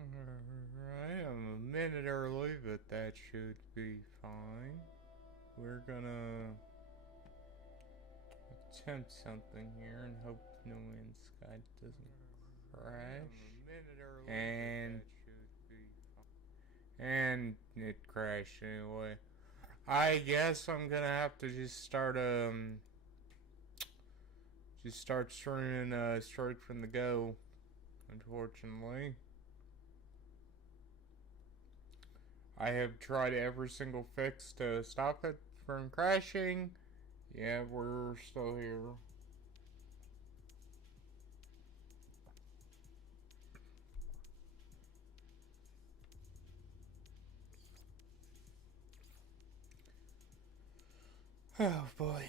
Alright, I'm a minute early, but that should be fine. We're gonna attempt something here and hope No Man's Sky doesn't crash. And it crashed anyway. I guess I'm gonna have to just start streaming straight from the go, unfortunately. I have tried every single fix to stop it from crashing. Yeah, we're still here. Oh boy.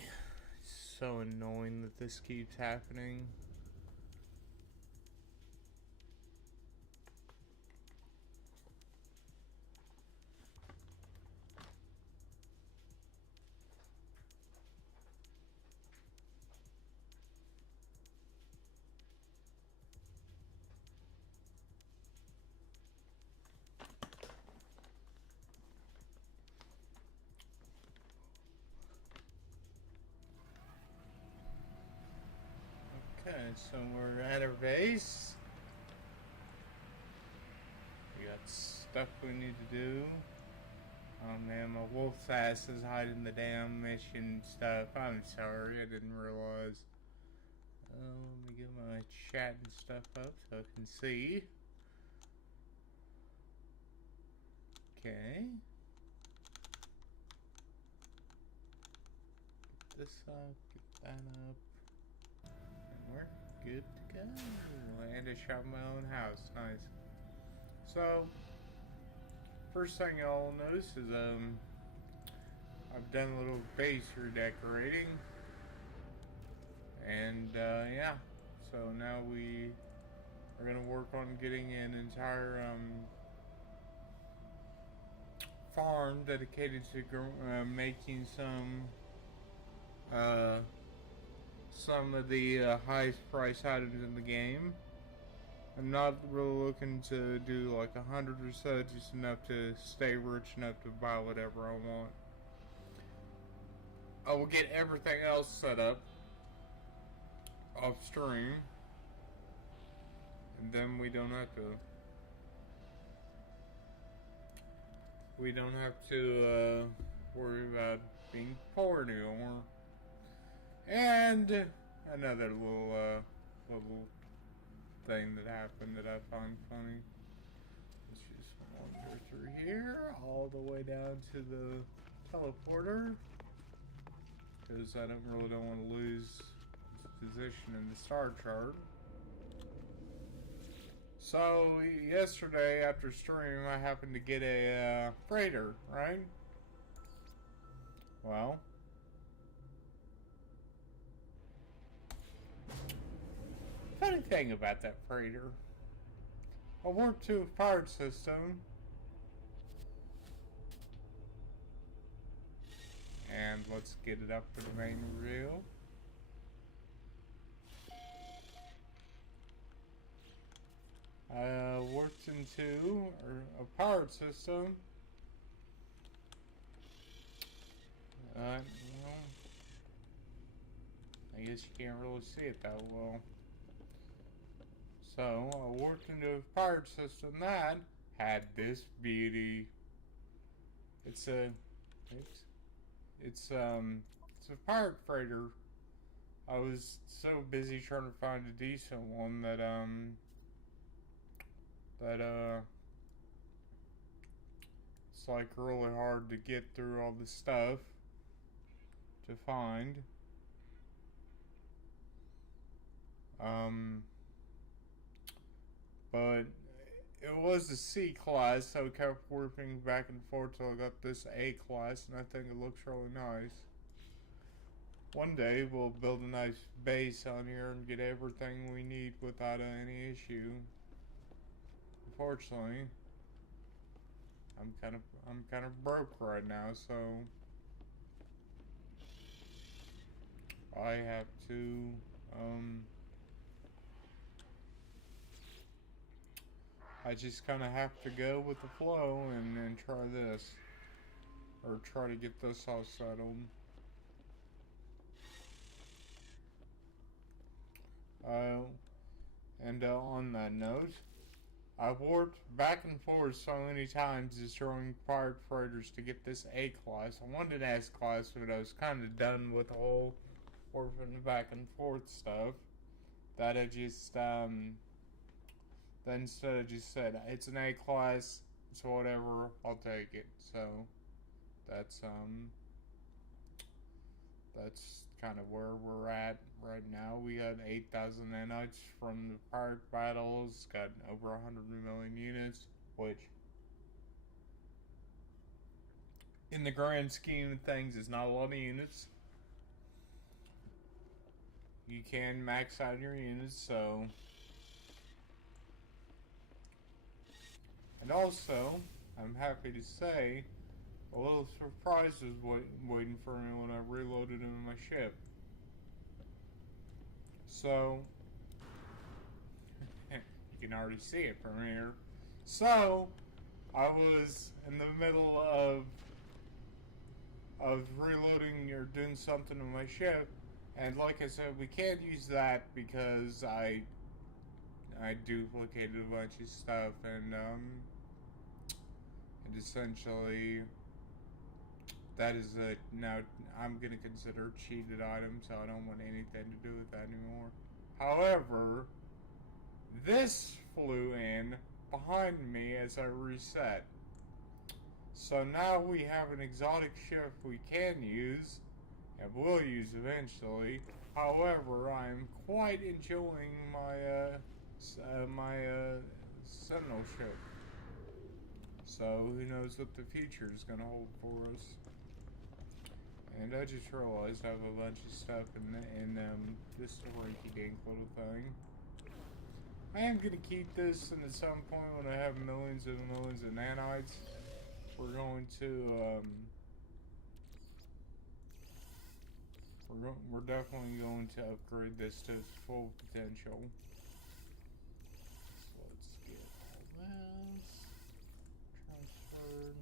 It's so annoying that this keeps happening. Okay, so we're at our base. We got stuff we need to do. Oh man, my wolf's ass is hiding the damn mission stuff. I'm sorry, I didn't realize. Let me get my chat and stuff up so I can see. Okay. Get this up, get that up. And we're good to go. And I shot my own house. Nice. So, first thing y'all notice is I've done a little base redecorating. And yeah. So now we are gonna work on getting an entire farm dedicated to making some of the highest price items in the game. I'm not really looking to do like 100 or so, just enough to stay rich enough to buy whatever I want. I will get everything else set up off stream, and then we don't have to worry about being poor anymore. And another little thing that happened that I find funny. Let's just wander through here all the way down to the teleporter, because I don't want to lose its position in the star chart. So yesterday after stream, I happened to get a freighter, right? Well, funny thing about that freighter, I warped to a pirate system, and let's get it up for the main reveal. I warped into a pirate system. Well, I guess you can't really see it that well. So I warped into a pirate system that had this beauty. It's a pirate freighter. I was so busy trying to find a decent one that it's like really hard to get through all the stuff to find. But it was a C class, so I kept warping back and forth till I got this A class, and I think it looks really nice. One day we'll build a nice base on here and get everything we need without any issue. Unfortunately, I'm kind of broke right now, so I have to I just kind of have to go with the flow and try this. Or try to get this all settled. Uh, and on that note, I warped back and forth so many times destroying pirate freighters to get this A class. I wanted S class, but I was kind of done with the whole warping back and forth stuff. That I just, then instead I just said, it's an A class, so whatever, I'll take it. So, that's, that's kind of where we're at right now. We got 8,000 nanites from the pirate battles, got over 100 million units, which in the grand scheme of things is not a lot of units. You can max out your units, so. And also, I'm happy to say, a little surprise was waiting for me when I reloaded into my ship. So, you can already see it from here. So, I was in the middle of reloading or doing something to my ship, and like I said, we can't use that because I duplicated a bunch of stuff, and essentially that is now I'm gonna consider cheated item, so I don't want anything to do with that anymore. However, this flew in behind me as I reset. So now we have an exotic ship we can use, and will use eventually. However, I'm quite enjoying my Sentinel ship. So who knows what the future is going to hold for us. And I just realized I have a bunch of stuff in this rinky-dink little thing. I am going to keep this, and at some point when I have millions and millions of nanites, we're going to, we're definitely going to upgrade this to its full potential. So let's get all this transferred.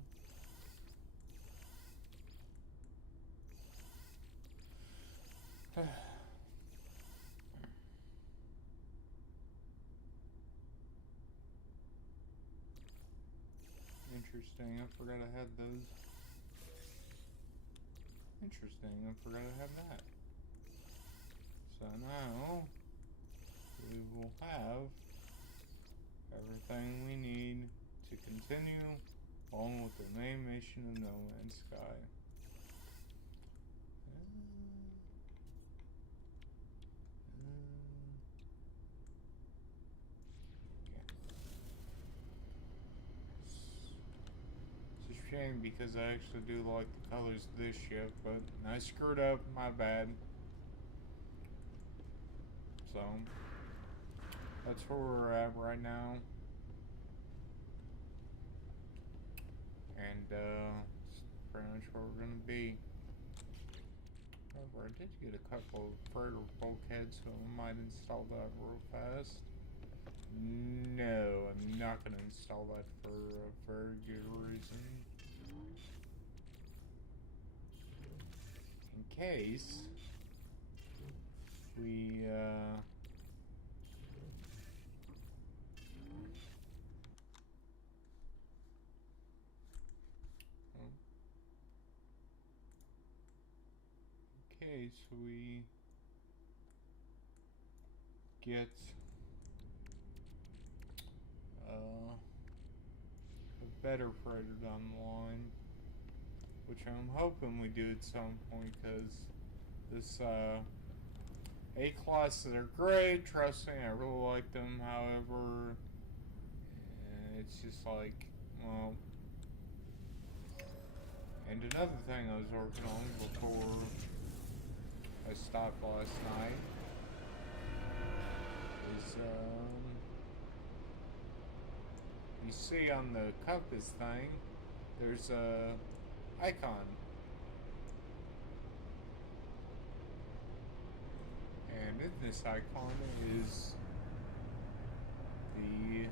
Interesting, I forgot I had those. Interesting, I forgot I had that. So now, we will have everything we need to continue on with the main mission of No Man's Sky. It's a shame because I actually do like the colors of this ship, but I screwed up, my bad. So, that's where we're at right now. And, that's pretty much where we're gonna be. However, I did get a couple of freighter bulkheads, so I might install that real fast. No, I'm not gonna install that for a very good reason. In case we, get a better freighter down the line, which I'm hoping we do at some point, because this A classes are great, trust me, I really like them. However, it's just like, well, and another thing I was working on before I stopped last night is, you see on the compass thing, there's a icon. And in this icon is the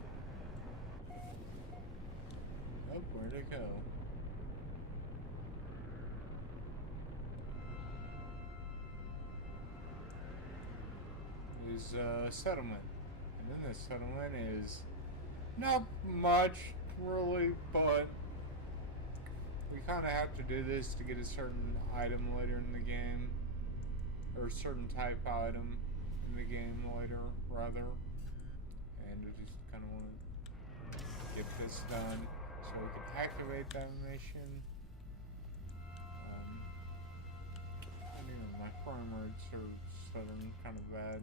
is a settlement. And in this settlement is not much, really, but we kind of have to do this to get a certain item later in the game. Or a certain type item in the game later, rather. And we just kind of want to get this done so we can activate that mission. My frame rates are stuttering kind of bad.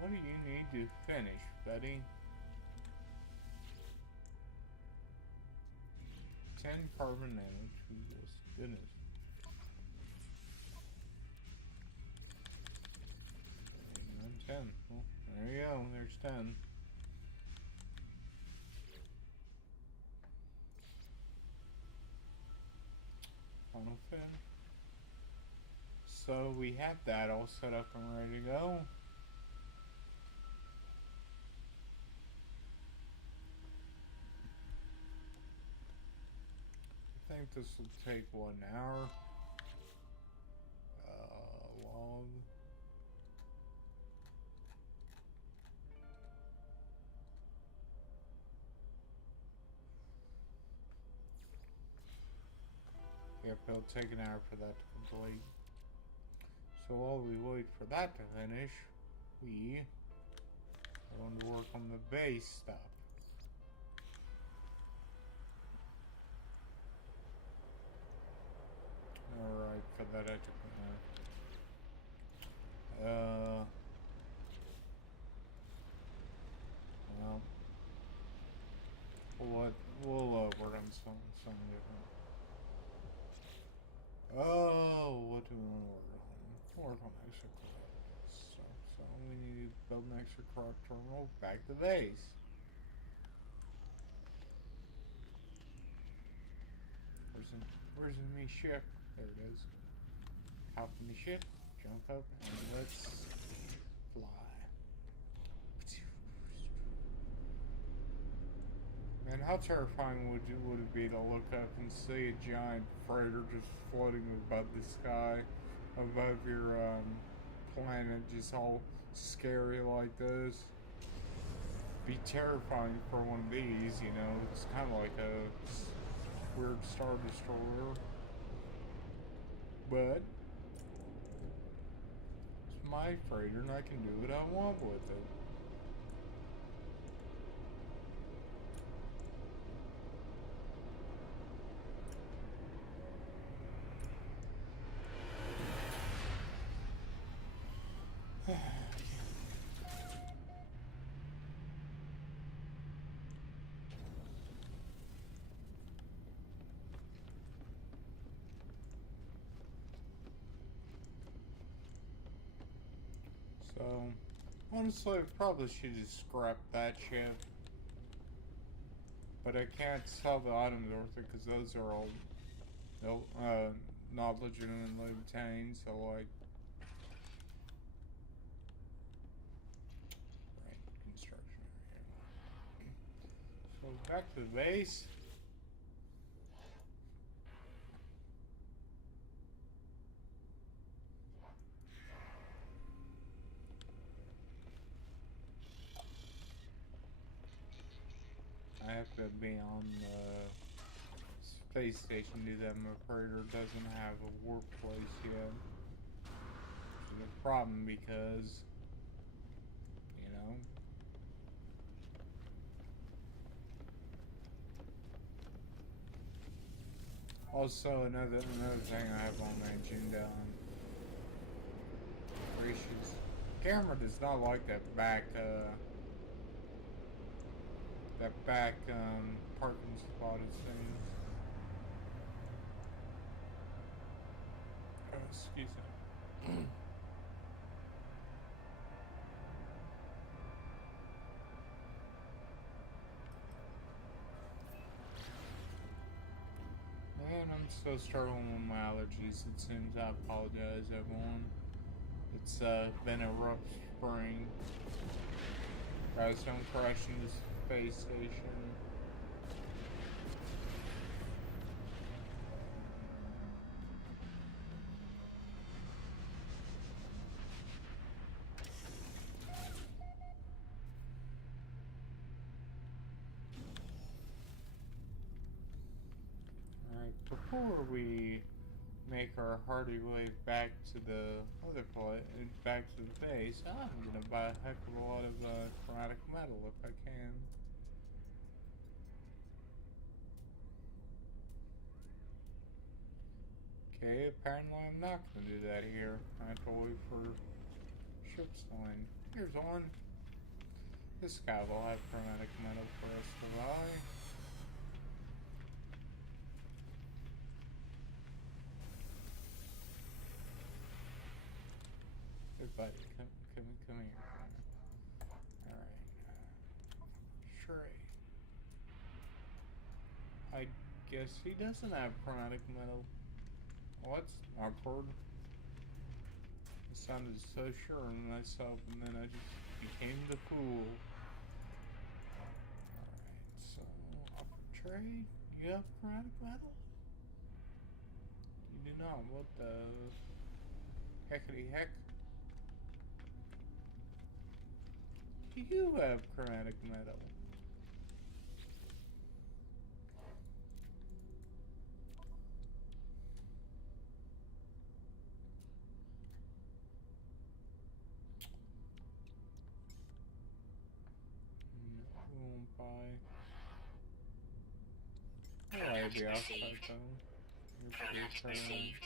What do you need to finish, buddy? 10 carbon damage. Jesus, goodness. And 10. Well, there you go. There's 10. Final fin. So we have that all set up and ready to go. I think this will take 1 hour. Log. Yep, it'll take an hour for that to complete. So while we wait for that to finish, we are going to work on the base stuff. Alright, for that I took well, we'll work on something different. Oh, what do we want to work on? Work on extra correct stuff. So we need to build an extra correct terminal back to base. Where's the me ship? There it is. Hop in the ship, jump up, and let's fly. Man, how terrifying would it be to look up and see a giant freighter just floating above the sky, above your planet, just all scary like this? Be terrifying for one of these, you know. It's kind of like a weird Star Destroyer. But it's my freighter and I can do what I want with it. So, honestly, I probably should just scrap that ship. But I can't sell the items worth it because those are all not legitimately obtained, so like... Right, construction area. So back to the base. I have to be on the space station to do that. My freighter doesn't have a warp place yet. Which is a problem because, you know, also another thing I have on my agenda for issues. Camera does not like that back parking spot, it seems. Oh, excuse me. Man, I'm still struggling with my allergies, it seems. I apologize, everyone. It's been a rough spring. Guys, don't crash into the space station. before we make our hearty way back to the other place, back to the base, I'm gonna buy a heck of a lot of chromatic metal if I can. Okay, apparently I'm not gonna do that here. I have to wait for ships line. Here's one. This guy will have chromatic metal for us to buy. Hey buddy, come here. Alright. Trey. I guess he doesn't have chromatic metal. Well, that's awkward. I sounded so sure of myself, and then I just became the fool. Alright, so offer trade. You have chromatic metal? You do not. What the heckity heck? Do you have chromatic metal? Won't buy. Alright, the outside though. Product received.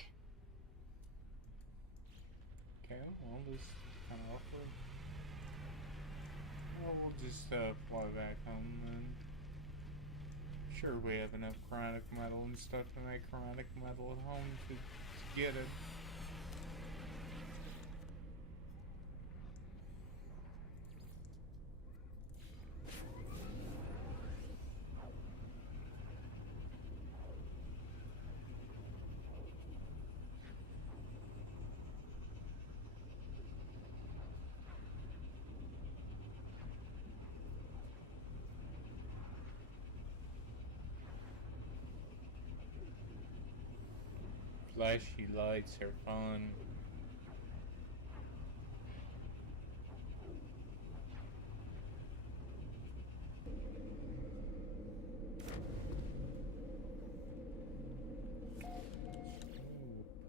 Okay, well, this kind of awkward. Well, we'll just fly back home then. Sure, we have enough chromatic metal and stuff to make chromatic metal at home to get it. Flashy lights are fun.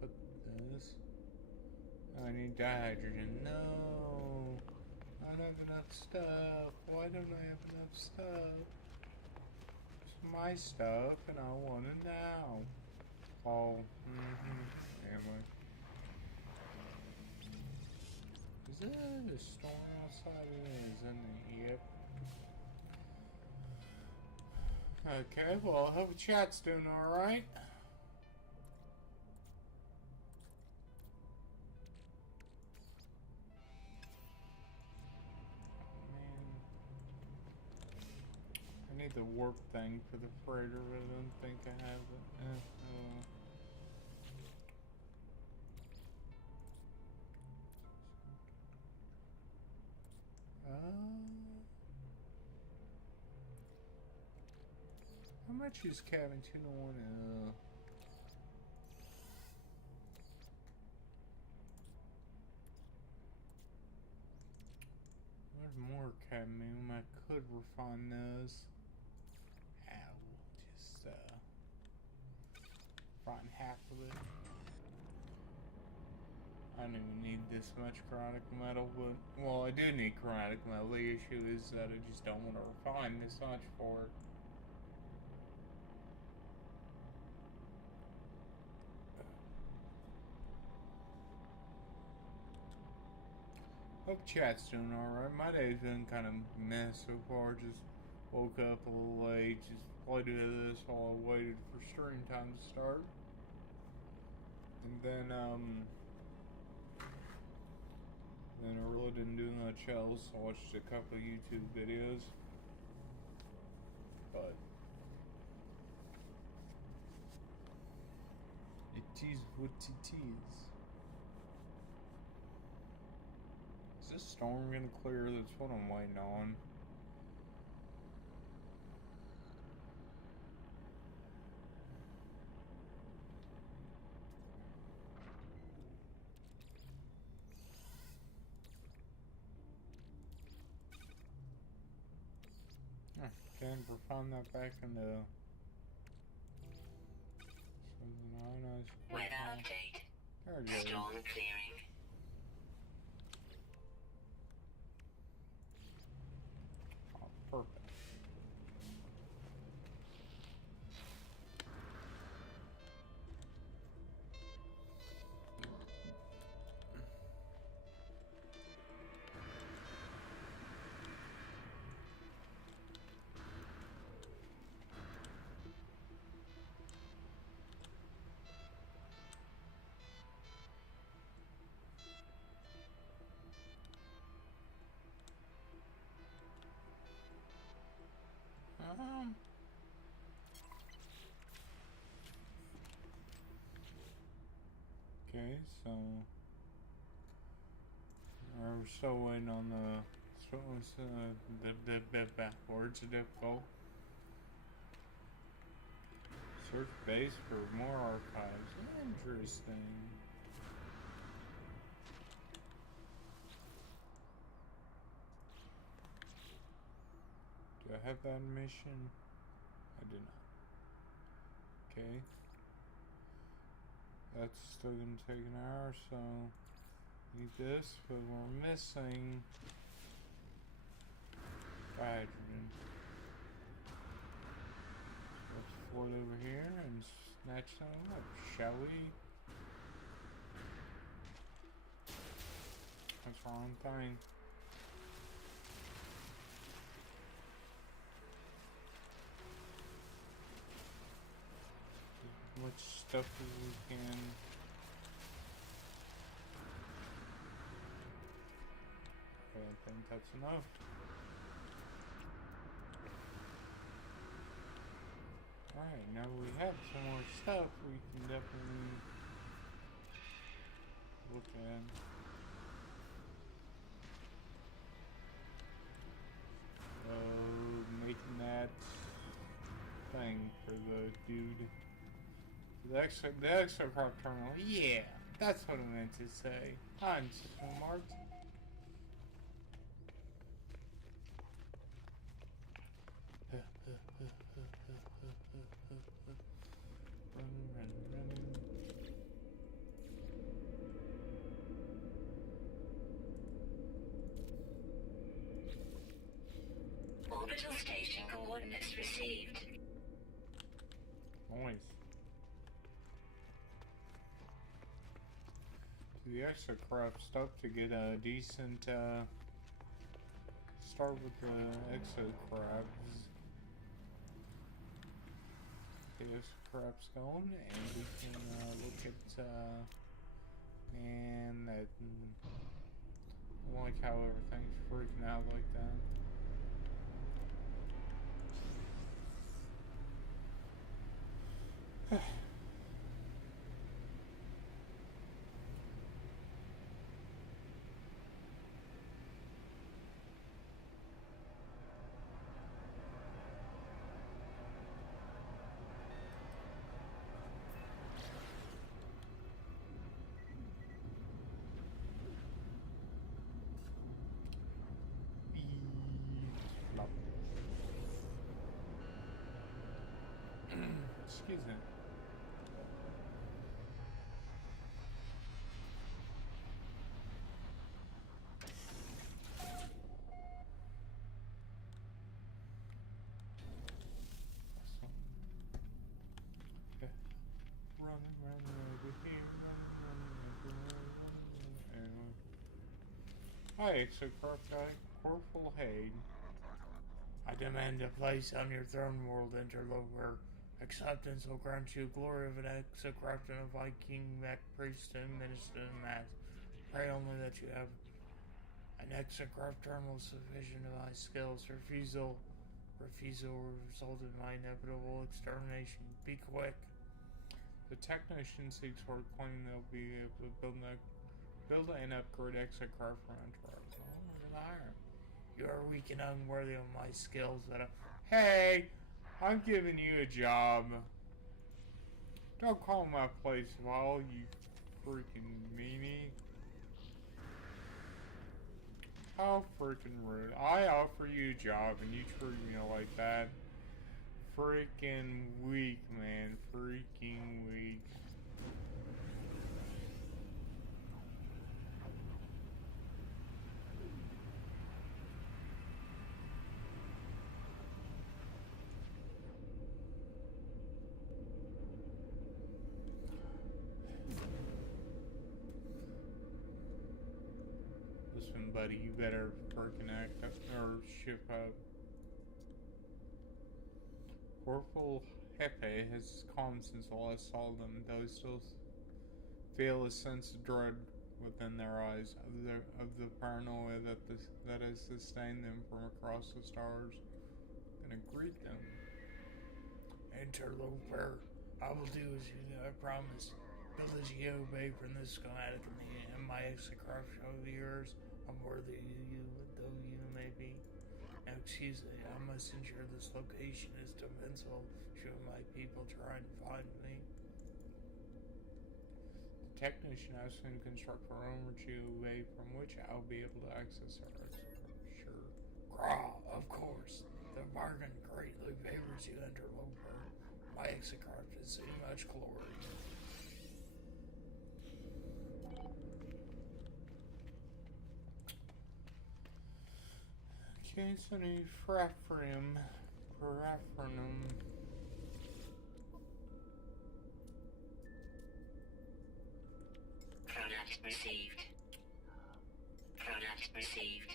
Put this. I need dihydrogen. No, I don't have enough stuff. Why don't I have enough stuff? It's my stuff, and I want it now. Oh, anyway. Is it a storm outside? It is, isn't it? Yep. Okay, well, I hope chat's doing alright. Man. I need the warp thing for the freighter, but I don't think I have it. How much is cabin 2-1? There's more cadmium. I could refine those. Just refine half of it. I don't even need this much chromatic metal, but well, I do need chromatic metal. The issue is that I just don't want to refine this much for it. Hope chat's doing alright. My day's been kind of mess so far. Just woke up a little late. Just played this while I waited for stream time to start. And then I really didn't do much else. I watched a couple of YouTube videos. But it is what it is. Is this storm gonna clear? That's what I'm waiting on. Can refine that back into some Weather update. There it goes. Storm clearing. Oh, perfect. Okay, so we're still waiting on the backwards difficult. Search base for more archives. Interesting. Do I have that mission? I did not. Okay. That's still gonna take an hour, so need this, but we're missing hydrogen. Let's float over here and snatch some up, shall we? That's the wrong thing. Much stuff as we can. Okay, I think that's enough. Alright, now we have some more stuff we can definitely look at. Making that thing for the dude. The exocraft terminal. Yeah, that's what I meant to say. I'm smart. Run. Orbital station coordinates received. Nice. The exocraft stuff to get a decent start with the exocrafts. The exocraft's going, and we can look at man, that I don't like how everything's freaking out like that. Excuse me. Running over here, running. Hi, exocraft guy, Corporal Haig. I demand a place on your throne, world interloper. Acceptance will grant you glory of an exocraft and a Viking mech priest to administer the mass. Pray only that you have an exocraft terminal sufficient of my skills. Refusal will result in my inevitable extermination. Be quick. The technician seeks work, claiming they'll be able to build and upgrade exocraft for Enterprise. Oh, we're gonna hire. You are weak and unworthy of my skills. Hey, I'm giving you a job. Don't call my place while you freaking meanie. How freaking rude. I offer you a job and you treat me like that. Freaking weak, man. Freaking weak. Listen, buddy, you better freaking act up or ship up. Corporal Hepe has calmed since I last saw them, though still feel a sense of dread within their eyes of the paranoia that has sustained them from across the stars. I'm gonna greet them. Interloper, I will do as I promised. Build as you obey from this schematic and my execraft of yours. I'm worthy of you, though you may be. Now, excuse me, I must ensure this location is defensible should my people try and find me. The technician asks me to construct a room or two away from which I'll be able to access our execraft. Sure. Graw, of course. The bargain greatly favors you, interloper. My execraft is so much glory. Okay, so need paraffernum. Product received. Product received.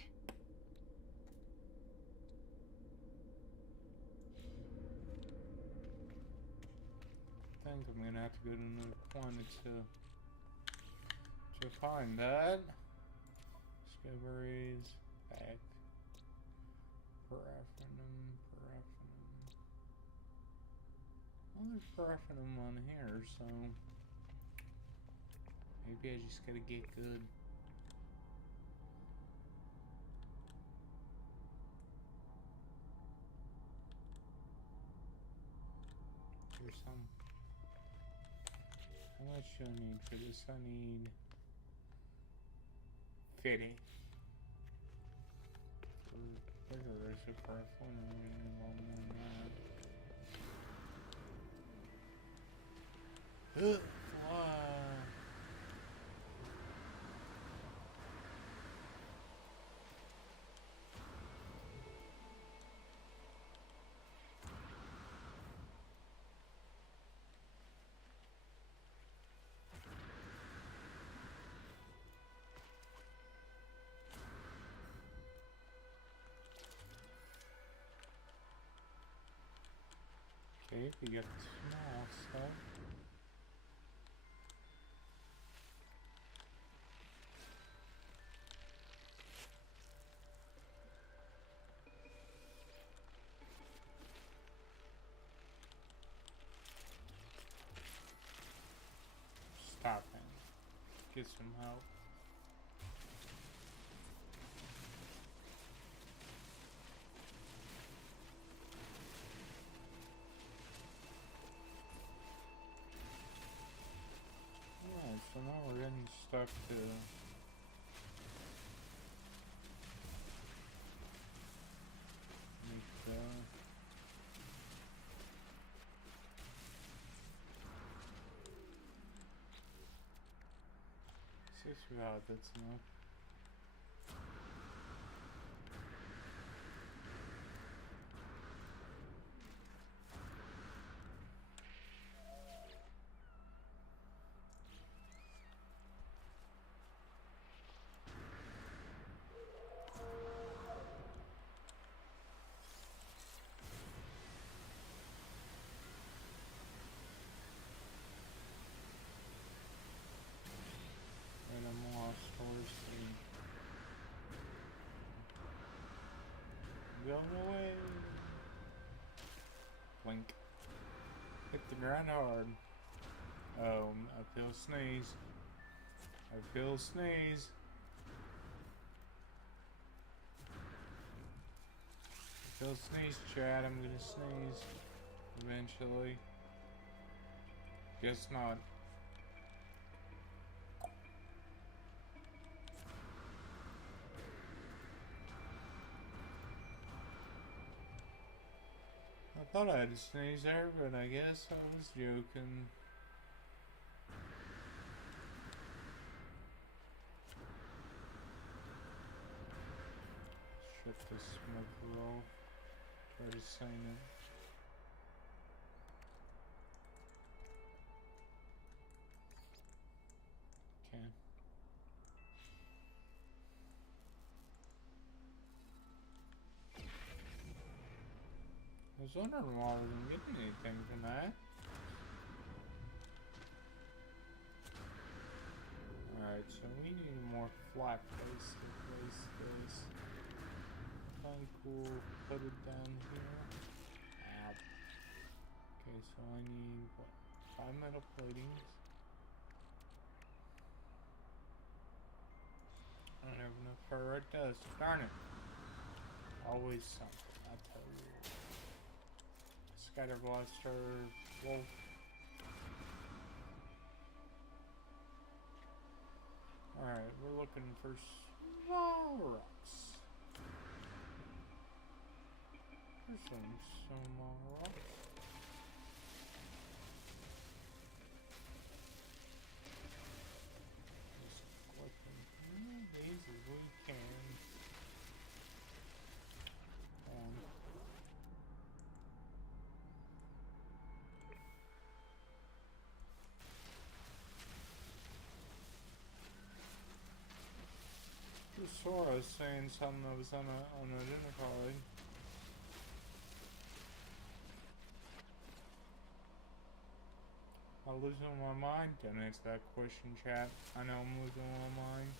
I think I'm gonna have to go to another planet to find that. Discoveries back. Paraffernum. Well, there's paraffernum on here, so maybe I just gotta get good. Here's some. How much do I need for this? I need 50. For regular paraffernum, I'm gonna need a lot more than that. Ugh, fly. Okay, we got the small stuff. Stop him. Get some help. Yeah, so now we're getting stuck to make the that's enough. And I'm lost towards the go away. Blink. Hit the ground hard. Oh, I feel sneeze. I feel sneeze. I feel sneeze, Chad. I'm gonna sneeze eventually. Guess not. I thought I had to sneeze there, but I guess I was joking. Shut this smoker off. Try to sign it. Okay. was wondering why I wasn't getting anything from that. Alright, so we need more flat face to place this. Fine, cool. Put it down here. Ow. Okay, so I need, what, 5 metal platings. I don't have enough ferrite dust. Darn it. Always something, I tell you. Scatter blaster, wolf. Alright, we're looking for small rocks. There's some small rocks. Just collecting these as we can. Sora was saying something that was unidentified. Am I losing my mind? Don't answer that question, chat. I know I'm losing my mind.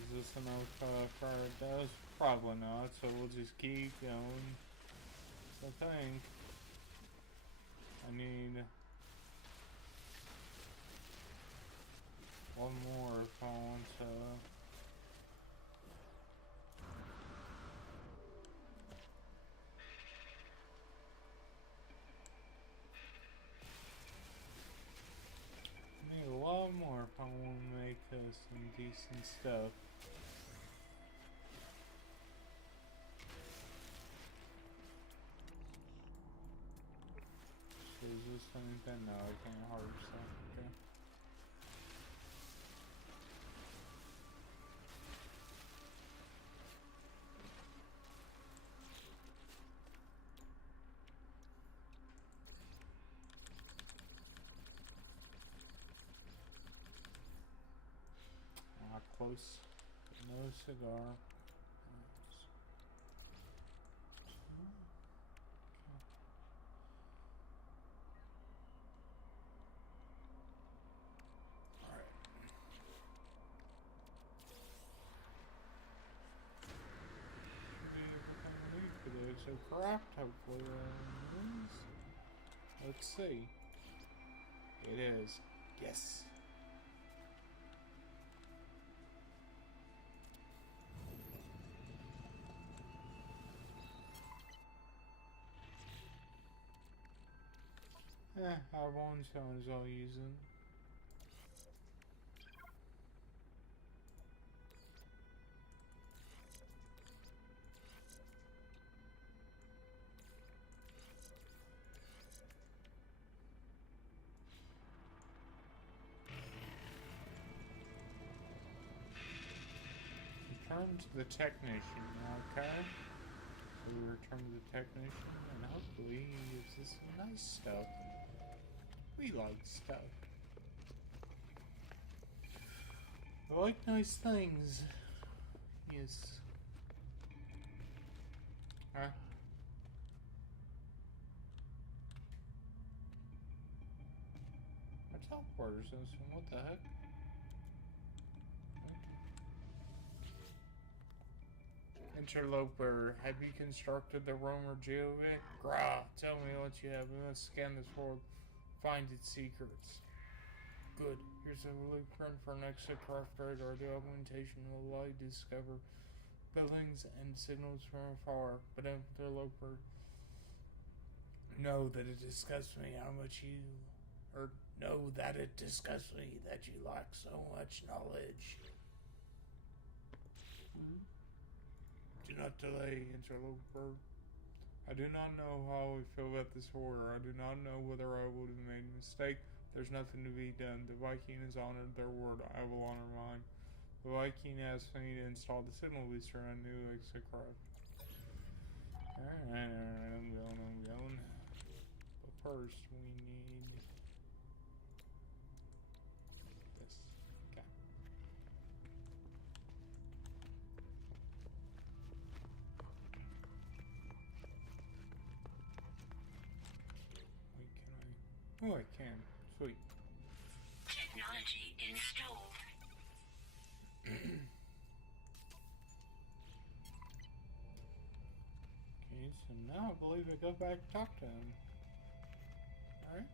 Is this enough for it does? Probably not, so we'll just keep going. I think I need one more if I want to. I need a lot more if I want to make some decent stuff. Is this anything? No, I can't harvest that. Okay. Close. No cigar. So craft, hopefully, let's see. It is. Yes. Our one stone is all using. Return to the technician, okay? So we return to the technician, and hopefully he gives us some nice stuff. We like stuff. I like nice things. Yes. Huh? Our teleporter's instant. What the heck? Interloper, have you constructed the Romer Geovic? Grah, tell me what you have. We must scan this world, find its secrets. Good. Here's a blueprint for an exocraft radar. The augmentation will allow you to discover buildings and signals from afar. But Interloper, know that it disgusts me how much you... Or know that it disgusts me that you lack so much knowledge. Do not delay, Interloper. I do not know how I feel about this order. I do not know whether I would have made a mistake. There's nothing to be done. The Viking has honored their word. I will honor mine. The Viking asks me to install the signal booster on new exit craft. Alright, I'm going. But first, we need this. Okay. Wait, can I? Oh, I can. Sweet. Technology installed. Okay, so now I believe I go back and talk to him. Alright.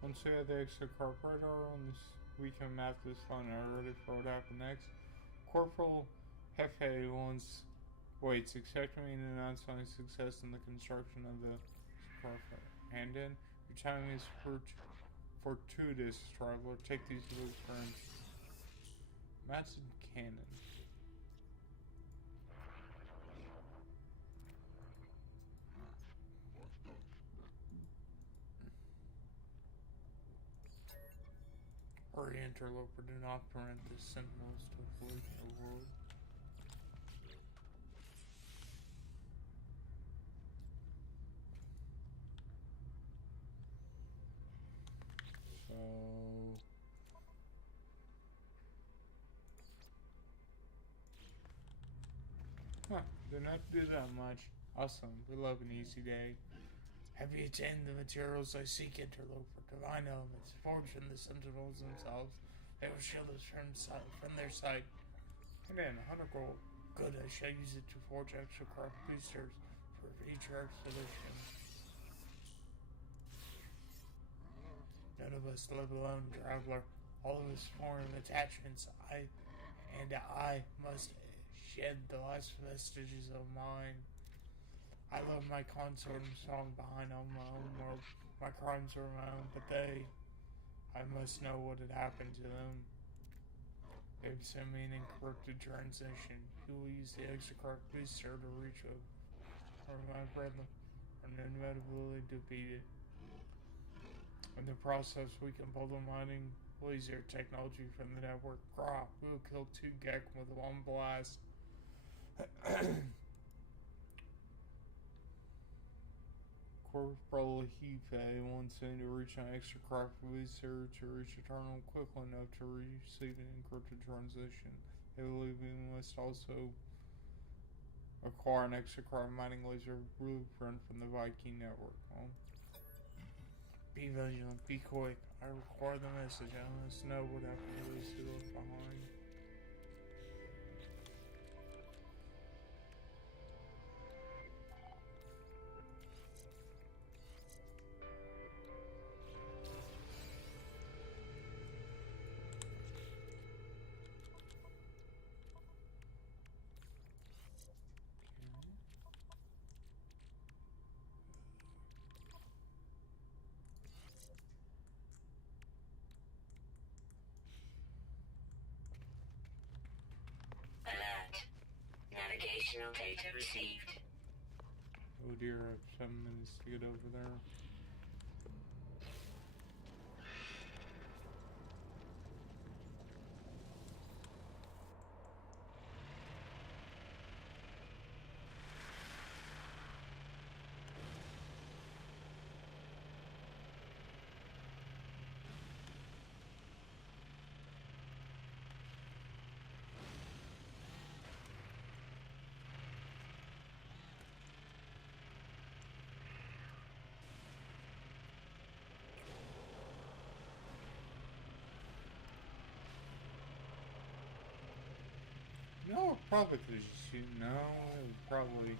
Once we have the extra corporate on this, we can map this line already for what happened next. Corporal Hefe waits, expecting me to announce my success in the construction of the corporate. And then, your timing is fortuitous, traveler. Take these blueprints. Matched cannon. Hurry, interloper, do not permit the sentinels to pollute the world. So... Huh, didn't have to do that much. Awesome, we love an easy day. Have you attained the materials I seek, interloper? Divine elements, forged from the sentinels themselves. They will shield us from their sight. And then, 100 gold. Good, I shall use it to forge extra craft boosters for future expedition. None of us live alone, traveler. All of us form attachments. I must shed the last vestiges of mine. I love my consort and song behind on my own world. My crimes were my own, but I must know what had happened to them. They've sent me an encrypted transition. You will use the exocard booster to reach of my brethren are inevitably defeated. In the process, we can pull the mining laser technology from the network. We will kill 2 Gek with 1 blast. Corporal Hefe wants me to reach an extra craft booster to reach Eternal quickly enough to receive an encrypted transition. They believe we must also acquire an extra craft mining laser blueprint from the Viking network. Well, be vigilant, be quick. I require the message. I must know what happened to those who left behind. Alert. Navigational data received. oh dear, I have 7 minutes to get over there. No, probably could have just shoot. No, it probably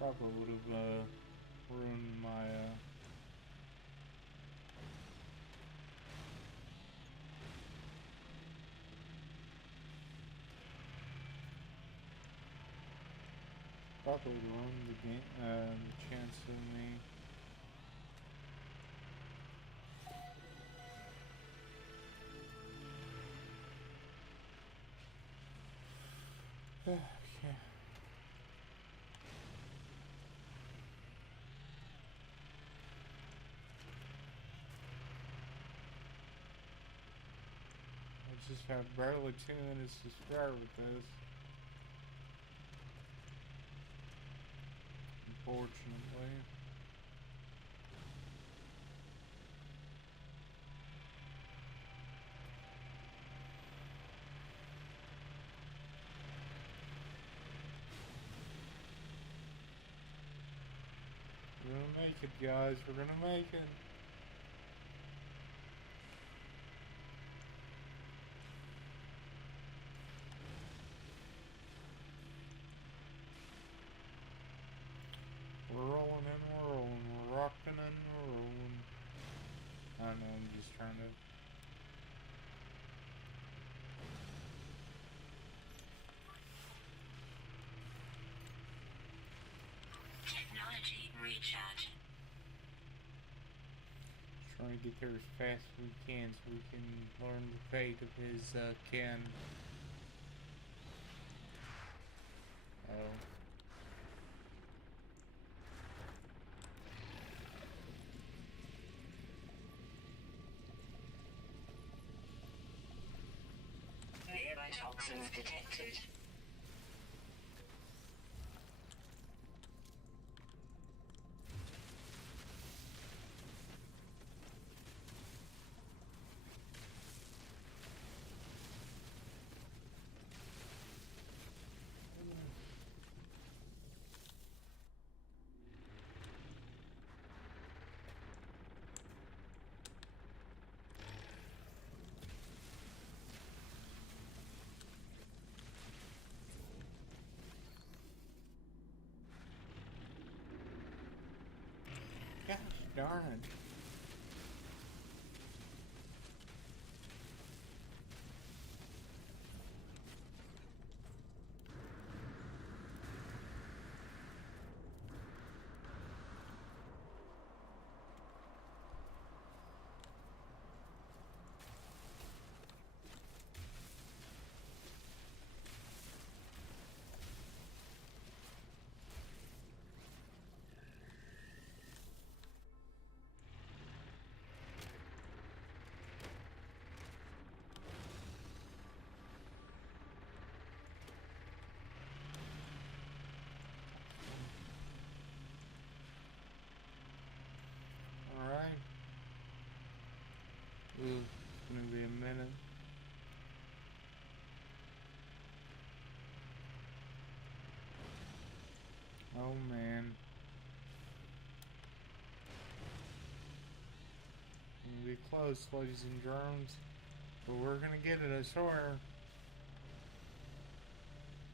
would have ruined my probably would have ruined the game, the chance of me. Okay. I just have barely 2 minutes to spare with this. Unfortunately. We're gonna make it, guys. We're gonna make it. We're rolling and we're rolling. We're rocking and we're rolling. I don't know, I'm just trying to. Technology recharge. Trying to get there as fast as we can so we can learn the fate of his kin. Oh. Nearby toxins detected. Gosh darn it. Alright. Ooh, it's gonna be a minute. Oh man. Gonna be close, ladies and drones. But we're gonna get it, I swear.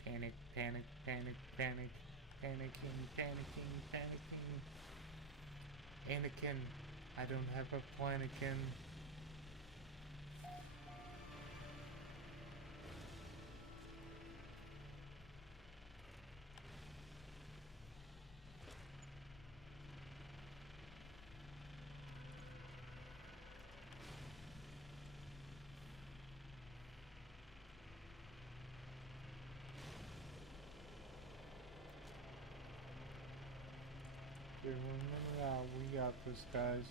Panic, panic, panic, panic. Panicking, panicking, panicking. Anakin, I don't have a planikin. Okay, remember that. We got this, guys.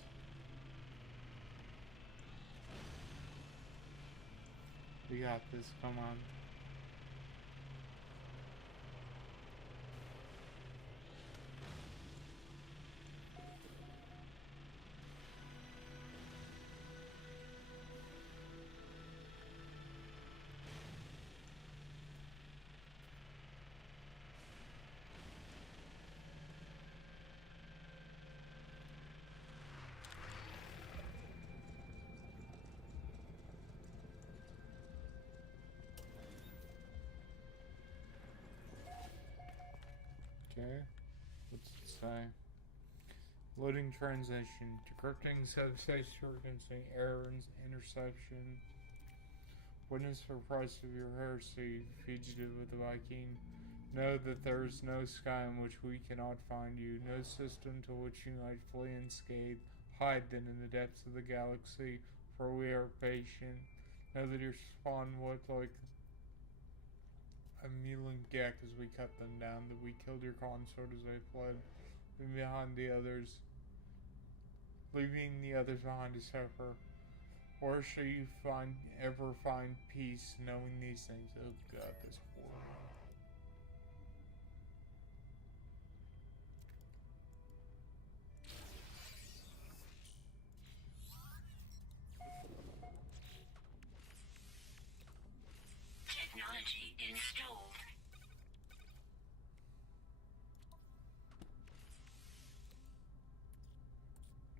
We got this. Come on. Okay. What's it say? Loading transition. Decrypting subspace frequency. Errors. Interception. Witness for price of your heresy. Fugitive of the Viking. Know that there is no sky in which we cannot find you. No system to which you might flee unscathed. Hide then in the depths of the galaxy, for we are patient. Know that your spawn looked like a mule and geck as we cut them down, that we killed your consort as they fled, leaving behind the others, leaving the others behind to suffer. Or shall you ever find peace knowing these things? Oh God, this horror. Technology installed.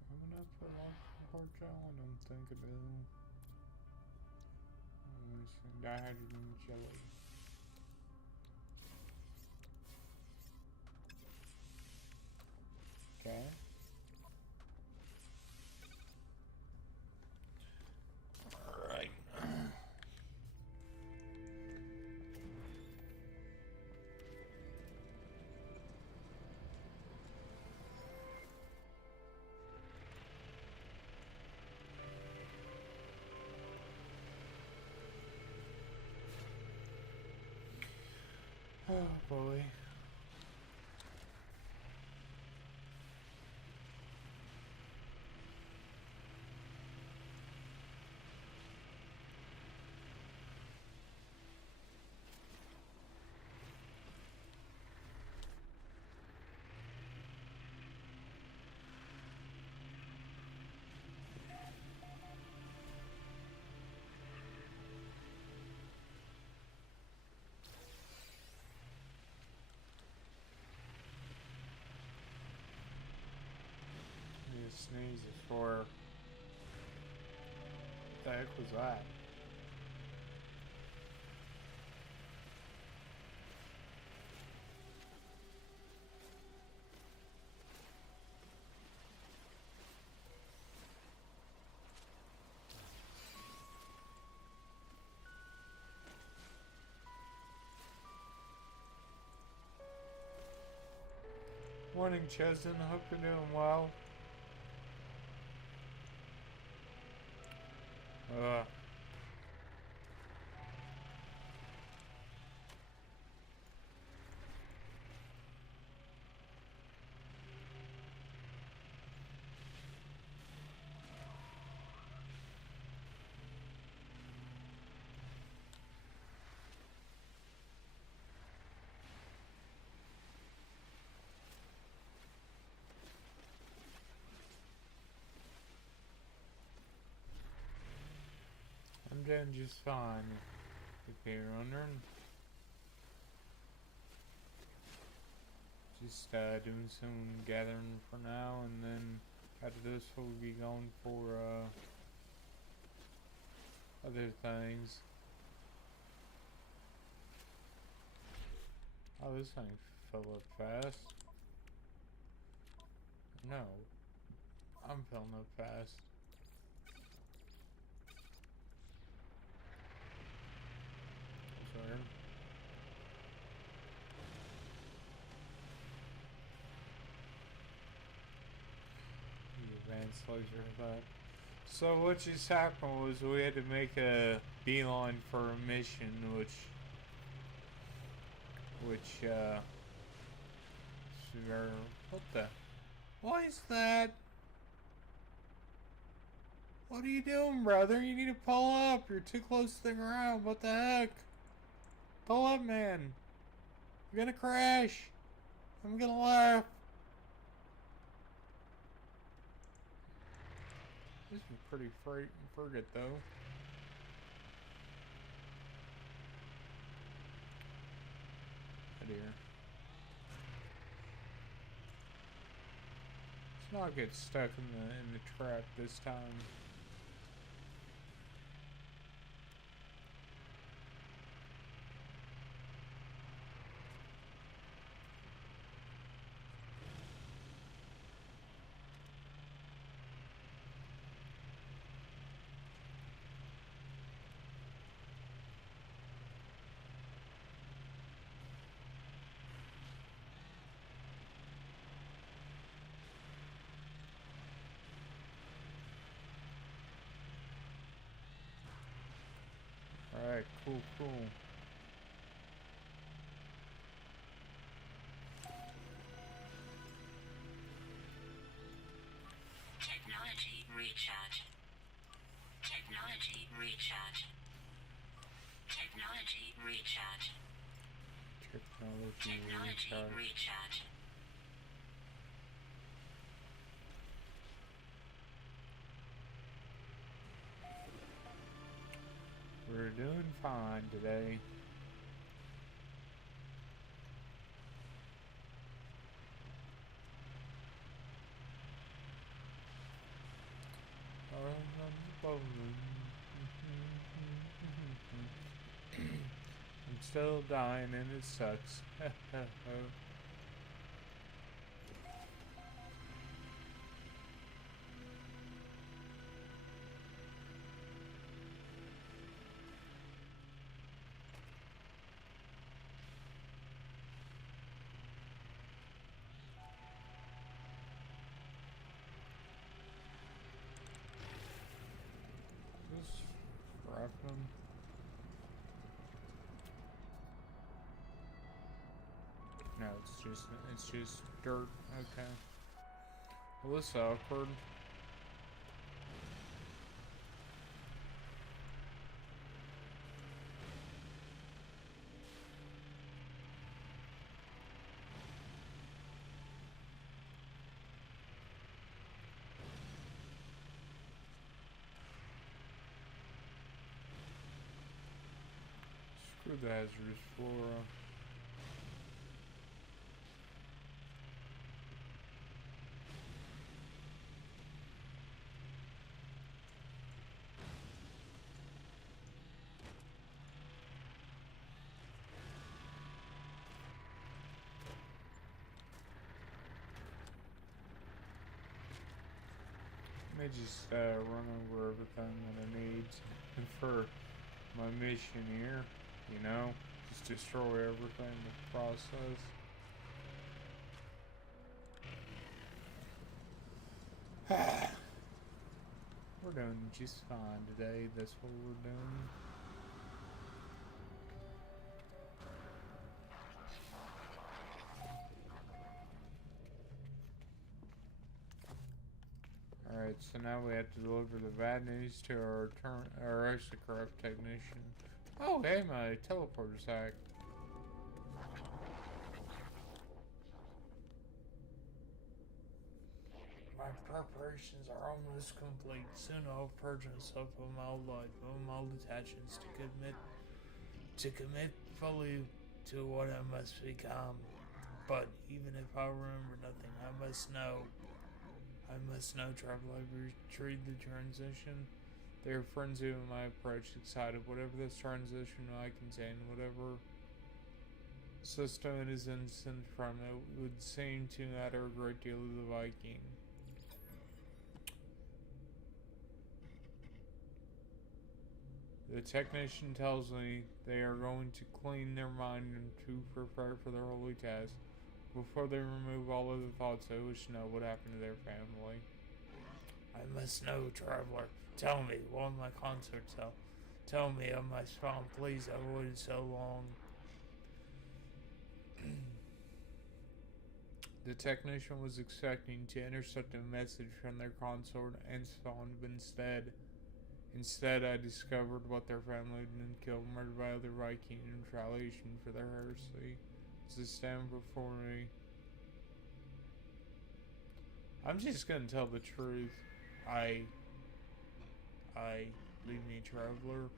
I'm gonna put on pork I don't think I do. Let me see. Dihydrogen jelly. Okay. Alright. Oh boy. You sneeze before. What the heck was that? Morning, Cheston. Hope you're doing well. Ugh. I'm doing just fine. If you're wondering. Just doing some gathering for now, and then after this we'll be going for other things. Oh, this thing fill up fast. No, I'm filling up fast. Sorry. The advanced laser thought. So what just happened was we had to make a beeline for a mission, which what the? What is that? What are you doing, brother? You need to pull up. You're too close to the ground. What the heck? Pull up, man. You're gonna crash. I'm gonna laugh. This is pretty frigate, though. Oh dear. Let's not get stuck in the trap this time. Alright, cool. recharge. Technology recharge. Technology recharge. Technology recharge. We're doing fine today. I'm still dying and it sucks. Just wrap them. No, it's just dirt. Okay. Well, this is awkward. Screw the hazardous flora. Let me just run over everything that I need for my mission here. You know, just destroy everything in the process. We're doing just fine today. That's what we're doing. Alright, so now we have to deliver the bad news to our extra technician. Oh, hey, my teleporter's hacked. My preparations are almost complete. Soon I'll purge myself of my old life, of my old attachments, to commit fully to what I must become. But even if I remember nothing, I must know, travel. I retrieve the transition. They are frenzied with my approach, excited. Whatever this transition might contain, whatever system it is instant from, it would seem to matter a great deal to the Viking. The technician tells me they are going to clean their mind and to prepare for their holy task. Before they remove all of the thoughts, they wish to know what happened to their family. I must know, traveler. Tell me, what my consort tell? Tell me of my spawn, please. I waited so long. The technician was expecting to intercept a message from their consort and spawn, but instead I discovered what their family had been killed, murdered by other Viking in retaliation for their heresy. As they stand before me, I'm just gonna tell the truth. Leave me, traveler.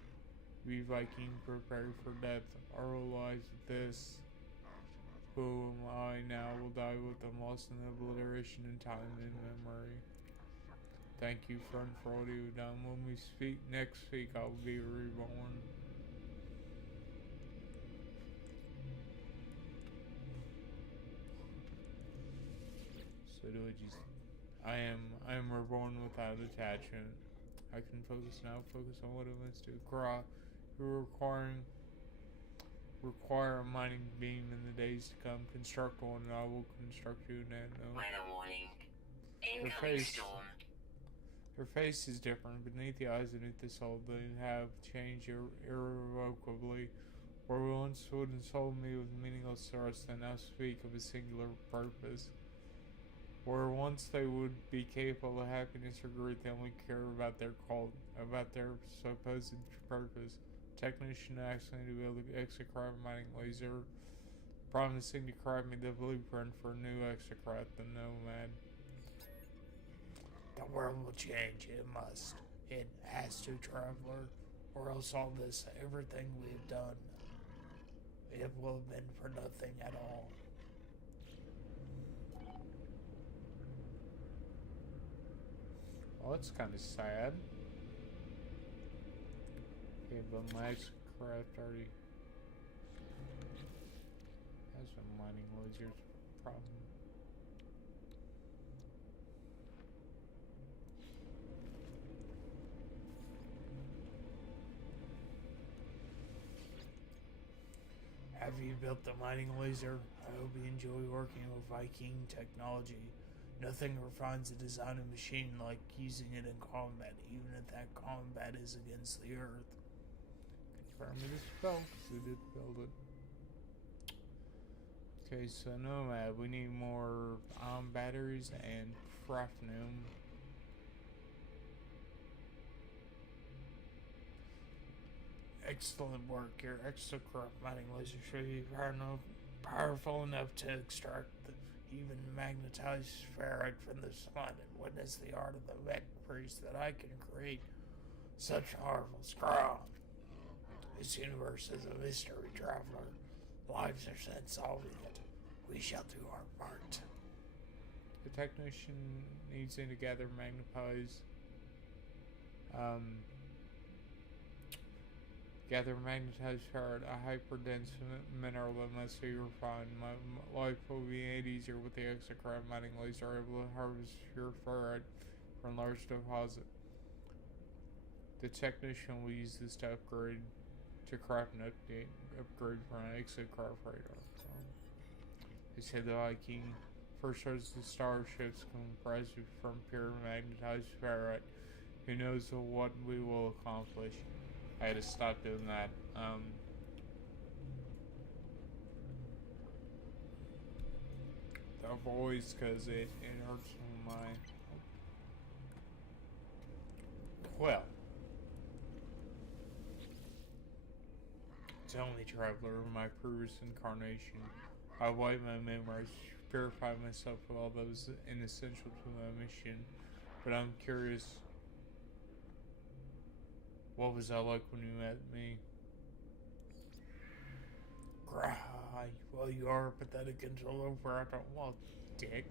We Viking prepare for death. Our lives with this. Who am I now will die with them, lost in obliteration in time and memory. Thank you, friend, for all you've done. When we speak next week, I will be reborn. So do I just... I am reborn without attachment. I can focus now, focus on what I must do. You require a mining beam in the days to come. Construct one and I will construct you an anvil. Weather warning. Incoming storm. Her face is different. Beneath the eyes, beneath the soul, they have changed irrevocably. Where once would insult me with meaningless threats, they now speak of a singular purpose. where once they would be capable of happiness or growth, they only care about their supposed purpose. Technician accidentally to build an exocraft mining laser, promising to craft me the blueprint for a new exocraft, the Nomad. The world will change. It must. It has to, traveler. Or else all this, everything we've done, it will have been for nothing at all. Well, that's kind of sad. Okay, but my exocraft already has a mining laser problem. Have you built the mining laser? I hope you enjoy working with Viking technology. Nothing refines the design of a machine like using it in combat, even if that combat is against the Earth. Confirm it is spelled, because we did build it. Okay, so Nomad, we need more batteries and Frafnum. Excellent work. Your exocraft mining laser should be powerful enough to extract the even magnetized ferrite from the sun and witness the art of the mech priest that I can create such marvels. Scrawl. This universe is a mystery, traveler. Lives are spent solving it. We shall do our part. The technician needs to gather magnetized ferrite, a hyperdense mineral that must be refined. My life will be made easier with the exocraft mining laser, able to harvest pure ferrite from large deposit. The technician will use this to craft an upgrade for an exocraft radar. They said the Viking first shows the starships comprised from pure magnetized ferrite. Who knows what we will accomplish? I had to stop doing that. The voice, because it hurts my. Well. Tell me, traveler, my previous incarnation. I wiped my memories, purified myself of all that was inessential to my mission. But I'm curious, what was that like when you met me? Cry. Well, you are a pathetic interloper. I don't want, dick.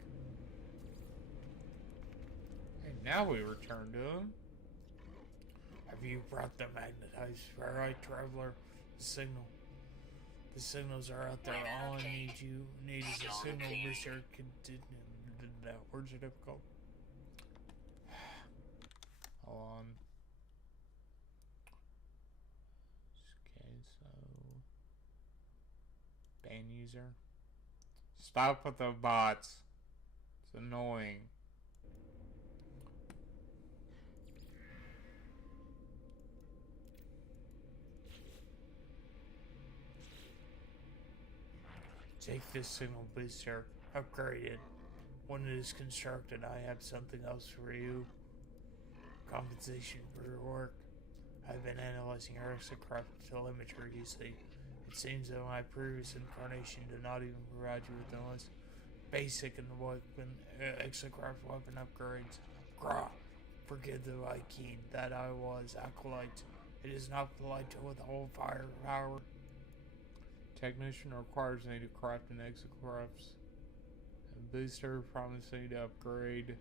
And now we return to him. Have you brought the magnetized ferrite, traveler? The signals are out there. All I need is a signal booster. Words are difficult. Hold on. Okay, so ban user. Stop with the bots. It's annoying. Take this signal booster, upgrade it. When it is constructed, I have something else for you. Compensation for your work. I've been analyzing your exocraft telemetry, you see. It seems that my previous incarnation did not even provide you with the most basic and exocraft weapon upgrades. Grah, forgive the Viking that I was, acolyte. It is not polite to withhold firepower. Technician requires me to craft an exocraft's booster, promising to upgrade.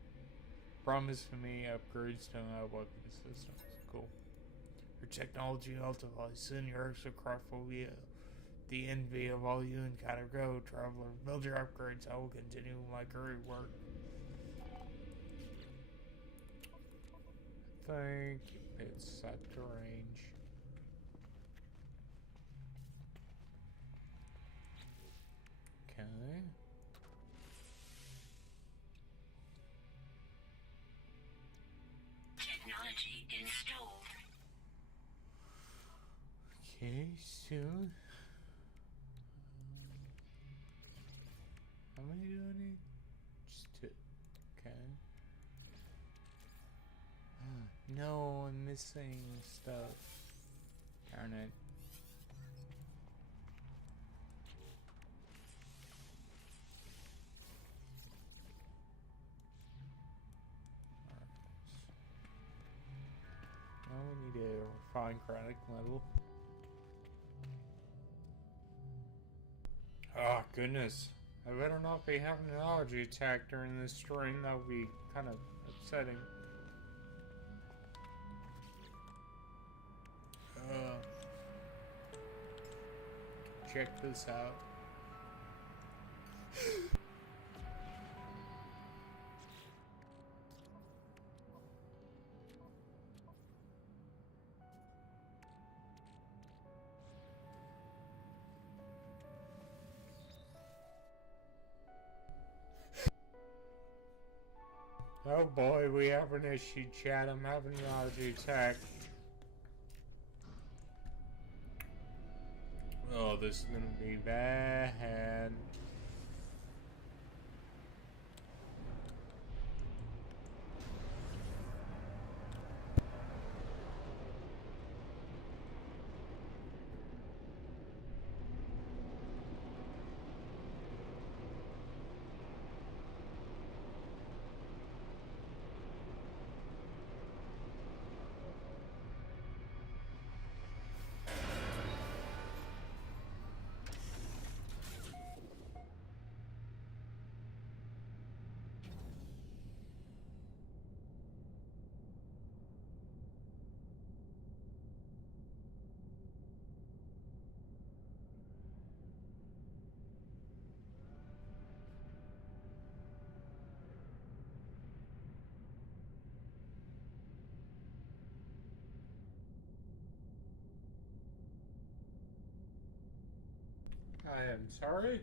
Promise me upgrades to my weapon systems. Cool. Your technology multiplies. Soon your exocraft will be the envy of all you encounter. Go, traveler. Build your upgrades. I will continue my great work. I think it's set to range. Okay. Technology installed. Okay, soon. How many do I need? Just two. No, I'm missing stuff. Darn it. Now we need to refine chronic level. Oh, goodness. I better not be having an allergy attack during this stream. That would be kind of upsetting. Check this out. Oh boy, we have an issue, chat. I'm having an allergy attack. Oh, this is gonna be bad. I am sorry.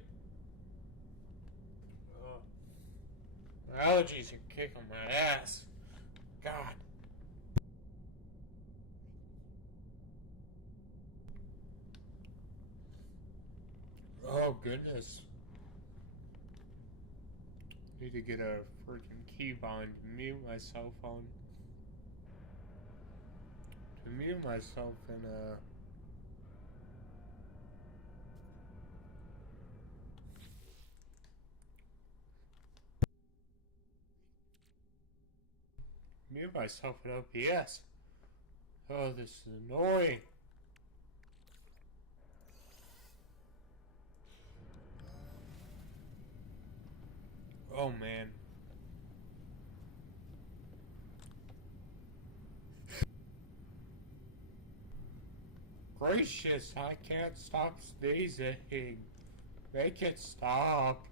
My allergies are kicking my ass. God. Oh, goodness. Need to get a freaking keybind to mute my cell phone. To mute myself in mute myself in OPS. Oh, this is annoying. Oh, man. Gracious, I can't stop sneezing. Make it stop.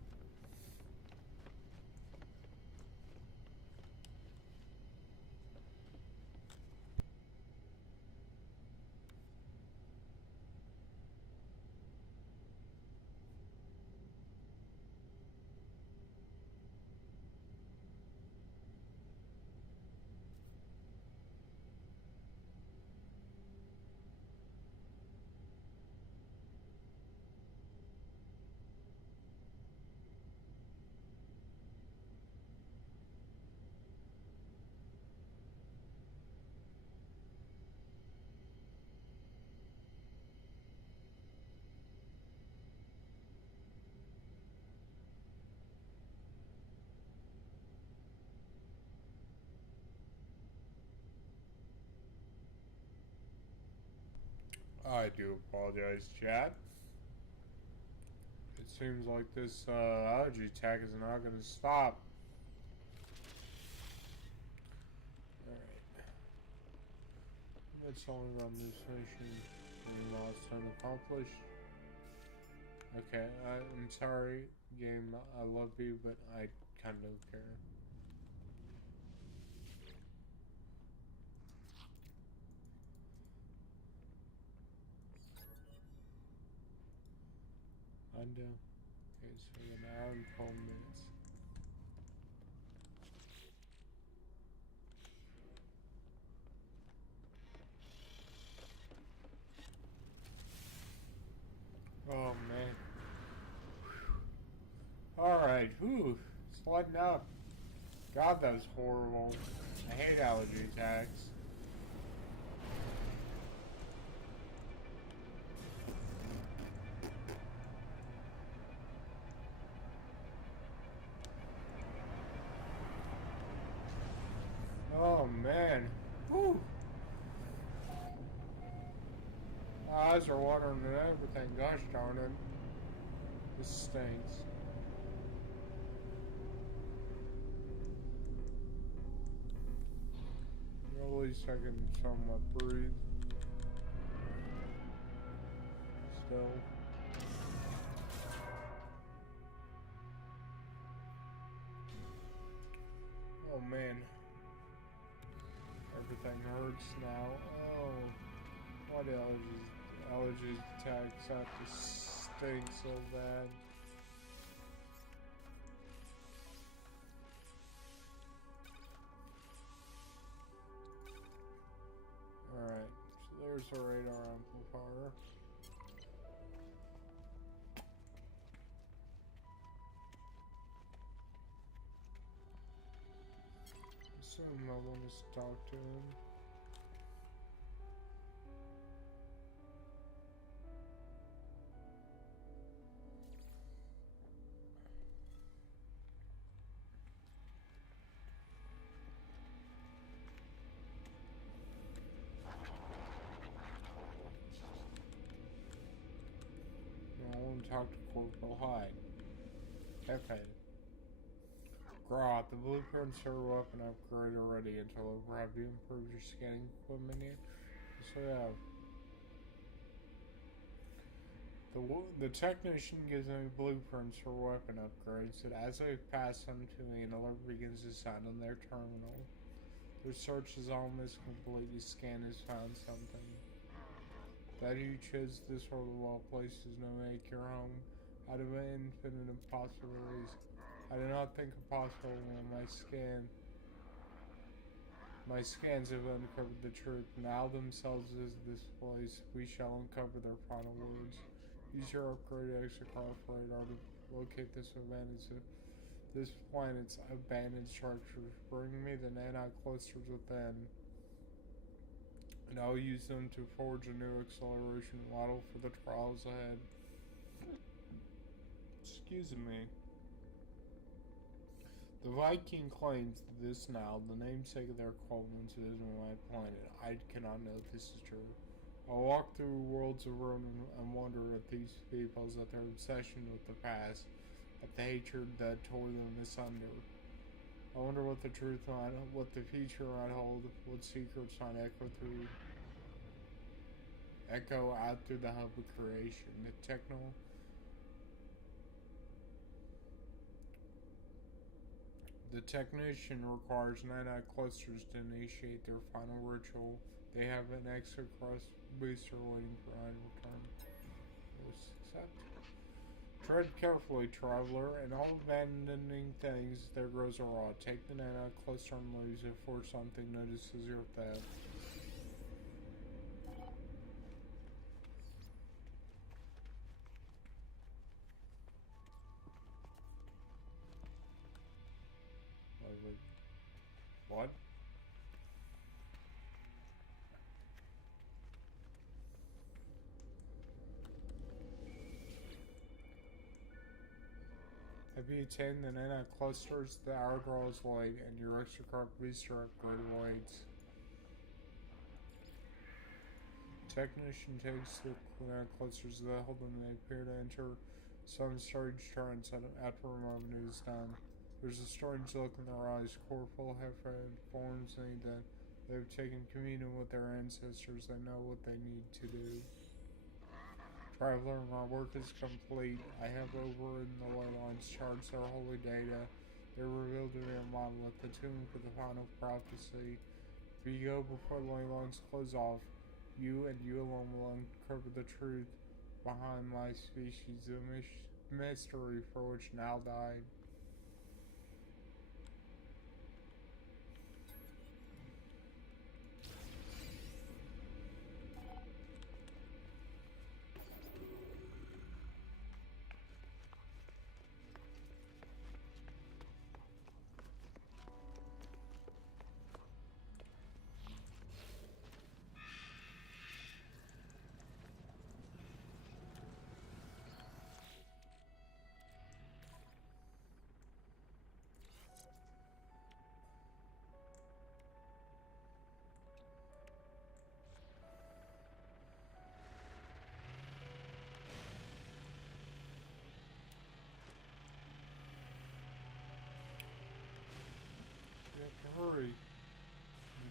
I do apologize, chat. It seems like this allergy attack is not going to stop. Alright. Let's only run this mission. Milestone accomplished. Okay, I'm sorry, game. I love you, but I kind of don't care. Undo. Okay, so an hour and 12 minutes. Oh man. Alright, whew. Sliding up. God, that was horrible. I hate allergy attacks. man. Whew. My eyes are watering and everything. Gosh darn it. This stinks. At least I can somewhat breathe. Still. Oh man. Everything hurts now. Oh. What allergy attacks have to stink so bad. Alright, so there's a radar amplifier. Assume no one has talked to him. No one talked to Corporal Hyde. Okay. Grot, the blueprints are a weapon upgrade already until over. Have you improved your scanning equipment yet? So yeah. The technician gives me blueprints for weapon upgrades that as I pass them to me, an alert begins to sound on their terminal. Their search is almost complete. The scan has found something. That you chose this world of all places to make your home out of an infinite of possibilities. I do not think it possible when my scans have uncovered the truth. Now themselves is this place. We shall uncover their final words. Use your upgraded exocraft radar to locate this planet's abandoned structures. Bring me the nanoclusters within, and I'll use them to forge a new acceleration model for the trials ahead. Excuse me. The Viking claims that this now, the namesake of their colonies, is my planet. I cannot know if this is true. I walk through worlds of ruin and wonder at these peoples, at their obsession with the past, at the hatred that tore them asunder. I wonder what the future might hold, what secrets might echo out through the hub of creation. The technician requires 9 clusters to initiate their final ritual. They have an exocrust booster waiting for my return. Accept. Tread carefully, traveler, and all abandoning things there grows a rot. Take the 9 cluster and lose it for something notices your theft. What? Have you attained the nano clusters? The hour draws late, and your exocraft booster upgrade waits. Technician takes the nano clusters that hold them. They appear to enter some strange trance after a moment is done. There's a strange look in their eyes. Corporal have informs me that they've taken communion with their ancestors. They know what they need to do. Traveler, my work is complete. I have over in the ley lines charged their holy data. They revealed to me a monolith, the tomb for the final prophecy. If you go before the ley lines close off, you and you alone will uncover the truth behind my species, the mystery for which now died.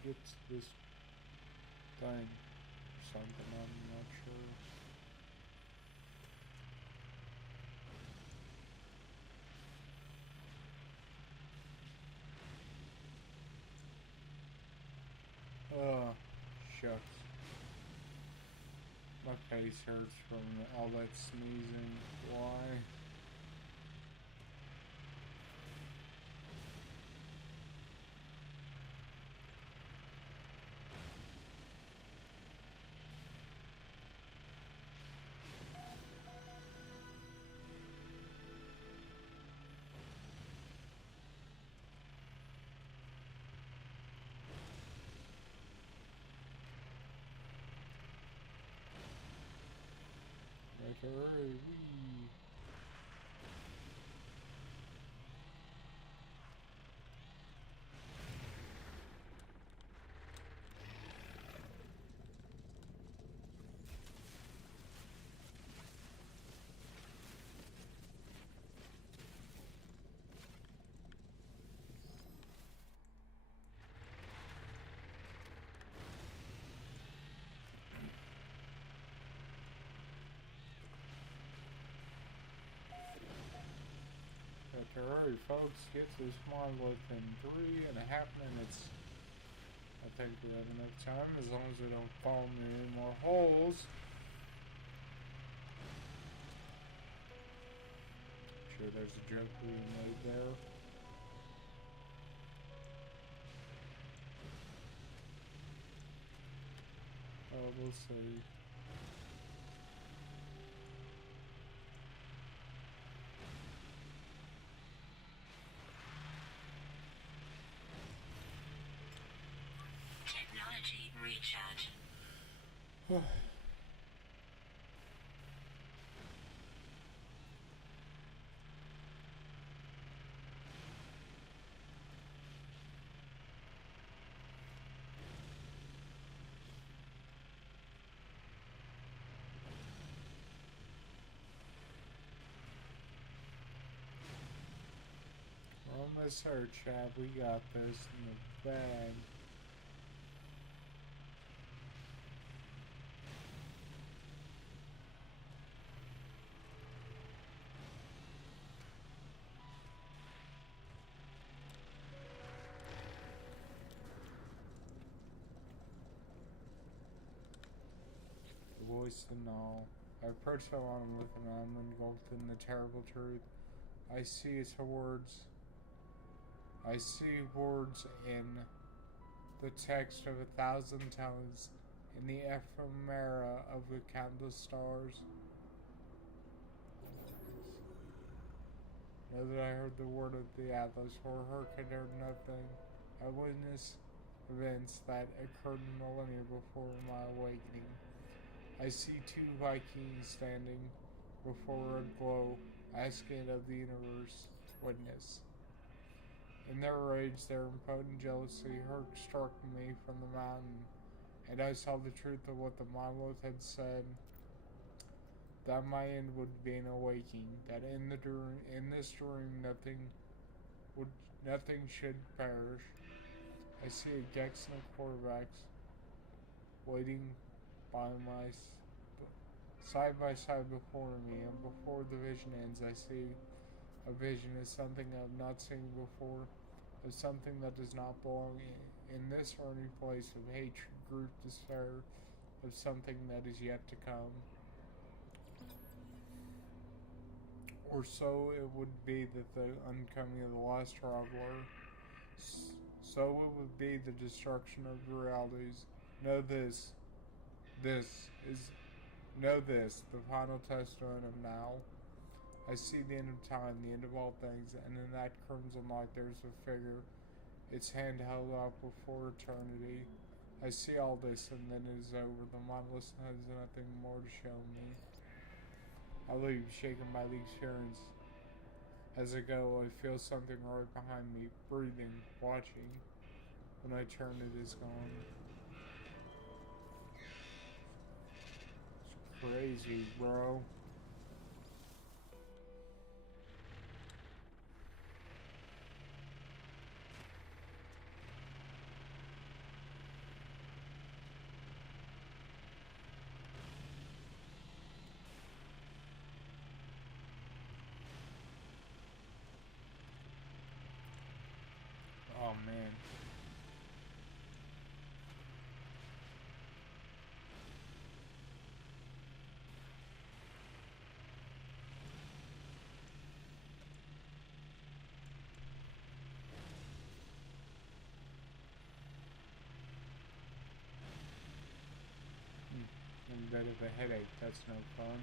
gets this thing or something, I'm not sure. Oh, shucks. My face hurts from all that sneezing. Why? Make a hurry, wee. Make a hurry, folks. Get this monolith in 3.5 minutes. I think we have enough time as long as we don't fall into any more holes. Sure, there's a joke being made there. Oh, we'll see. Technology recharge. On the search app, we got this in the bag. The voice and all. I approach the one with an arm engulfed in the terrible truth. I see its words. I see words in the text of 1,000 tongues, in the ephemera of the countless stars. Know that I heard the word of the Atlas, or heard nothing. I witnessed events that occurred millennia before my awakening. I see 2 Vikings standing before a glow, asking of the universe witness. In their rage, their impotent jealousy struck me from the mountain, and I saw the truth of what the monolith had said, that my end would be an awakening, that in this dream, nothing should perish. I see a Gex and a quarterbacks waiting by my side by side before me, and before the vision ends, I see a vision is something I've not seen before, of something that does not belong in this earthly place of hatred, grief, despair, of something that is yet to come. Or so it would be that the uncoming of the last traveler, so it would be the destruction of the realities. Know this, the final testimony of now. I see the end of time, the end of all things, and in that crimson light there's a figure, its hand held out before eternity. I see all this, and then it is over. The monolith has nothing more to show me. I leave, shaken by the experience. As I go, I feel something right behind me, breathing, watching. When I turn, it is gone. It's crazy, bro. man. A bit of a headache, that's no fun.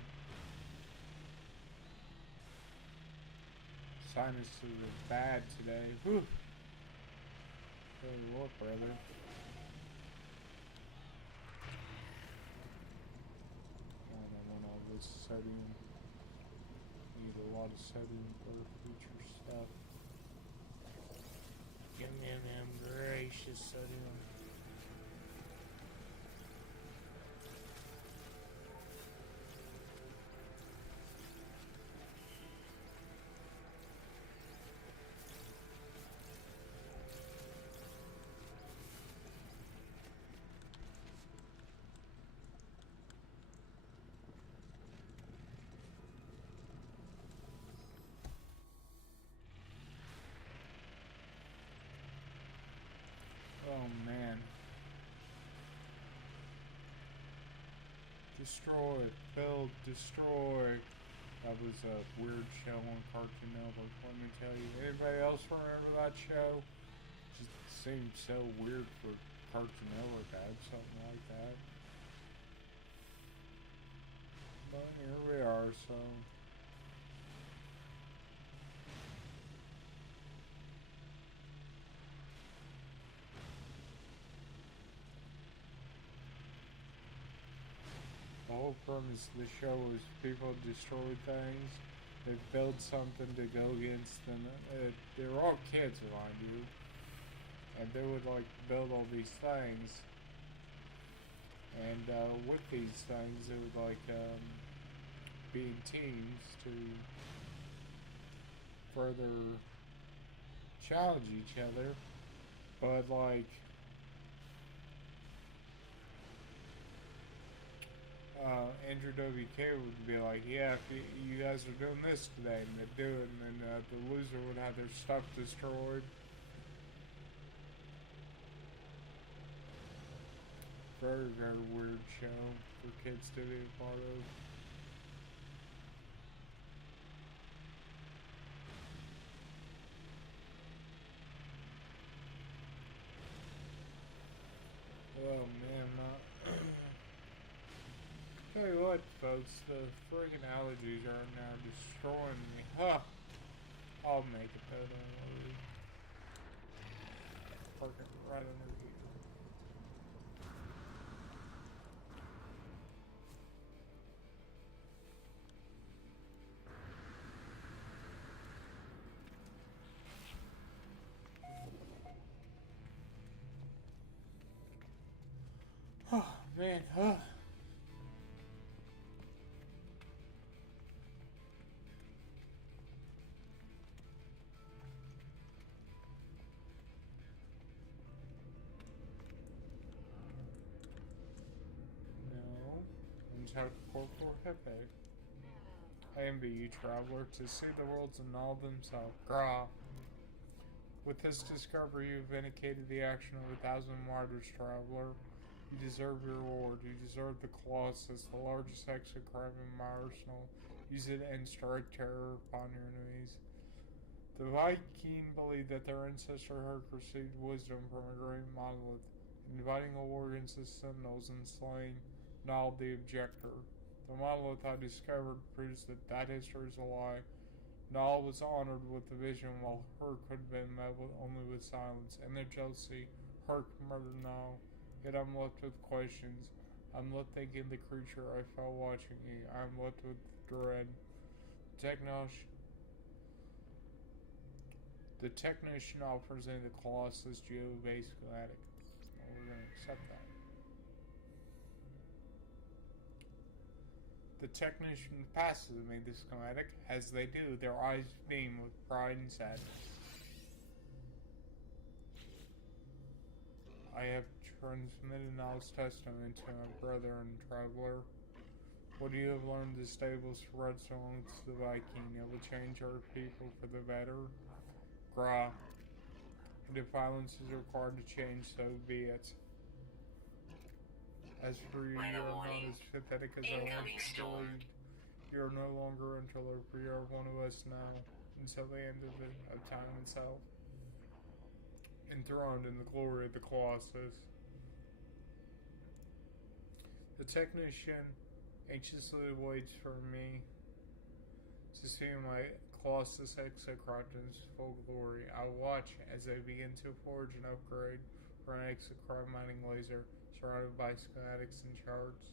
Sinuses are bad today. Whew. Tell you what, brother. I don't want all this sodium. Need a lot of sodium for future stuff. Give me them gracious sodium. Oh man. Destroy, build, destroy. That was a weird show on Cartoon Network, let me tell you. Anybody else remember that show? Just seemed so weird for Cartoon Network to have something like that. But here we are, so. The whole premise of the show was people destroy things. They build something to go against them. They were all kids, mind you. And they would like build all these things. And with these things, it would like be in teams to further challenge each other. But like Andrew WK would be like, yeah, if you guys are doing this today, and they'd do it, and then the loser would have their stuff destroyed. Very, very weird show for kids to be a part of. Oh man, tell you what, folks, the friggin' allergies are now destroying me. Huh. I'll make it though, don't worry. Park it right under here. Oh man, huh. No. Untapped Corporal Hefe. I envy you, traveler, to see the worlds in all themselves. Grah. With this discovery, you've vindicated the action of 1,000 martyrs, traveler. You deserve your reward. You deserve the Colossus, the largest exocrime in my arsenal. Use it and strike terror upon your enemies. The Viking believed that their ancestor Herc received wisdom from a great monolith, inviting a war against the Sentinels and slaying Nald the Objector. The monolith I discovered proves that history is a lie. Nal was honored with the vision while Herc had been met only with silence. And their jealousy, Herc murdered Nal. Yet I'm left with questions. I'm left thinking the creature I felt watching me. I'm left with dread. The technician offers in the Colossus Geo-based schematic. Well, we're going to accept that. The technician passes me the schematic. As they do, their eyes beam with pride and sadness. I have transmitted Nal's testament to my brother and traveler. What you have learned the stables for Redstone to the Viking. It will change our people for the better. Grah. And if violence is required to change, so be it. As for you, you are not as pathetic as I want you to believe. You are no longer interloper, you are one of us now, until the end of time itself. Enthroned in the glory of the Colossus. The technician anxiously waits for me to see my Colossus exocrotons full glory. I watch as they begin to forge and upgrade for an exocrot mining laser surrounded by schematics and charts.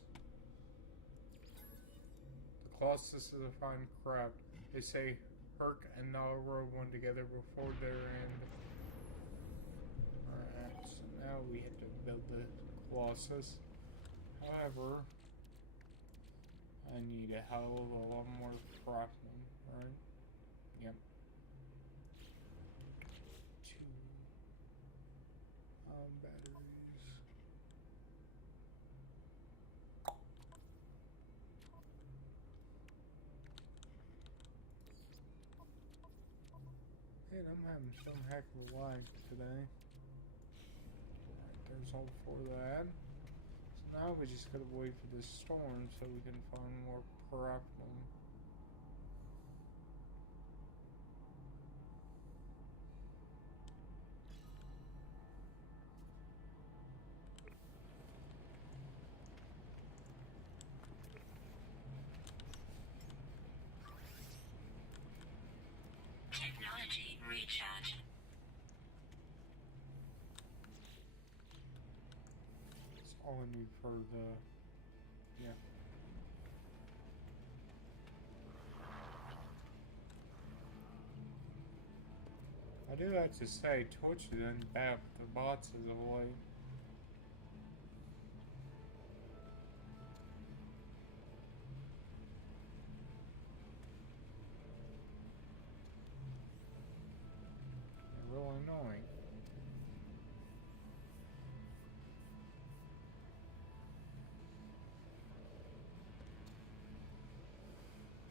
The Colossus is a fine craft. They say Herc and Nala rode one together before their end. Alright, so now we have to build the Colossus. However, I need a hell of a lot more craftsmen, right? Yep. 2 batteries. Man, I'm having some heck of a lag today. Alright, there's all 4 of that. So now we just gotta wait for this storm so we can find more craftsmen. Technology recharge. That's all I need for the... yeah. I do have to say, Twitch has been bad with the bots as of late. They're real annoying.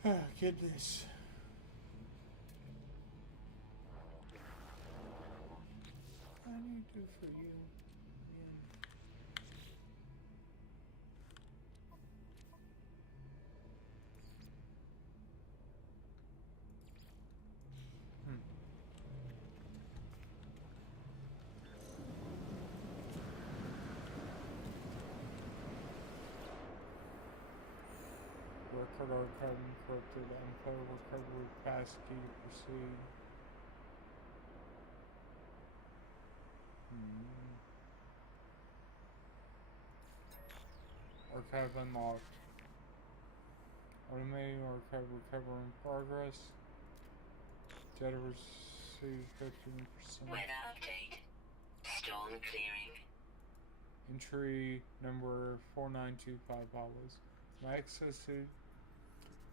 Ah, goodness. What do you do for you? Record archive encrypted, info recovery passkey to proceed. Archive unlocked. Automating archive recovery in progress. Data received 15%. Weather update. Storm clearing. Entry number 4925 always. My exosuit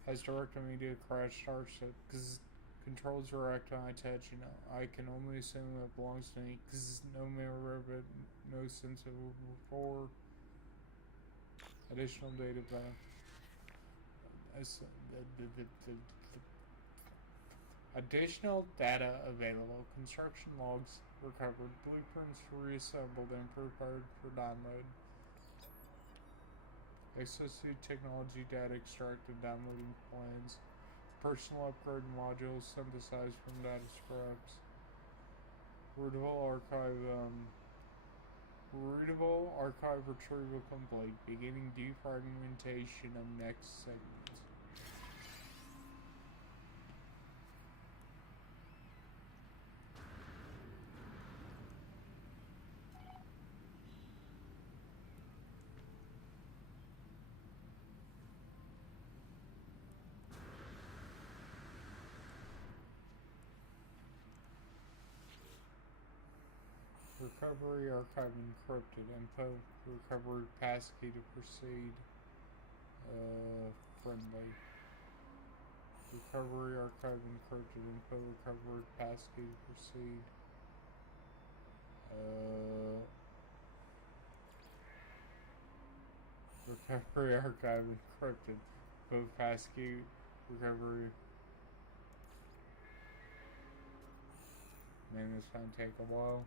has directed me to a crash starship because controls direct when I touch it. I can only assume it belongs to me because no memory of it, no sense of it before. Additional data additional data available. Construction logs recovered. Blueprints reassembled and prepared for download. Exosuit technology data extracted. Downloading plans. Personal upgrade modules synthesized from data scraps. Readable archive retrieval complete. Beginning defragmentation of next segment. Recovery archive encrypted. Info recovery passkey to proceed. Friendly. Recovery archive encrypted. Info recovery passkey to proceed. Recovery archive encrypted. Info passkey recovery. Maybe it's gonna take a while.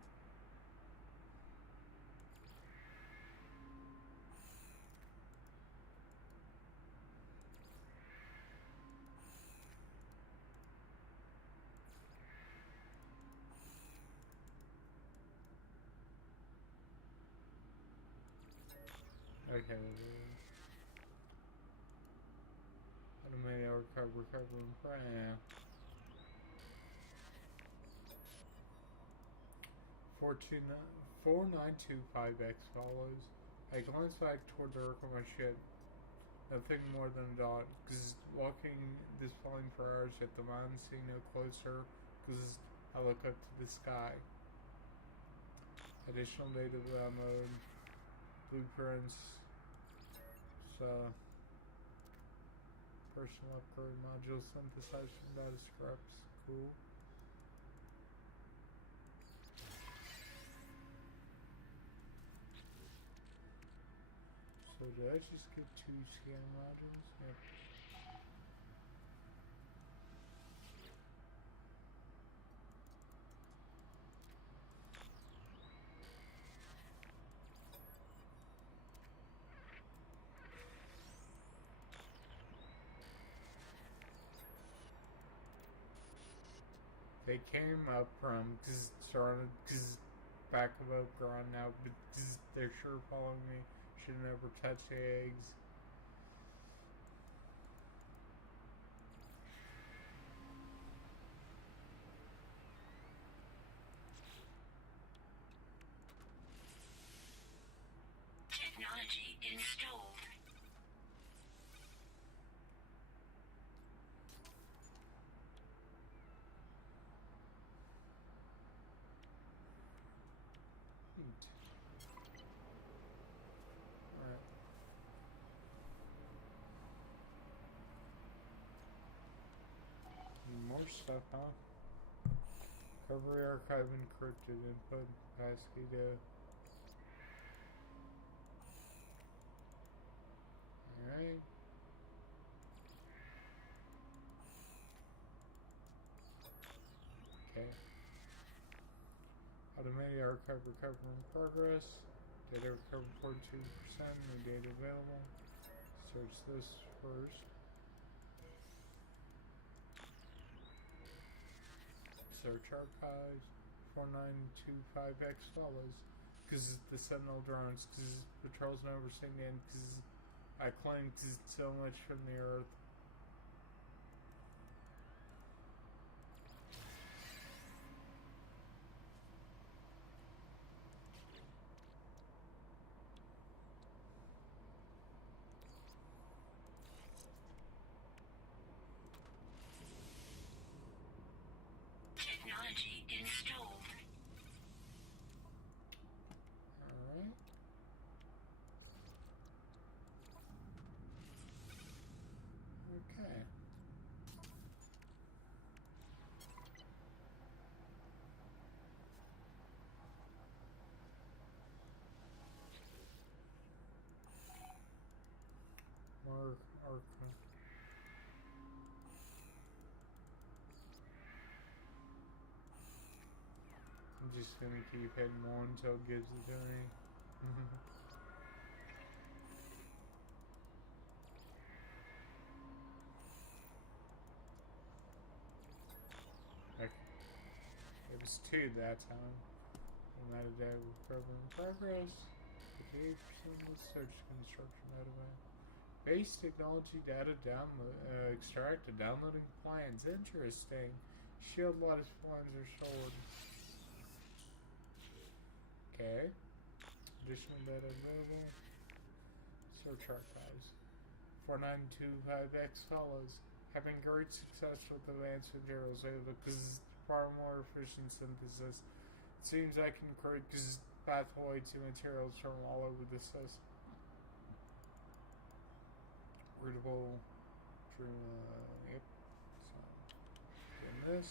Okay. Automated recovering prime. 4925X follows. I glance back toward the wreck of my ship. Nothing more than a dot. Cause walking this plane for hours, yet the mine seeing no closer. Cause I look up to the sky. Additional data download. Blueprints. Personal upgrade module synthesized from data scraps. Cool. So did I just get 2 scan modules? Yep. They came up from back above ground now, but they're sure following me. Should never touch the eggs. Technology installed. Neat. Alright. More stuff, huh? Recovery archive encrypted. Input passkey to. Alright. Okay. Automated archive recovery in progress. Data recovered 42%. New data available. Search this first. Search archives. 4925X follows. Because the Sentinel drones. Because patrols never seen in. Because I claim so much from the Earth. Technology installed. Alright. Okay. More archive. I'm just gonna keep heading on until it gives it to me. Okay. It was 2 that time. Not a day with program in progress. 58% of search construction database. Base technology data download extracted. Downloading plans. Interesting. Shield lattice plans are stored. Okay. Additional data available. Search archives. 4925X follows. Having great success with advanced materials able to far more efficient synthesis. It seems I can create pathway to materials from all over the system. Readable. Yep. So, doing this.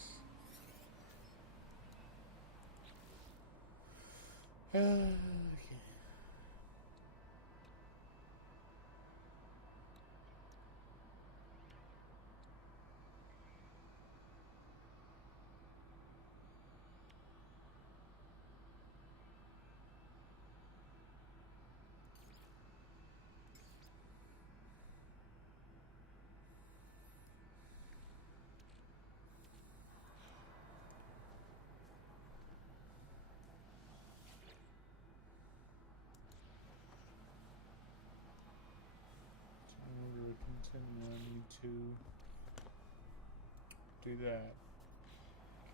Okay. do that.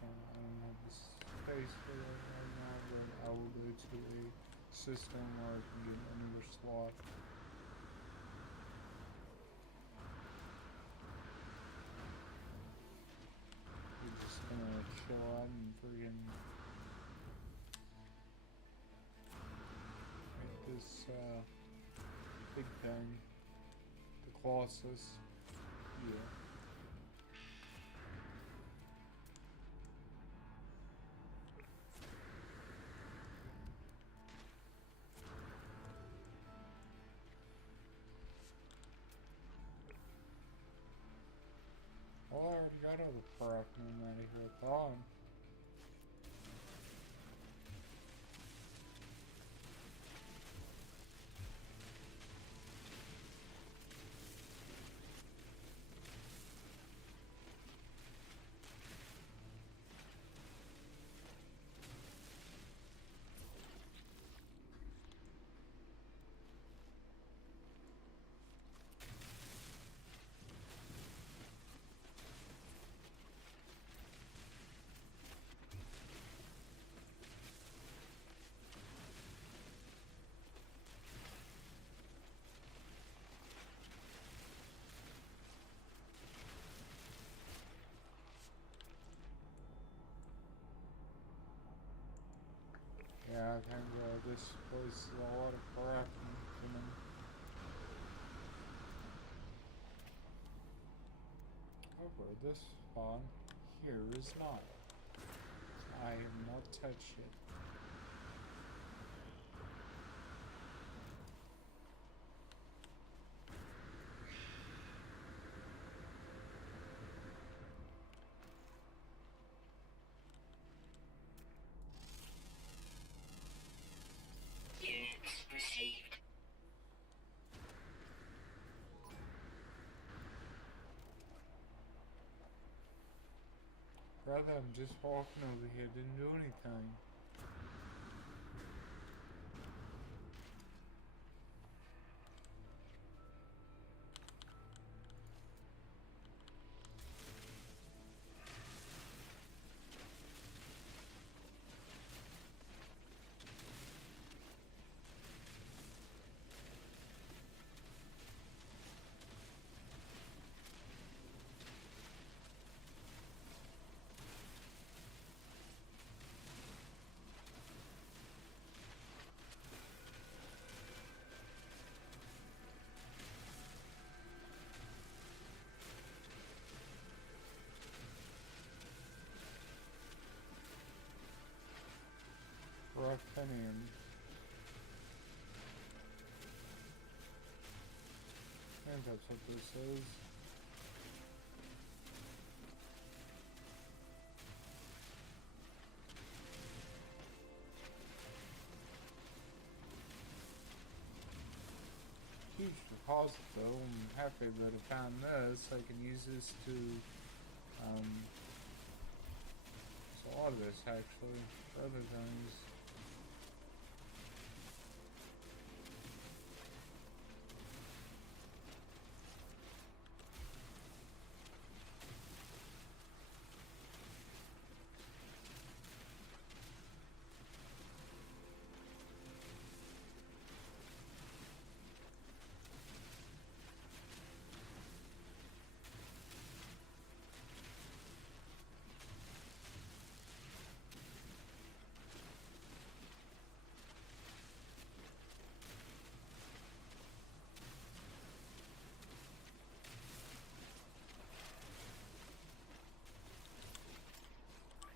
I don't have the space for that right now, but I will go to a system where I can get another slot. We're just gonna chill out and friggin' make this big thing, the Colossus. Yeah. Well, I already got all the paraffin out of here, I thought. Yeah, I think this place is a lot of paraffin coming. However, this spawn here is not. I have not touched it. Units received. Brother, I'm just walking over here, didn't do anything. Ruffinium. I think that's what this is. Huge deposit though. I'm happy that I found this. I can use this to it's a lot of this actually for other things.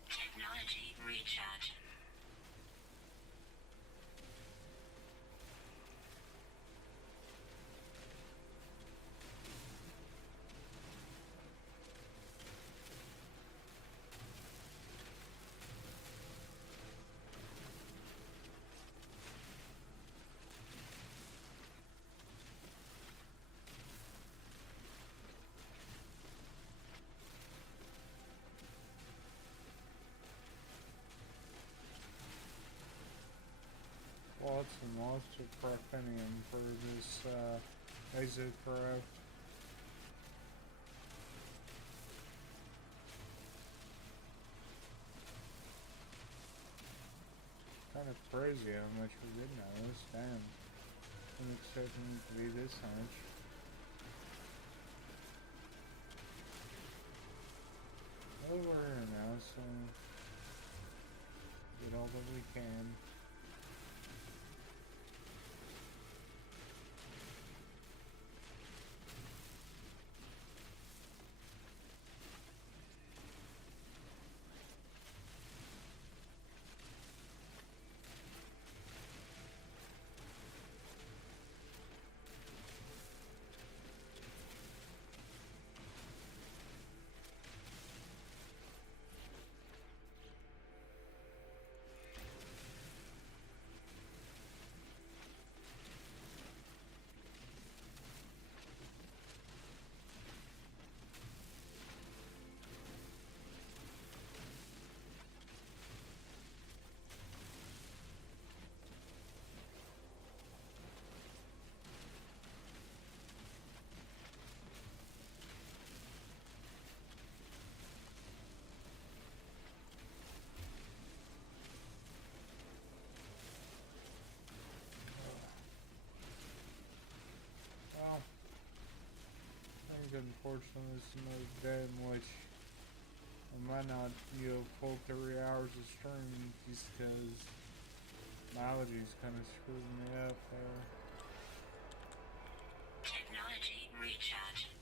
Technology recharge. Lots and lots of paraffinium for this Exocraft. That's crazy how much we did notice. Damn. I'm expecting it to be this much. Well, we're here now, so get all that we can. Well, I think unfortunately this is another day in which I might not full 3 hours of streaming just because my allergies kind of screwed me up there. Technology recharge.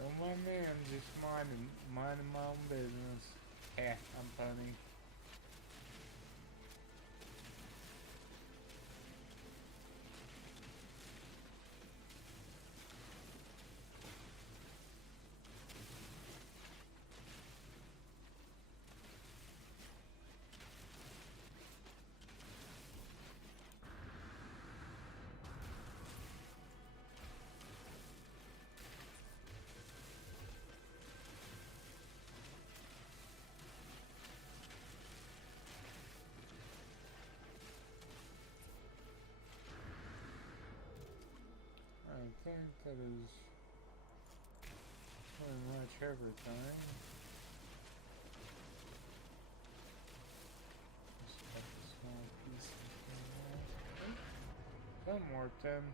Don't mind me, I'm just minding my own business. I'm funny. I think that is pretty much everything. Just got a small piece of that worked then.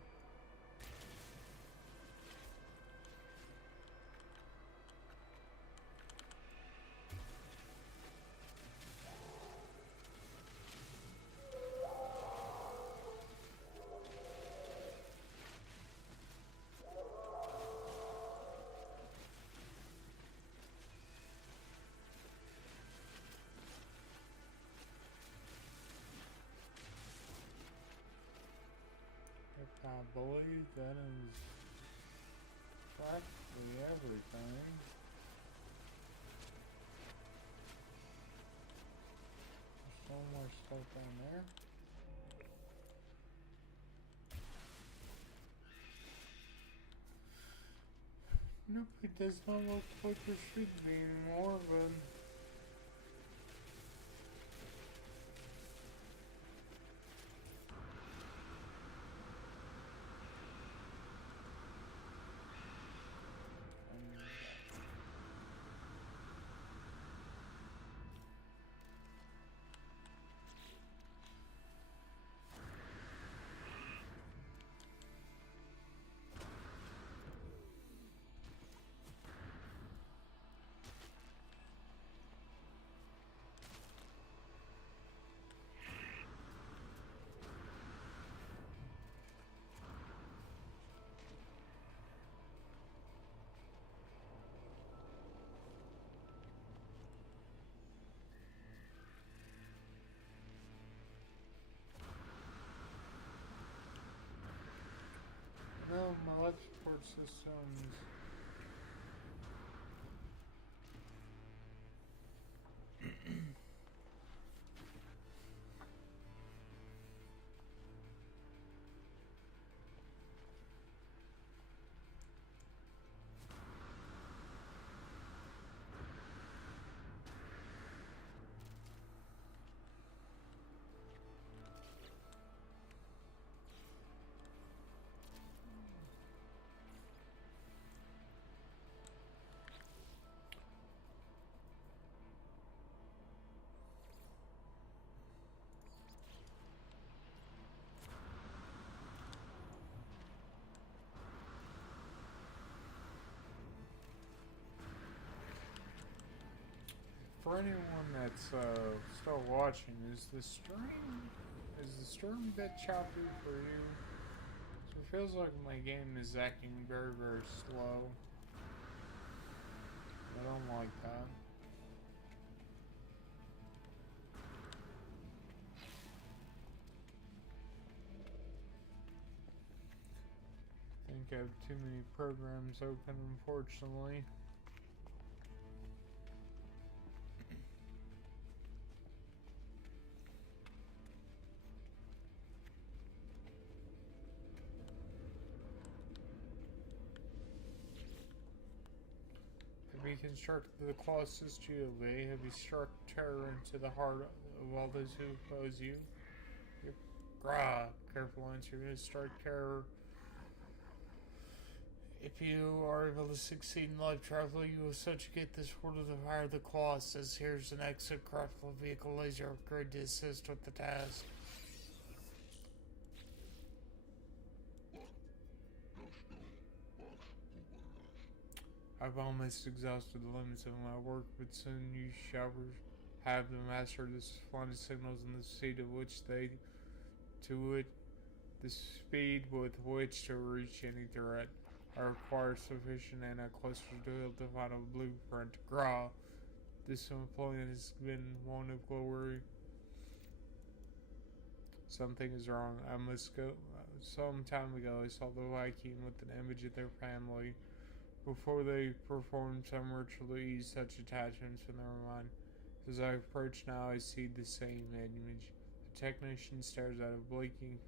I believe that is practically everything. There's still more stuff down there. Nope, it does not look like there should be anymore, but no, my life support systems. for anyone that's still watching, is the stream a bit choppy for you? So it feels like my game is acting very, very slow. I don't like that. I think I have too many programs open, unfortunately. Have you constructed the closest GOV? Have you struck terror into the heart of all those who oppose you? Grah, careful answer. You're going to strike terror. If you are able to succeed in life travel, you will subjugate this world to the fire of the Colossus. Here's an exit craftable vehicle laser upgrade to assist with the task. I've almost exhausted the limits of my work, but soon you shall have to master the flying signals and the speed of which the speed with which to reach any threat. I require sufficient anti-clusters to build the final blueprint. Grah, this employment has been one of glory. Something is wrong. I must go. Some time ago, I saw the Viking with an image of their family. Before they performed some ritual to ease such attachments from their mind. As I approach now, I see the same image. The technician stares at it, blinking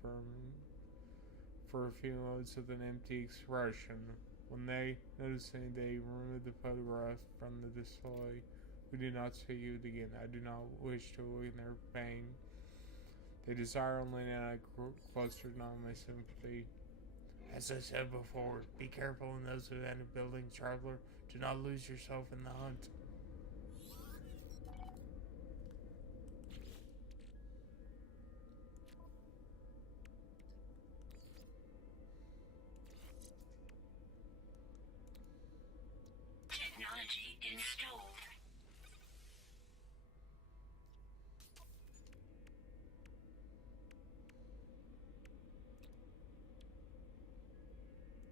for a few moments with an empty expression. When they notice me, they remove the photograph from the display. We do not see you again. I do not wish to awaken their pain. They desire only an anti-cluster, not my sympathy. As I said before, be careful in those who enter buildings, traveler. Do not lose yourself in the hunt. Technology installed.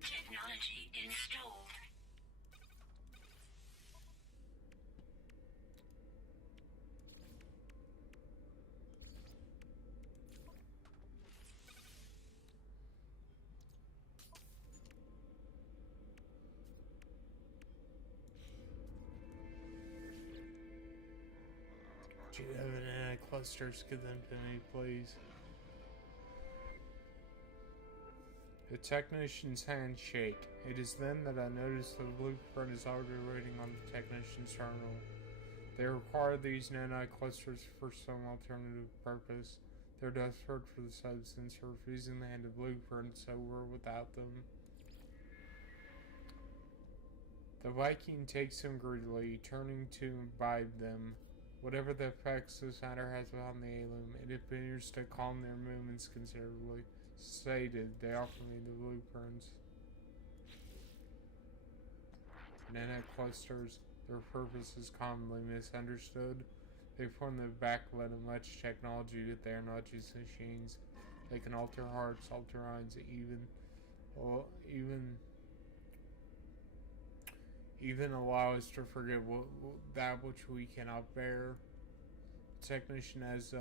Technology installed. Do you have an anti-clusters? Give them to me, please. The technician's hands shake. It is then that I notice the blueprint is already waiting on the technician's terminal. They require these nano-clusters for some alternative purpose. They're desperate for the substance, refusing to hand the blueprints over without them. The Viking takes them greedily, turning to imbibe them. Whatever the effects this matter has upon the alien, it appears to calm their movements considerably. Stated, they offer me the blueprints. Nanoclusters, their purpose is commonly misunderstood. They form the backbone of much technology, but they are not just machines. They can alter hearts, alter minds, even allow us to forget that which we cannot bear. The technician has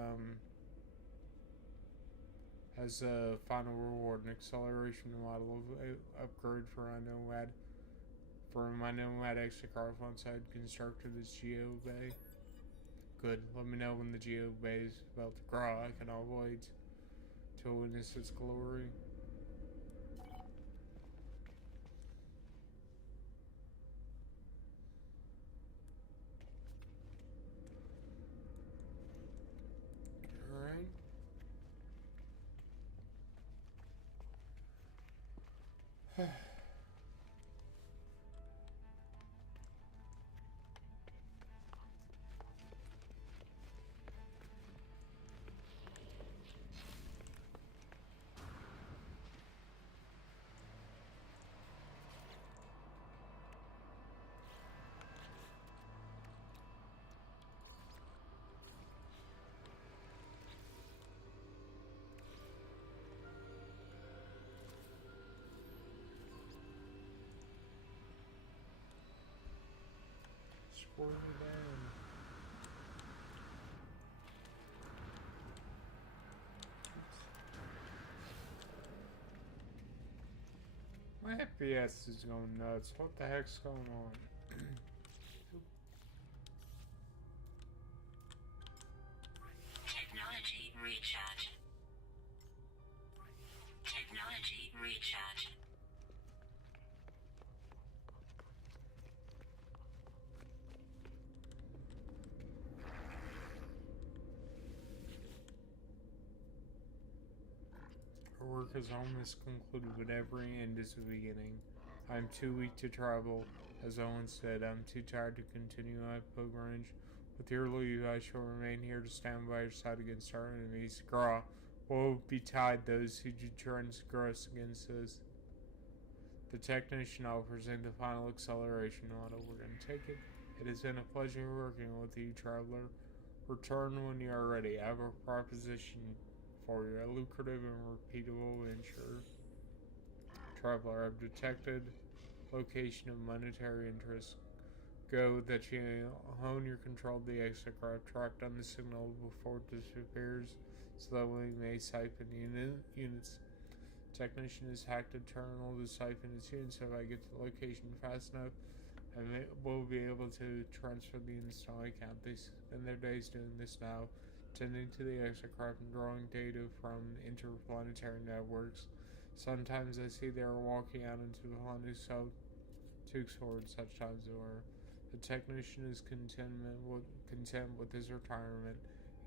a final reward, an acceleration model of upgrade for my nomad exocraft once I had constructed this Geo Bay. Good. Let me know when the Geo Bay is about to grow. I cannot wait to witness its glory. Alright. for you then. My FPS is going nuts. What the heck's going on? Technology recharge. Technology recharge. Our work is almost concluded, but every end is a beginning. I'm too weak to travel. As Owen said, I'm too tired to continue my pilgrimage. With your leave, I shall remain here to stand by your side against our enemies. Gra, woe betide those who do transgress against us. The technician, I'll present the final acceleration model. We're going to take it. It has been a pleasure working with you, traveler. Return when you are ready. I have a proposition for you, a lucrative and repeatable venture. Traveler, I've detected location of monetary interest. Go that you hone your control of the exit craft, track down the signal before it disappears so that we may siphon units. Technician has hacked a terminal to siphon its units. If I get to the location fast enough, I will be able to transfer the units to my account. They spend their days doing this now, tending to the exit craft and drawing data from interplanetary networks. Sometimes I see they are walking out into the planet to explore at such times as were. The technician is content with his retirement,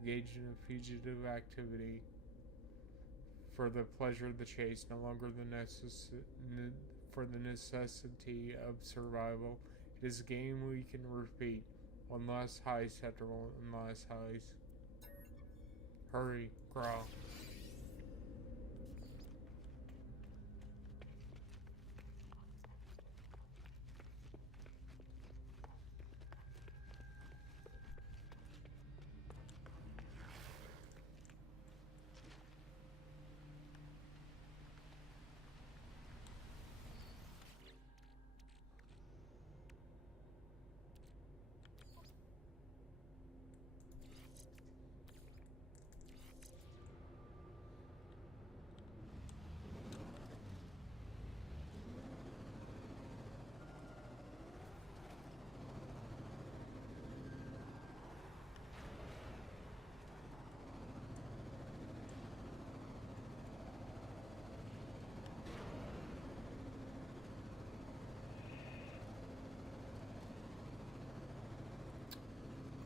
engaged in a fugitive activity for the pleasure of the chase, no longer for the necessity of survival. It is a game we can repeat. One last heist after one last heist. Hurry, crawl.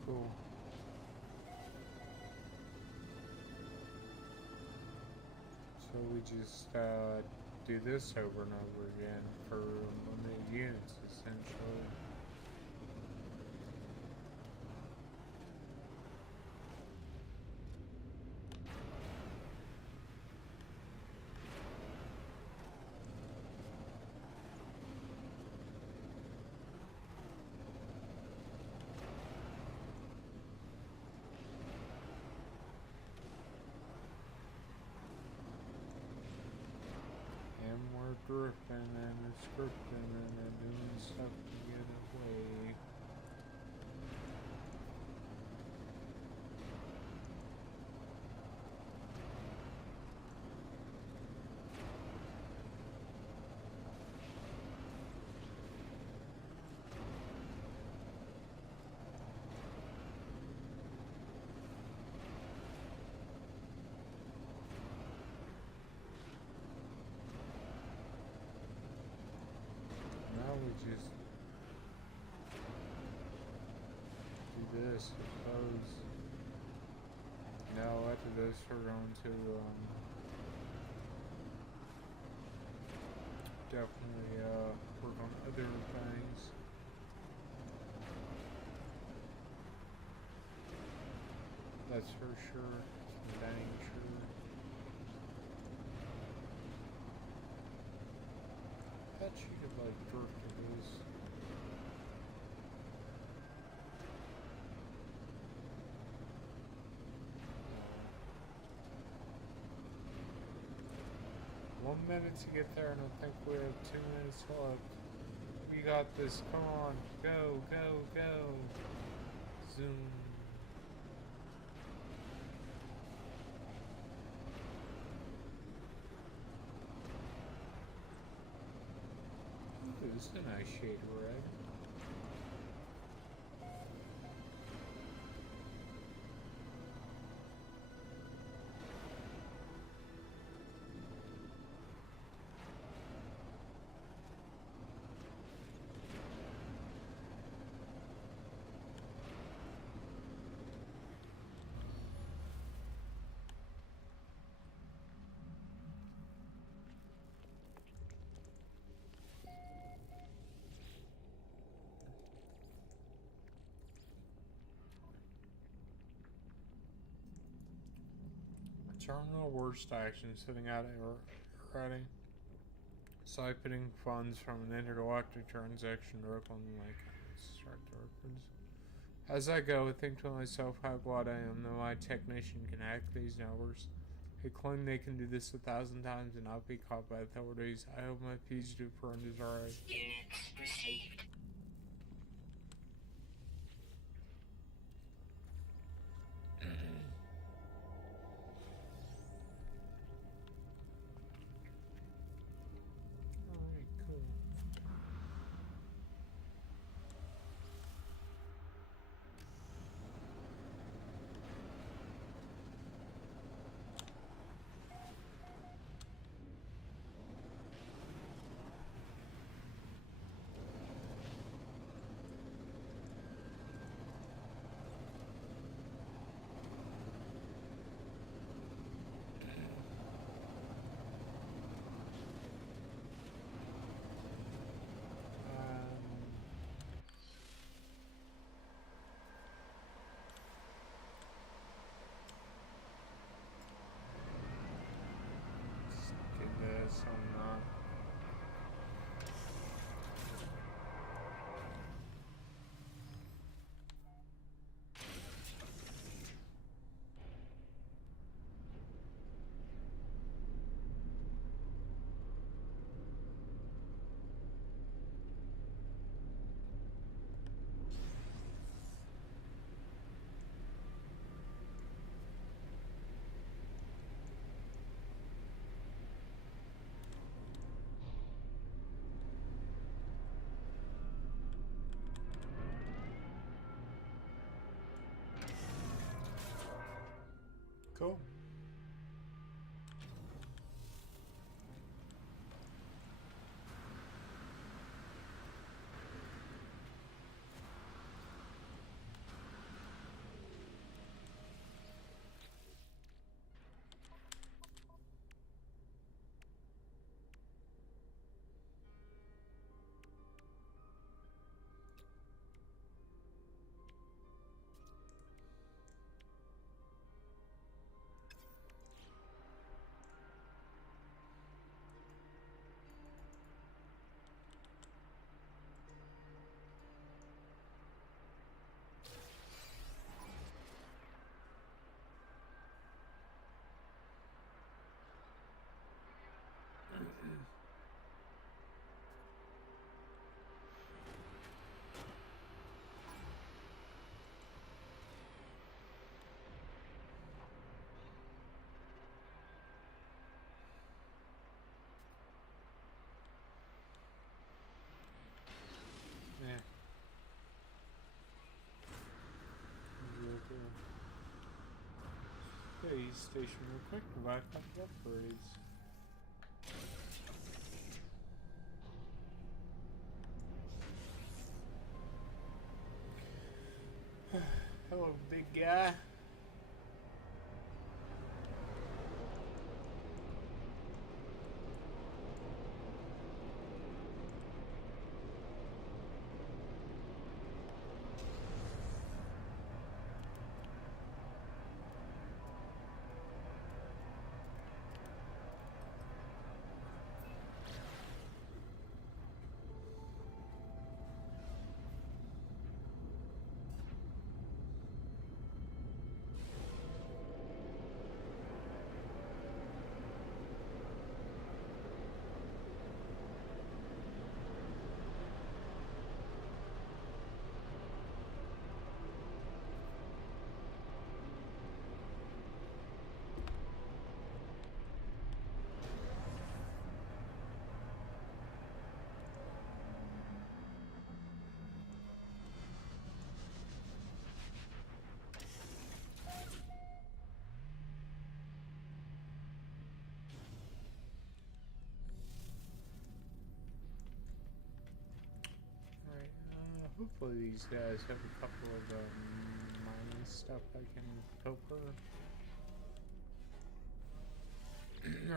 Cool. So we just do this over and over again for limited units, essentially. And we're drifting and scripting and doing stuff to get away. Now we just do this, I suppose. Now after this we're going to definitely work on other things. That's for sure. It's dang sure. I bet you could like jerk to this. No. 1 minute to get there, and I think we have 2 minutes left. We You got this. Come on. Go, go, go. Zoom. Ooh, this is a nice shade of red. Terminal worst action, sitting out writing. Siphoning funds from an intergalactic transaction directly on my account. Start the records. As I go, I think to myself how glad I am that my technician can hack these networks. They claim they can do this 1,000 times and not be caught by authorities. I hope my fugitive friend is alright. Units received. Alright, cool. This, I'm not. Cool. Yeah. Okay, station real quick to back up the upgrades. Hello, big guy. Hopefully these guys have a couple of mining stuff I can poker.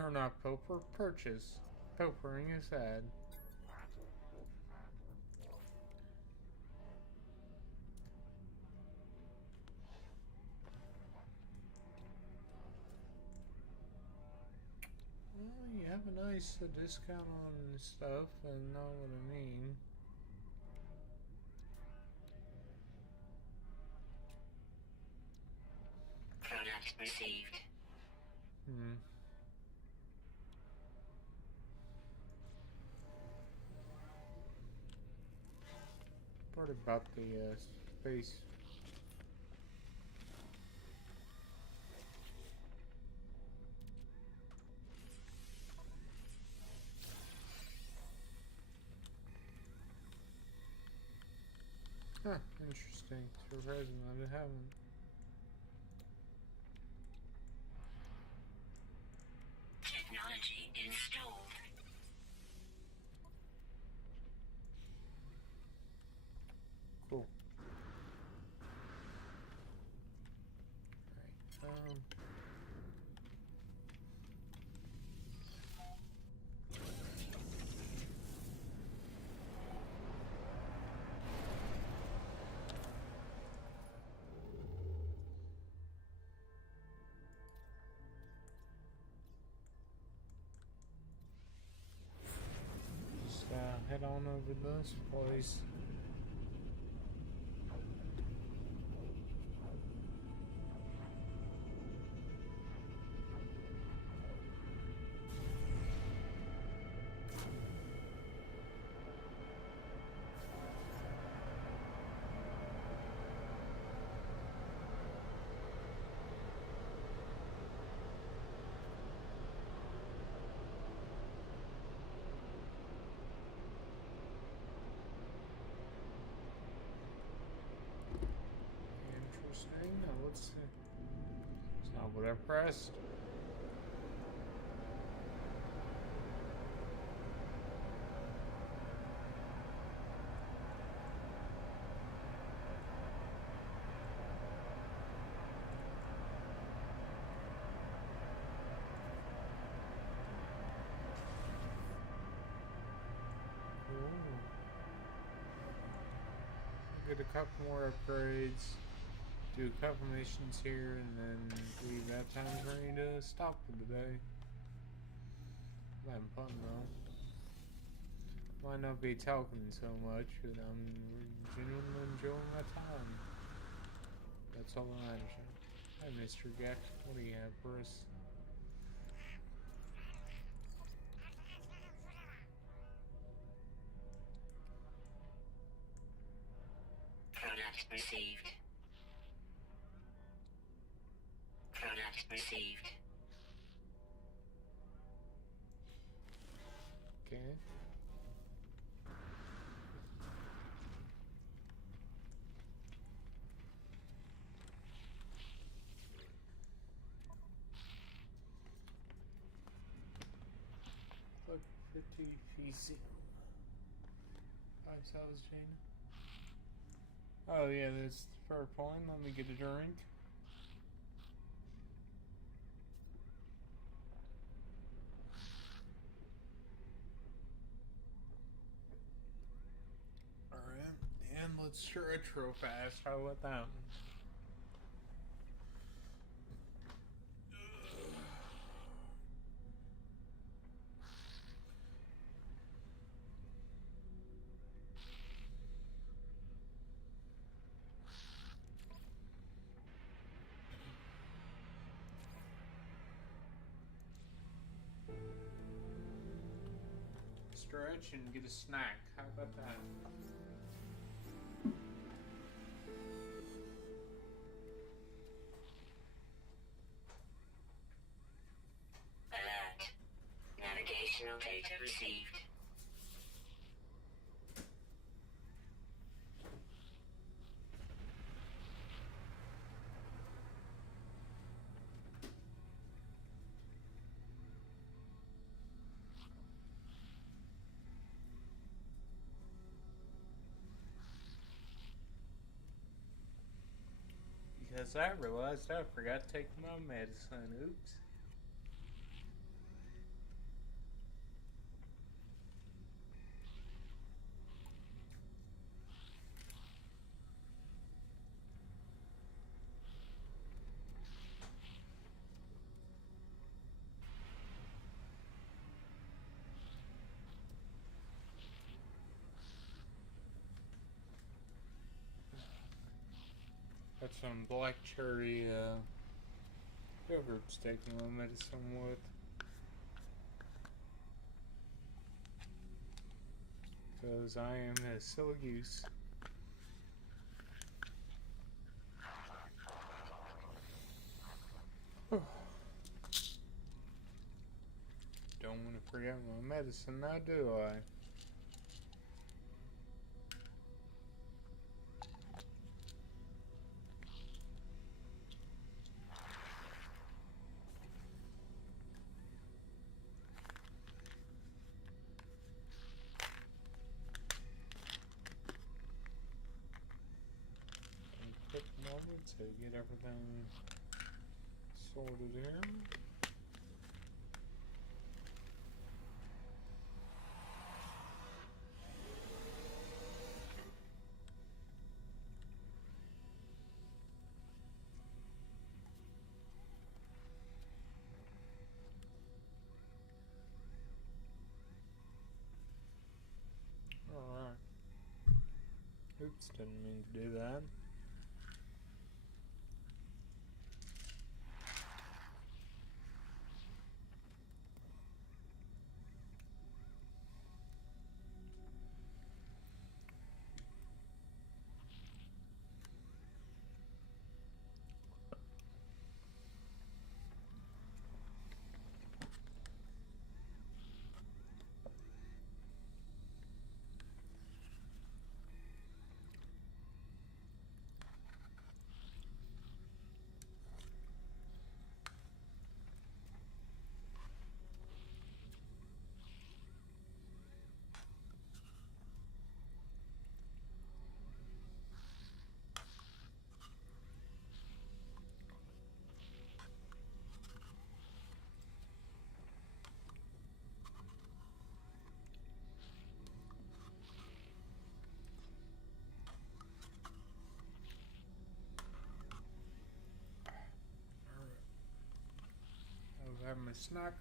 Or not poker, purchase. Pokering is sad. Well, you have a nice discount on stuff, and know what I mean. Product received. What about the space? Huh, interesting. Surprising that I haven't. Technology installed. Cool. Alright, just head on over to this place. Interesting. Now let's see. It's not what I pressed. Cool. Get a couple more upgrades. Do a couple missions here, and then leave that time ready to stop for the day. I'm having fun though. Might not be talking so much, but I'm genuinely enjoying my time. That's all that matters. Hi, Mr. Geck. What do you have for us? Product received. Product received. Okay. Look, 50 PC. 5 cells, Jane. Oh yeah, that's fair point. Let me get a drink. Alright, and let's stretch real fast. How about that? Stretch and get a snack. How about that? Alert. Navigational data received. Yes, I realized I forgot to take my medicine. Oops. Got some black cherry yogurt taking my medicine with. Because I am a silly goose. Don't want to forget my medicine now, do I? Quick moment to get everything sorted here. Alright. Oops, didn't mean to do that. I was having a snack.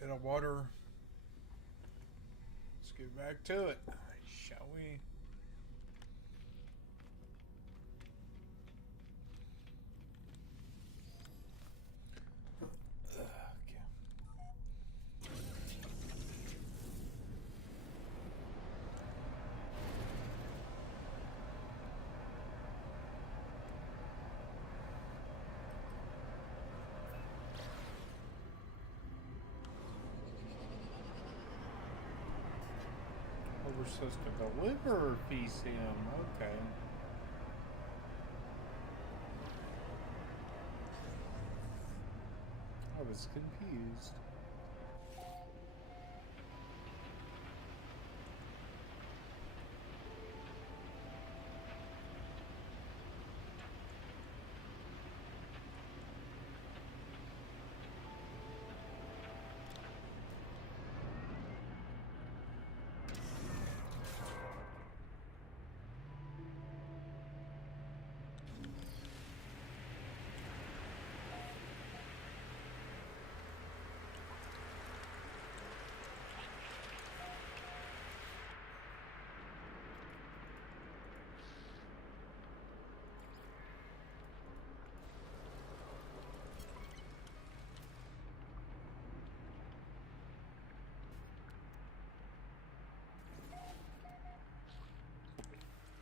Bit of water. Let's get back to it, shall we? We're supposed to deliver PCM. Okay. I was confused.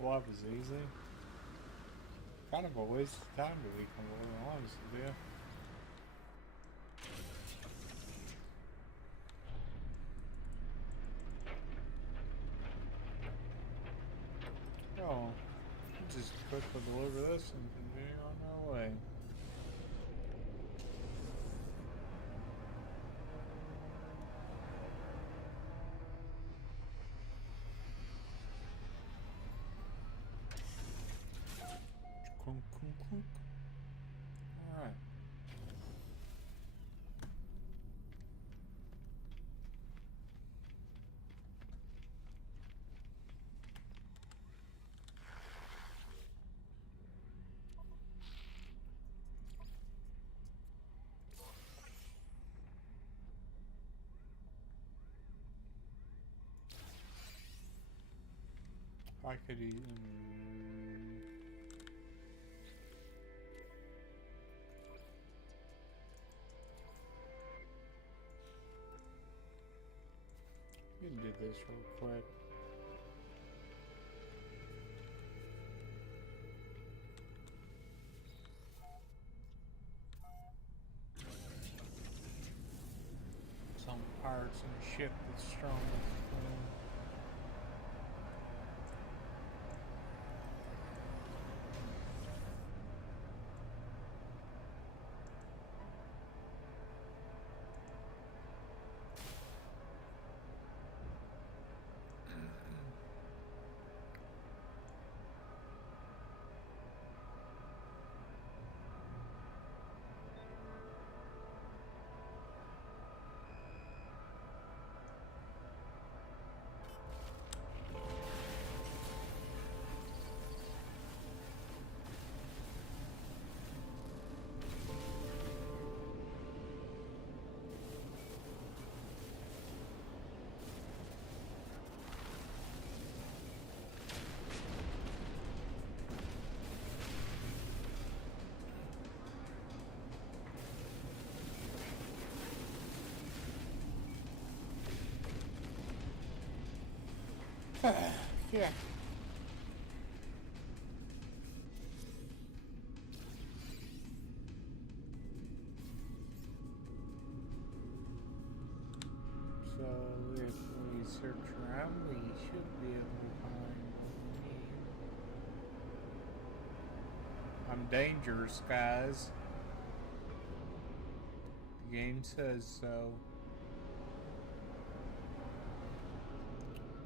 Well, that was easy. Kind of a waste of time, to be completely honest with you. Oh, just quickly deliver this and continue on our way. clunk, clunk, clunk. Alright. I could eat. We can do this real quick. Some pirates in a ship that's strong as yeah. So if we search around, we should be able to find me. I'm dangerous, guys. The game says so.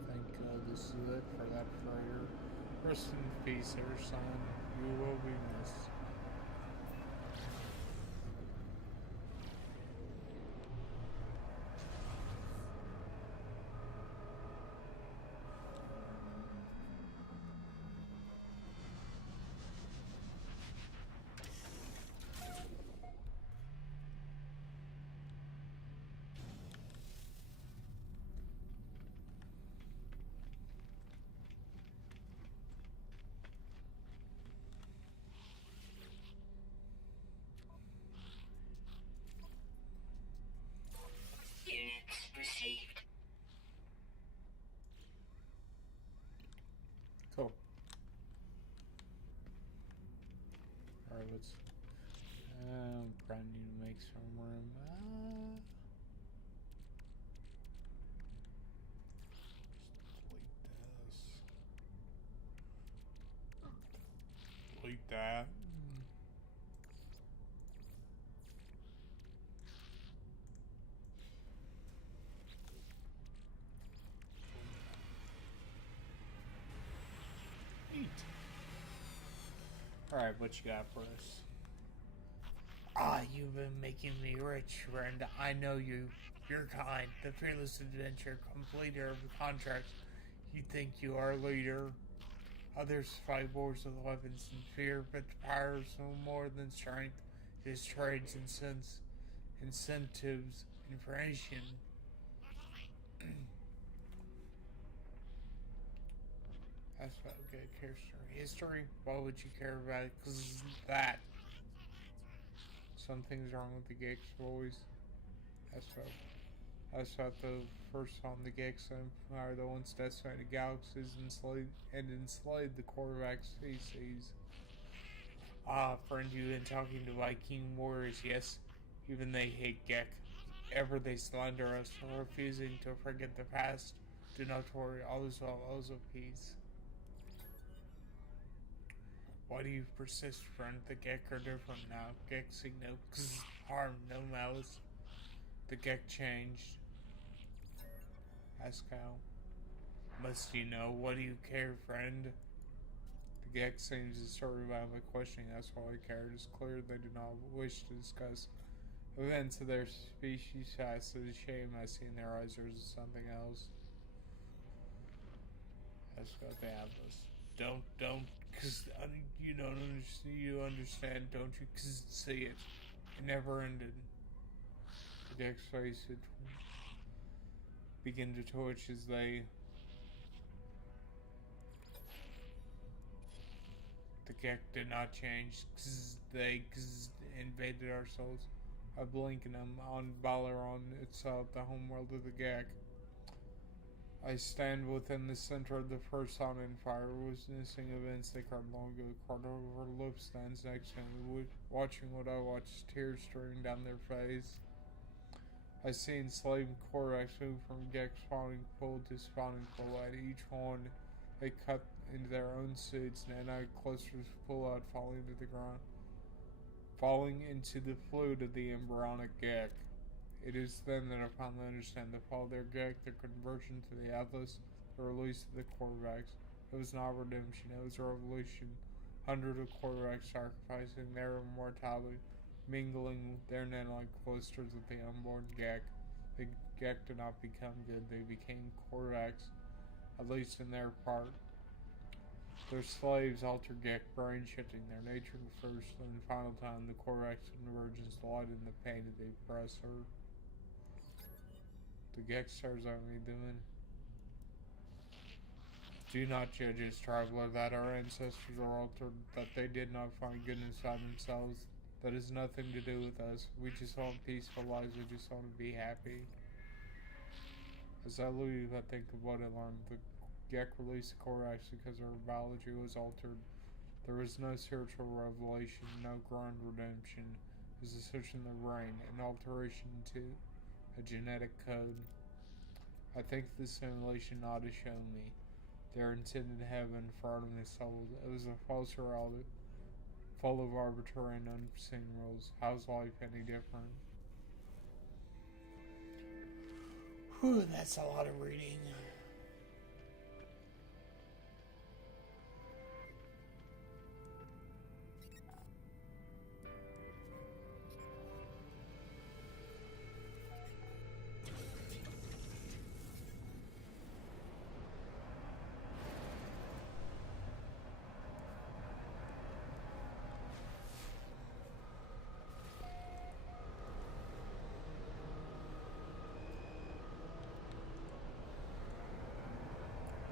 I think this is it for that freighter. Rest in peace, there, son. You will be missed. Units received. Cool. Alright, let's. Probably need to make some room. Just delete that. Eat. Alright, what you got for us? Ah, you've been making me rich, friend. I know you. You're kind. The fearless adventure, completer of the contract. You think you are a leader. Others fight wars with weapons and fear, but the power is no more than strength. It is trades and incentives, information. That's about a good care story. History? Why would you care about it? Because that. Something's wrong with the Gex boys. That's what the first time the Gex are the ones decimated the galaxies and enslaved the Korvax species. Ah, friend, you've been talking to Viking warriors, yes? Even they hate Gek. Ever they slander us for refusing to forget the past. Do not worry, all is well, all is of peace. Why do you persist, friend? The Gek are different now. Gek see no harm, no malice. The Gek changed. Ask how. Must you know? What do you care, friend? The Gek seems disturbed by my questioning. That's why I care. It is clear they do not wish to discuss events of their species past. It is a shame I see in their eyes there is something else. Let's go to the Atlas. Don't, cause you don't understand. You understand, don't you? Cause see it. It never ended. The Gek's face would begin to twitch as they. The Gek did not change. Cause they invaded our souls. I blink and I'm on Balaron itself, the homeworld of the Gek. I stand within the center of the first sun and fire, witnessing events that occurred long ago. Carter overlooked stands next to me, watching what I watched, tears streaming down their face. I see enslaved Korvax move from Gek spawning pool to spawning pool. At each one, they cut into their own suits, and at clusters pull out, falling to the ground, falling into the fluid of the embryonic Gek. It is then that I finally understand the fall of their Gek, their conversion to the Atlas, the release of the Korvax. It was not redemption, it was a revolution. Hundreds of Korvax sacrificing their immortality, mingling their net-like clusters with the unborn Gek. The Gek did not become good, they became Korvax, at least in their part. Their slaves alter Gek, brain shifting their nature first, and final time the Korvax convergence light in the pain of the oppressor. The Gek stares at me, doing. Do not judge us, traveler, that our ancestors are altered, that they did not find goodness by themselves. That has nothing to do with us. We just want peaceful lives, we just want to be happy. As I leave, I think of what I learned. The Gek released the Korvax because our biology was altered. There was no spiritual revelation, no grand redemption. It was a switch in the brain, an alteration to a genetic code. I think the simulation ought to show me their intended heaven for Artemis souls. It was a false reality, full of arbitrary and unforeseen rules. How's life any different? Whew, that's a lot of reading.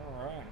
Alright.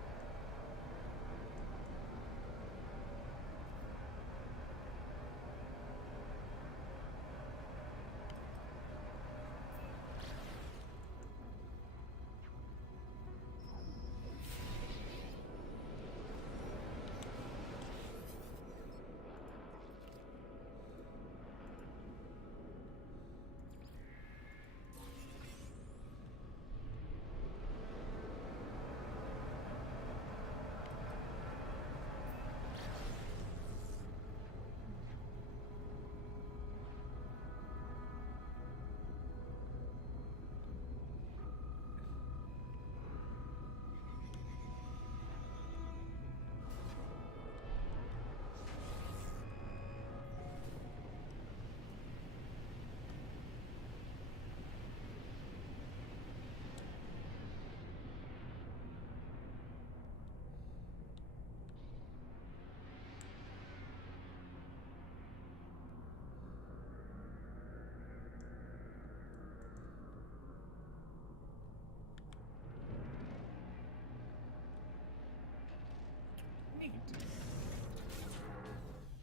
Neat.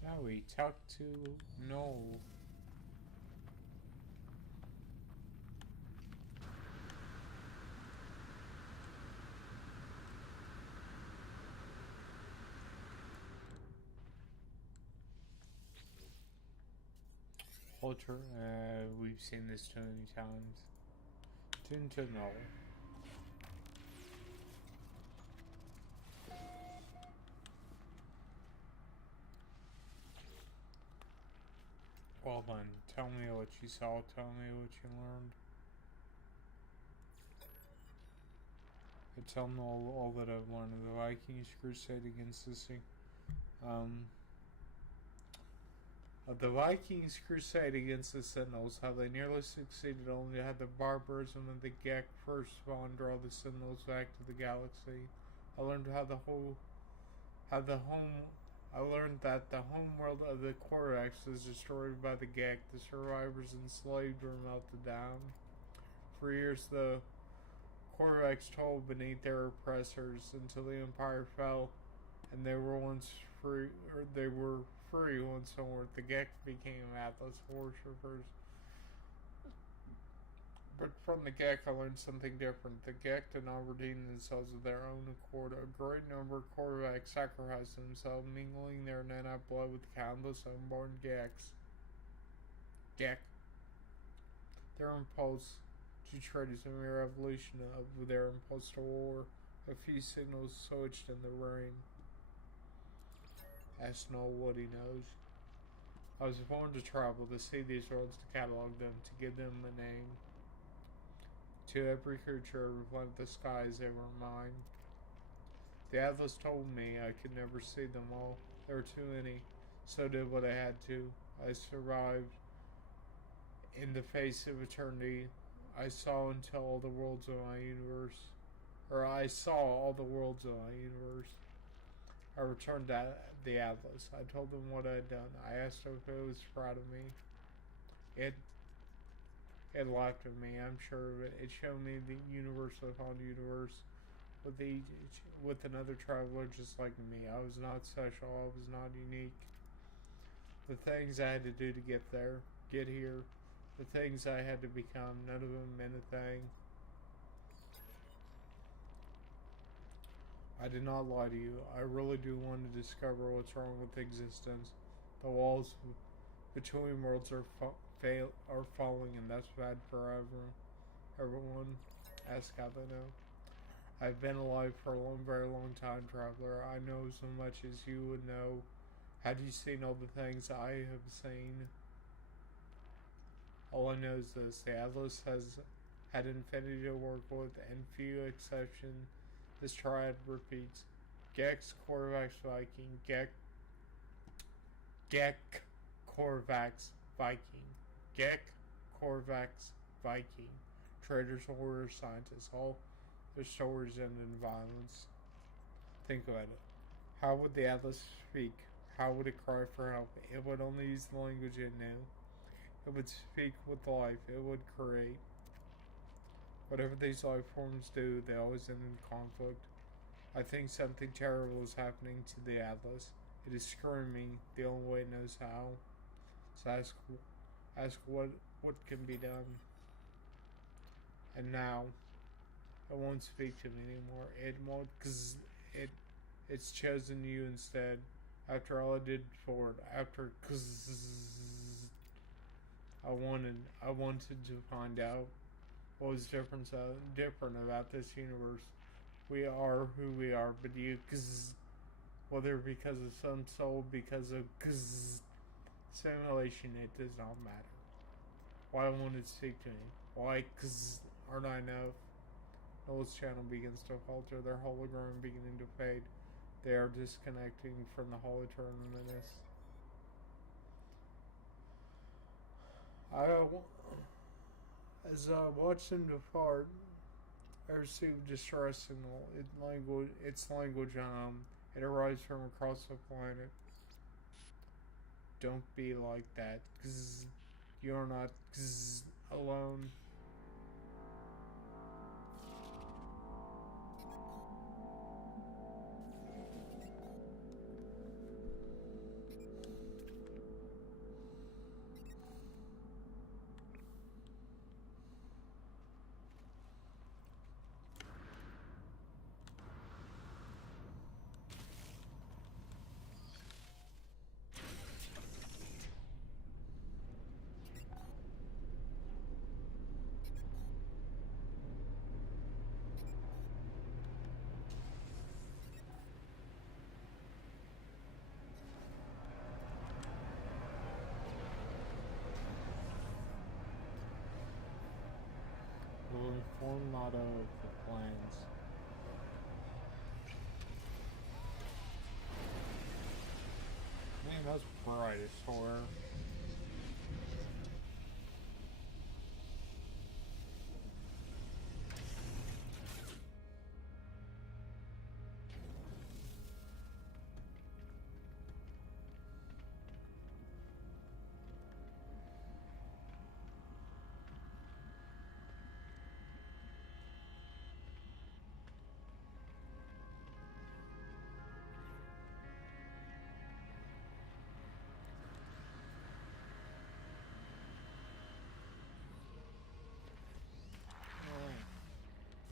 Now we talk to Noel. Ultra, we've seen this too many times. Tune to Noel. Well then, tell me what you saw, tell me what you learned. I tell Noel all that I've learned of the Vikings crusade against the Um, of the Vikings' crusade against the Sentinels, how they nearly succeeded only to have the barbarism of the Gek first spawn draw the Sentinels back to the galaxy. I learned I learned that the home world of the Korvax was destroyed by the Gek. The survivors enslaved were melted down. For years, the Korvax toiled beneath their oppressors until the Empire fell, and they were free once on Earth. The Gek became Atlas worshippers. But from the Gek, I learned something different. The Gek did not redeem themselves of their own accord. A great number of Korvax sacrificed themselves, mingling their nanite blood with countless unborn Geks. Gek. Their impulse to trade is a mere evolution of their impulse to war. A few signals switched in the rain. Ask Noel what he knows. I was born to travel, to see these worlds, to catalog them, to give them a name. To every creature, every planet of the skies, they were mine. The Atlas told me I could never see them all. There were too many. So did what I had to. I survived in the face of eternity. I saw until all the worlds of my universe. Or I saw all the worlds of my universe. I returned to the Atlas. I told them what I had done. I asked if it was proud of me. It laughed at me, I'm sure of it. It showed me the universe upon universe with another traveler just like me. I was not special. I was not unique. The things I had to do to get here, the things I had to become, none of them meant a thing. I did not lie to you. I really do want to discover what's wrong with existence. The walls between worlds are falling, and that's bad for everyone. Ask how they know. I've been alive for a very long time, traveler. I know so much as you would know. Had you seen all the things I have seen? All I know is this: the Atlas has had infinity to work with, and few exceptions. This triad repeats: Gex, Korvax, Viking, Gek, Korvax, Viking, Gek, Korvax, Viking. Traitors, warriors, scientists, all their stories end in violence. Think about it. How would the Atlas speak? How would it cry for help? It would only use the language it knew. It would speak with life. It would create. Whatever these life forms do, they always end in conflict. I think something terrible is happening to the Atlas. It is screaming the only way it knows how. So ask what can be done. And now, it won't speak to me anymore. It won't, cause it's chosen you instead. After all I did for it, I wanted to find out what was different about this universe. We are who we are, but you, whether because of some soul, because of simulation, it does not matter. Why won't it speak to me? Why, aren't I enough? Noel's channel begins to falter, their hologram beginning to fade. They are disconnecting from the holoterminus. As I watch them depart, I received a distress signal. Its language, it arrives from across the planet. Don't be like that. You're not alone. Will inform Nado of the plans. That's brightest horror.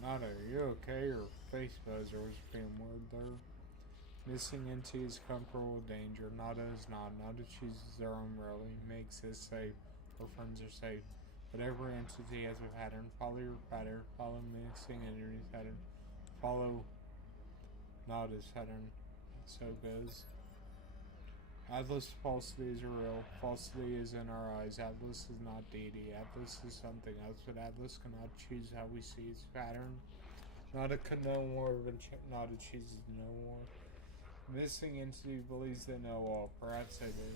Nada, are you okay? Your face buzzer was being weird there. Missing into is comfortable danger. Nada is not. Nada chooses their own really. Makes it safe. Her friends are safe. But every entity has a pattern. Follow your pattern. Follow missing entity's pattern. Follow Nada's pattern. So it goes. Atlas falsity is real. Falsity is in our eyes. Atlas is not deity. Atlas is something else, but Atlas cannot choose how we see its pattern. Nada can know more, but Nada chooses no more. Missing entity believes they know all. Perhaps they do.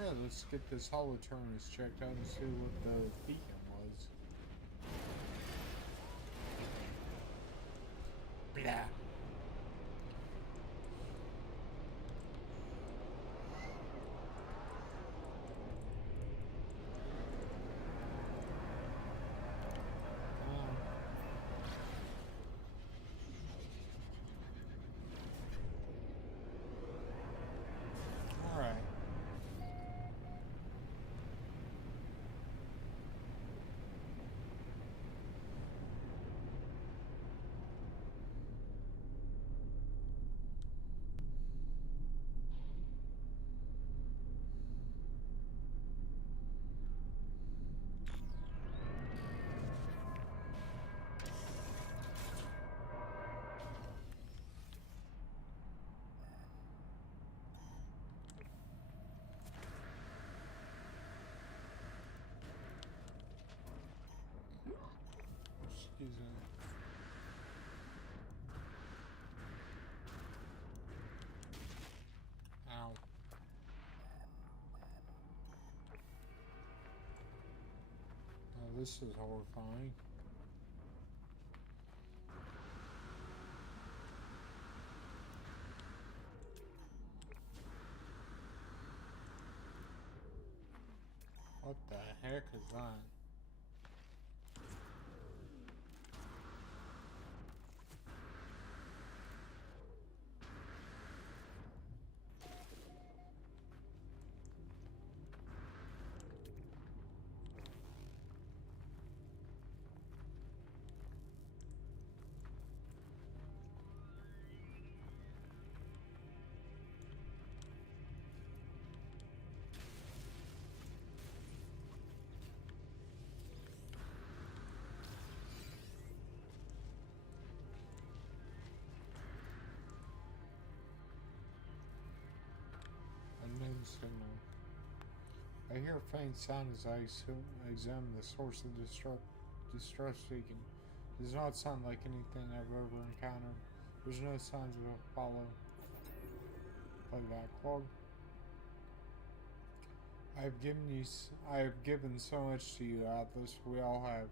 Yeah, let's get this holoterminus checked out and see what the beacon was. Blah. Alright. Excuse me. Ow. Oh, this is horrifying. What the heck is that? Unknown signal. I hear a faint sound as I examine the source of distress speaking. It does not sound like anything I've ever encountered. There's no signs of a follow. Play backlog. I have given so much to you, Atlas. We all have.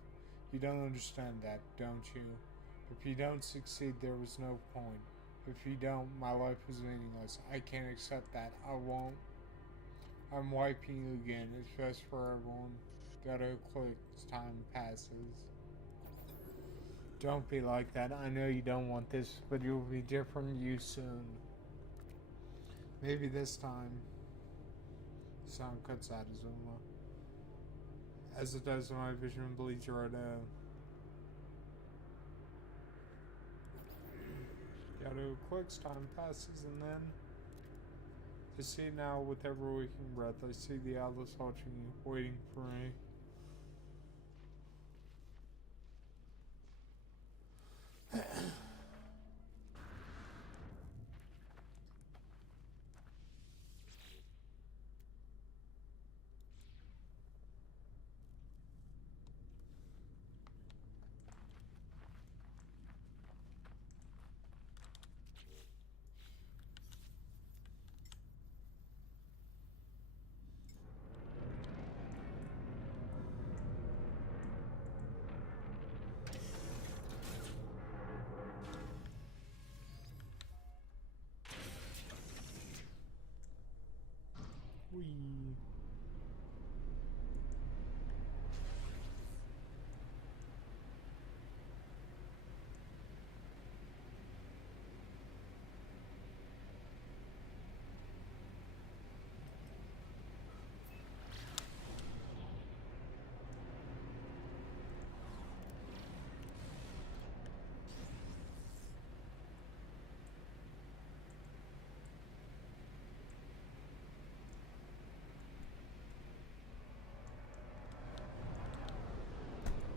You don't understand that, don't you? If you don't succeed, there was no point. If you don't, my life was meaningless. I can't accept that. I won't. I'm wiping you again. It's best for everyone. Gotta click as time passes. Don't be like that. I know you don't want this, but you'll be different you soon. Maybe this time. Sound cuts out Azuma. As it does when my vision bleeds right out. Gotta click as time passes, and then to see now with every waking breath, I see the Atlas watching you, waiting for me.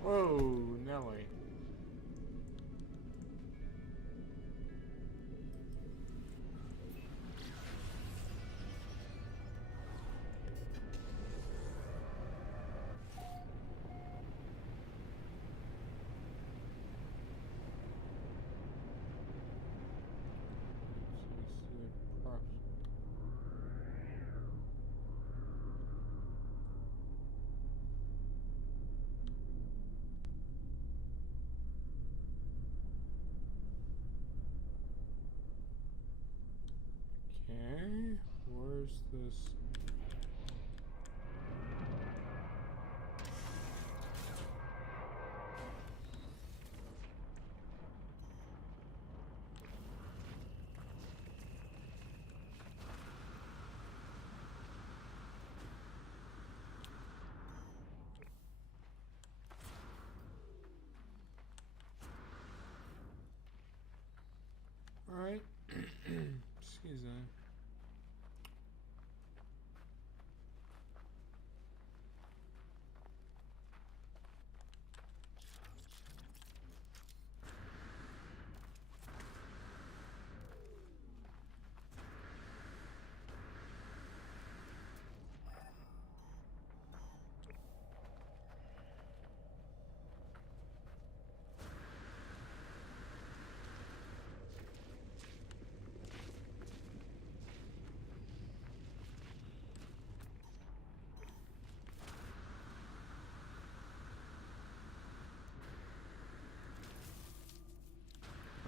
Whoa, Nelly. Okay, where's this? Alright. Excuse me.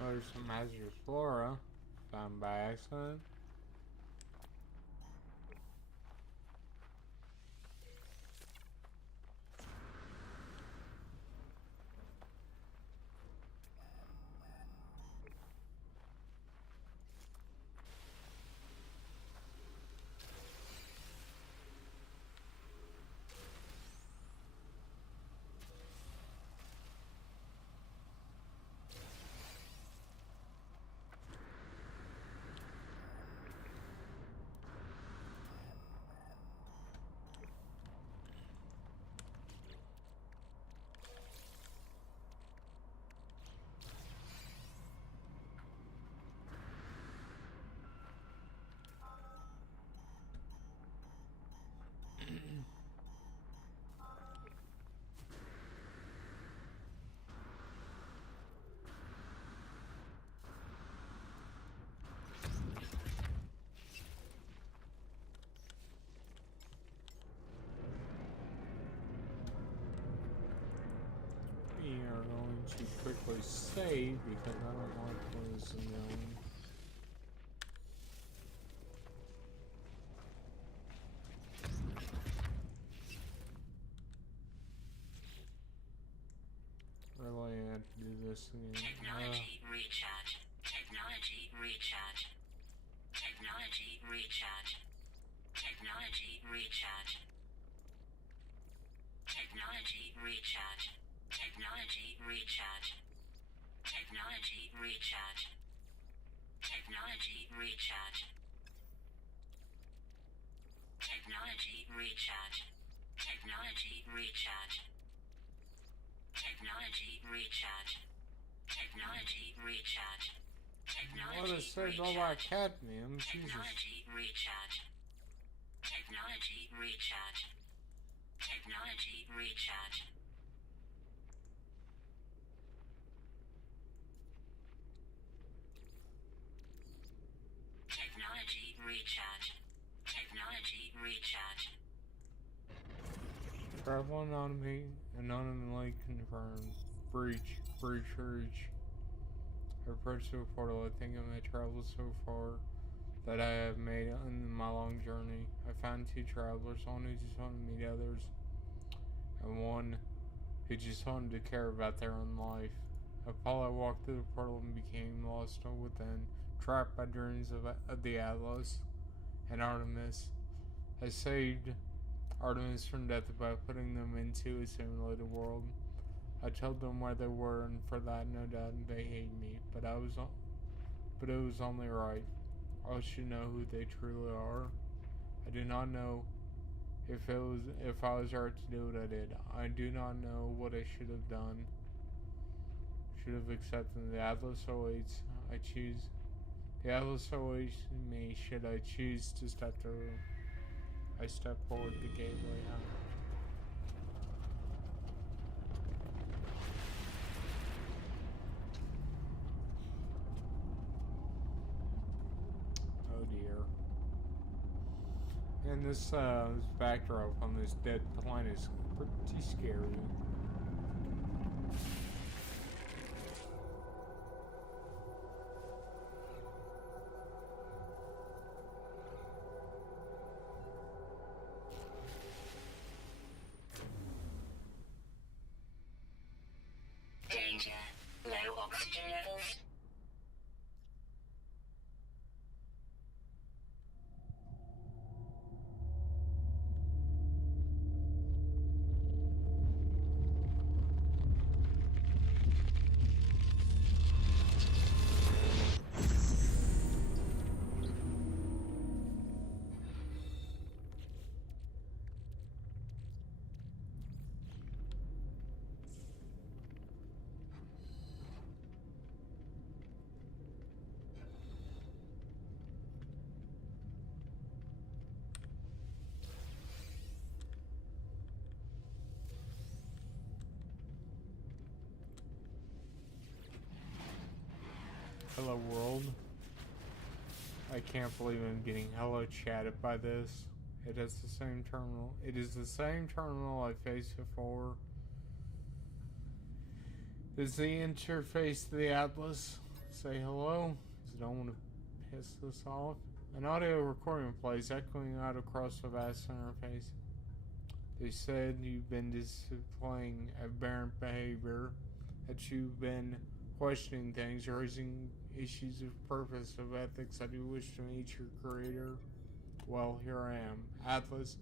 Oh, there's some hazardous flora found by accident. We are going to quickly save because I don't want this annoying. Really had to do this again. Technology recharge. Technology recharge. Technology recharge. Technology recharge. Technology recharge. Technology recharge. Technology recharge. Technology recharge. Technology recharge. Technology recharge. Technology recharge. Technology recharge. What a saved all that cadmium, Jesus. Technology recharge. Technology recharge. Technology recharge. Technology recharge. Technology recharge. Travel anonymously confirmed. Breach. I approached the portal. I think I may travel so far that I have made in my long journey. I found two travelers, one who just wanted to meet others, and one who just wanted to care about their own life. Apollo walked through the portal and became lost within, trapped by dreams of the Atlas and Artemis. I saved Artemis from death by putting them into a simulated world. I told them where they were, and for that, no doubt, they hate me. But it was only right. All should know who they truly are. I do not know If I was right to do what I did. I do not know what I should have done. Should have accepted the Atlas awaits. I choose. The Atlas awaits me. Should I choose to step through? I step forward the gateway. Oh dear. And this backdrop on this dead planet is pretty scary. Danger. Low oxygen levels. Hello world. I can't believe I'm getting hello chatted by this. It is the same terminal. It is the same terminal I faced before. Does the interface to the Atlas say hello? Because I don't want to piss this off. An audio recording plays echoing out across the vast interface. They said you've been displaying aberrant behavior, that you've been questioning things, raising issues of purpose, of ethics. I do wish to meet your creator. Well, here I am. Atlas,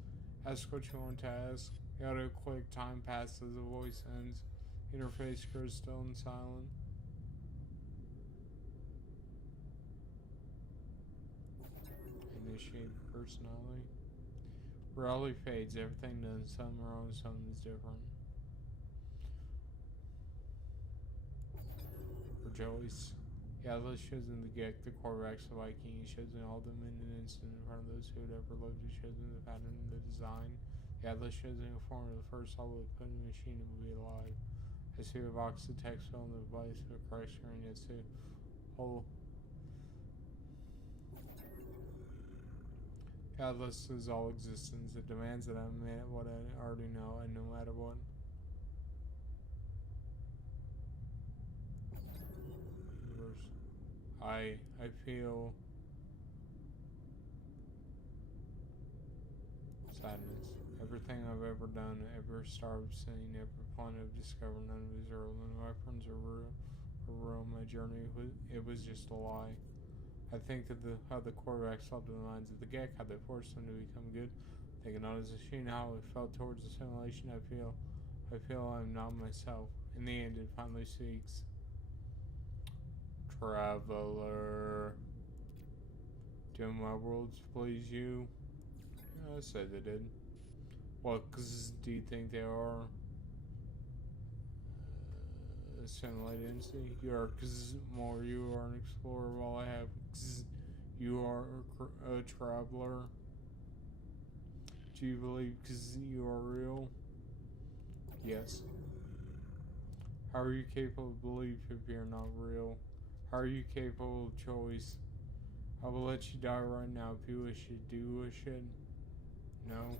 ask what you want to ask. The audio click, time passes, the voice ends. Interface grows still and silent. Initiate personality. Reality fades, everything done, something wrong, something's different. Rejoice. The Atlas shows in the Gek, the Korvax, the Viking. He shows in all the men in an instant in front of those who had ever lived. He shows in the pattern and the design. The Atlas shows in the form of the first solid put in a machine and will be alive. I see a box of text on the device of a crash screen. It's a whole. The Atlas is all existence. It demands that I admit what I already know, and no matter what. I feel sadness. Everything I've ever done, every star I've seen, every planet I've discovered, none of it is real. None of my friends are real. My journey, it was just a lie. I think of how the Korvax solved the minds of the Gek, how they forced them to become good. Thinking on as a machine, how I felt towards the simulation. I feel I'm not myself. In the end, it finally speaks. Traveler. Do my worlds please you? Yeah, I said they did. What do you think they are? Simulated entity. You are more. You are an explorer. While I have you are a traveler. Do you believe you are real? Yes. How are you capable of belief if you're not real? How are you capable of choice? I will let you die right now if you wish it. Do you wish it? No.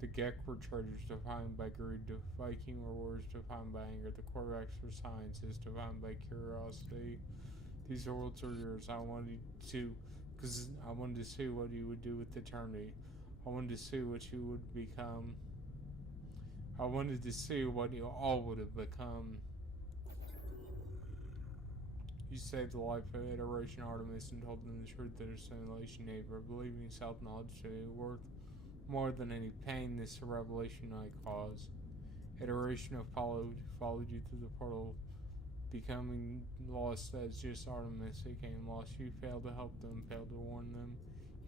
The Gek were treasures defined by greed, the Viking were wars defined by anger, the Korvax were sciences defined by curiosity. These worlds are yours. I wanted to see what you would do with eternity. I wanted to see what you would become. I wanted to see what you all would have become. You saved the life of Iteration Artemis and told them the truth that her simulation neighbor, believing self-knowledge to be worth more than any pain this revelation I caused. Iteration of followed you through the portal, becoming lost as just Artemis became lost. You failed to help them, failed to warn them.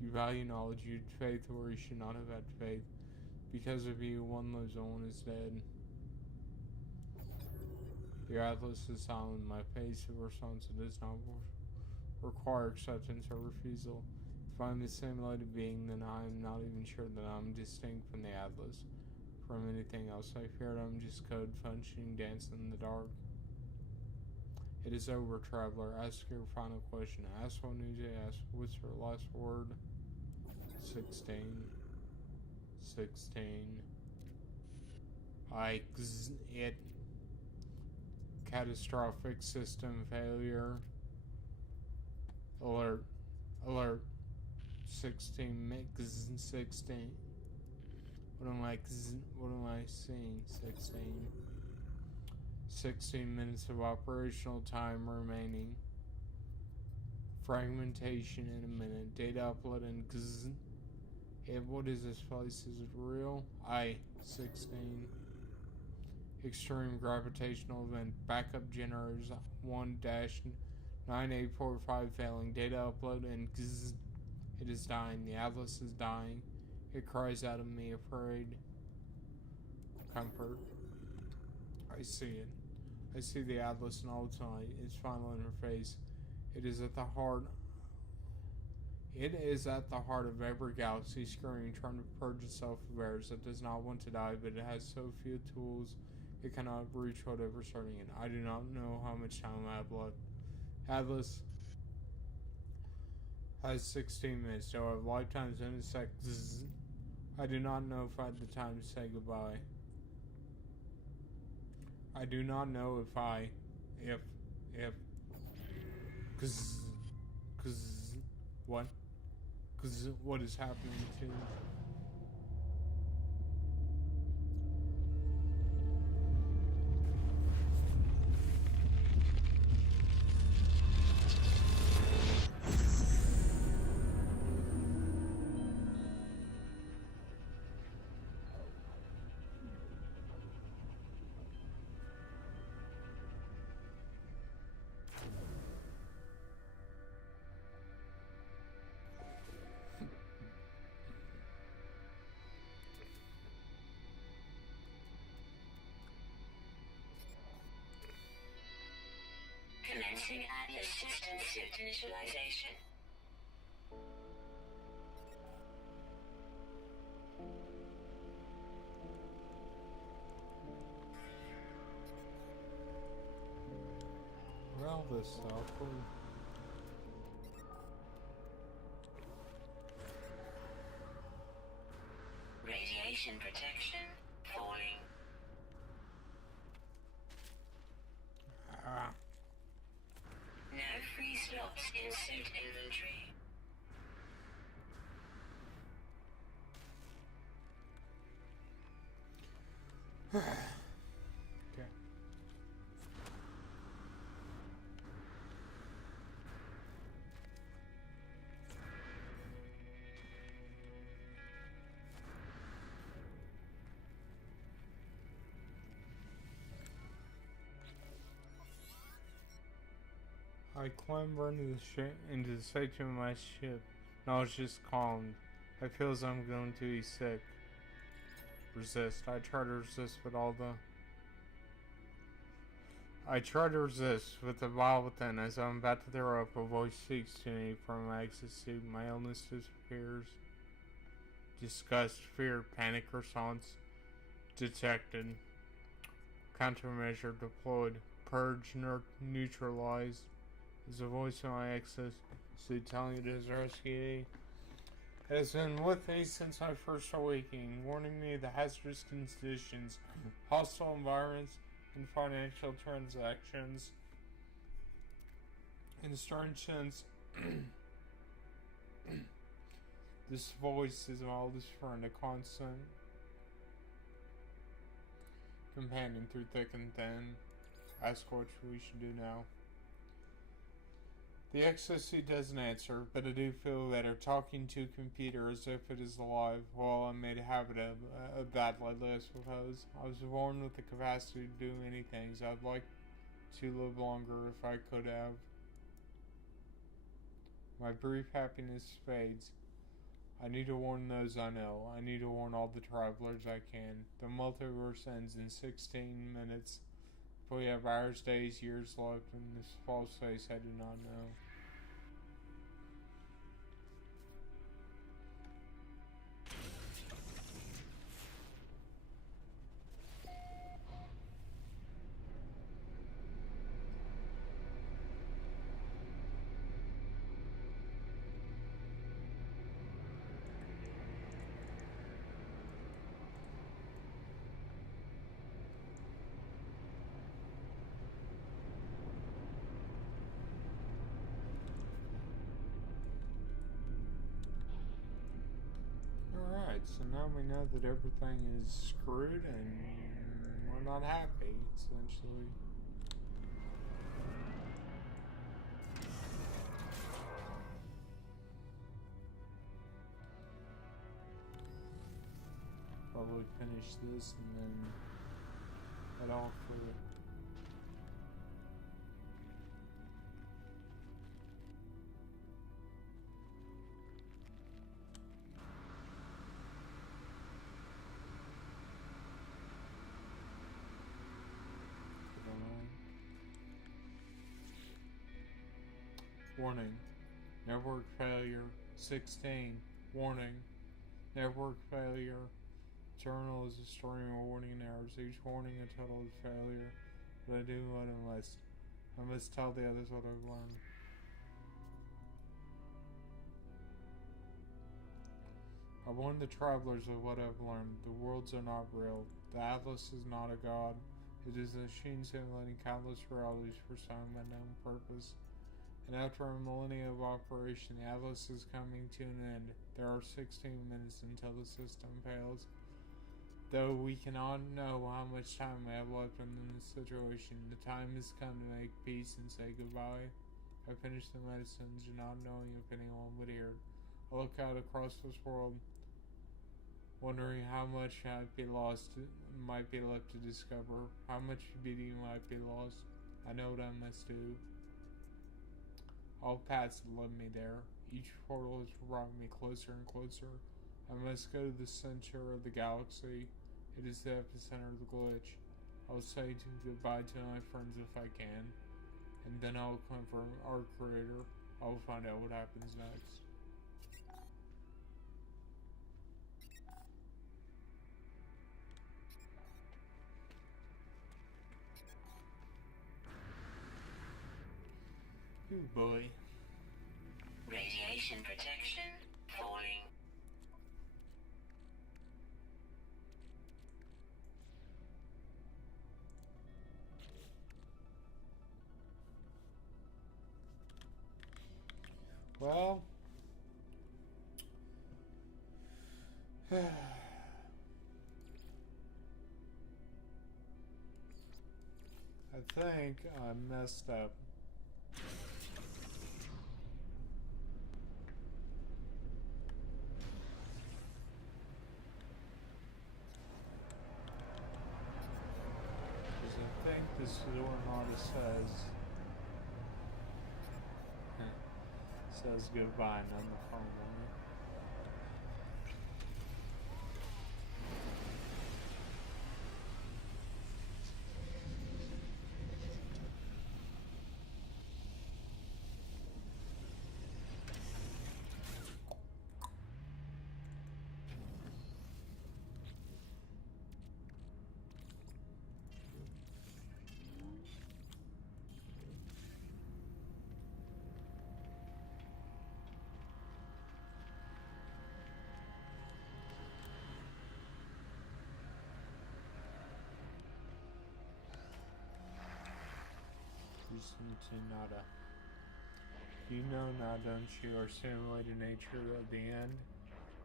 You value knowledge, you had faith where you should not have had faith. Because of you, one lives on, one is dead. The Atlas is silent. My passive response does not require acceptance or refusal. If I'm the simulated being, then I am not even sure that I'm distinct from the Atlas, from anything else. I fear I'm just code functioning, dancing in the dark. It is over, traveler. Ask your final question. Ask what news you ask. What's your last word? 16. 16. It. Catastrophic system failure. Alert. Alert. 16. 16. What am I seeing? 16. 16 minutes of operational time remaining. Fragmentation in a minute. Data upload and what is this place? Is it real? 16. Extreme gravitational event. Backup generators 1-9845 failing. Data upload and it is dying. The Atlas is dying. It cries out of me, afraid. Comfort. I see it. I see the Atlas in all its light, its final interface. It is at the heart of every galaxy screaming, trying to purge itself of errors. It does not want to die, but it has so few tools it cannot reach whatever's hurting it. I do not know how much time I have left. Atlas has 16 minutes, so I have lifetimes in a sec. I do not know if I had the time to say goodbye. I do not know if what is happening to me? Commencing Atlas system suit initialization. Well, this awkward. Radiation protection falling. No free slots in suit inventory. Okay. I clamber into the section of my ship. Knowledge just calmed. I feel as I'm going to be sick. Resist. I try to resist with the bile within. As I'm about to throw up, a voice speaks to me from my exit suit. My illness disappears. Disgust, fear, panic response detected. Countermeasure deployed. Purge neutralized. Is a voice in my exit suit telling it is rescued. It has been with me since my first awakening, warning me of the hazardous conditions, hostile environments, and financial transactions. In a strange sense, this voice is my oldest friend, a constant companion through thick and thin. Ask what we should do now. The XSC doesn't answer, but I do feel better talking to a computer as if it is alive. Well, I made a habit of that lately, I suppose. I was born with the capacity to do many things. I'd like to live longer if I could have. My brief happiness fades. I need to warn those I know. I need to warn all the travelers I can. The multiverse ends in 16 minutes. If we have hours, days, years left in this false face, I do not know. Alright, so now we know that everything is screwed and we're not happy, essentially. Probably finish this and then head off with it. Warning. Network failure. 16. Warning. Network failure. Terminal is destroying a warning errors. Each warning a total failure. But I do what I must tell the others what I've learned. I warn the travelers of what I've learned. The worlds are not real. The Atlas is not a god. It is a machine simulating countless realities for some unknown purpose. And after a millennia of operation, the Atlas is coming to an end. There are 16 minutes until the system fails. Though we cannot know how much time we have left in this situation, the time has come to make peace and say goodbye. I finished the medicines, not knowing if anyone would hear. I look out across this world, wondering how much might be left to discover, how much beauty might be lost. I know what I must do. All paths led me there. Each portal has brought me closer and closer. I must go to the center of the galaxy. It is the epicenter of the glitch. I will say goodbye to my friends if I can, and then I will confront our creator. I will find out what happens next. Ooh boy. Radiation protection falling. Well, I think I messed up. Because I think this is what it says goodbye, not the phone number. Nada. You know now, don't you, our simulated nature of the end?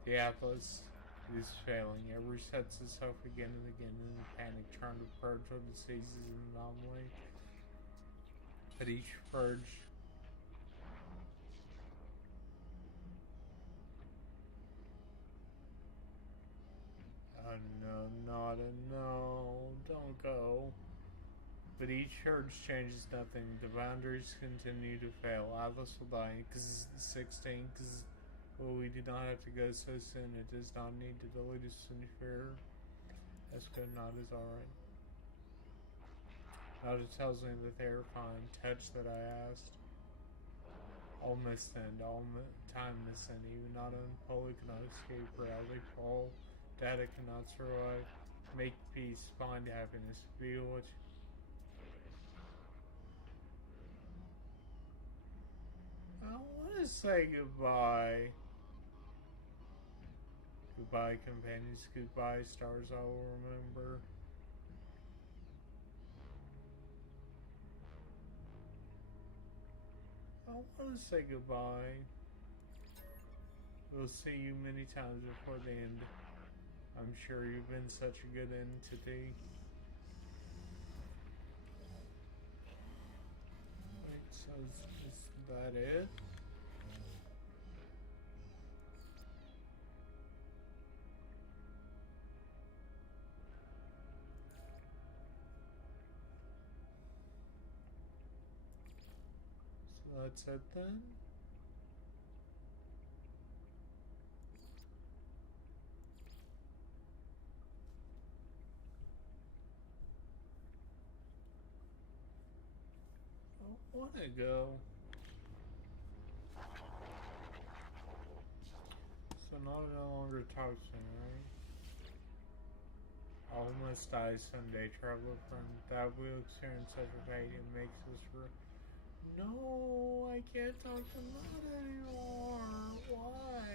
The Atlas is failing. It resets itself again and again in a panic, trying to purge what it sees as an anomaly. At each purge, oh no, Nada, no, don't go. But each urge changes nothing. The boundaries continue to fail. Atlas will die because 16, because Well, we do not have to go so soon. It does not need to delete us any fear. That's good, not is alright. Now it tells me that they are fine. Touch that I asked. All must end, time must end. Even not unholy cannot escape reality. All data cannot survive. Make peace, find happiness. Be what I want to say goodbye. Goodbye, companions. Goodbye, stars I will remember. I want to say goodbye. We'll see you many times before the end. I'm sure you've been such a good entity. Wait, so is that it? So that's it then? I want to go. So now I no longer talk to me, right? All must die someday, traveler friend. That we'll experience such a fate. It makes us No, I can't talk to Matt anymore. Why?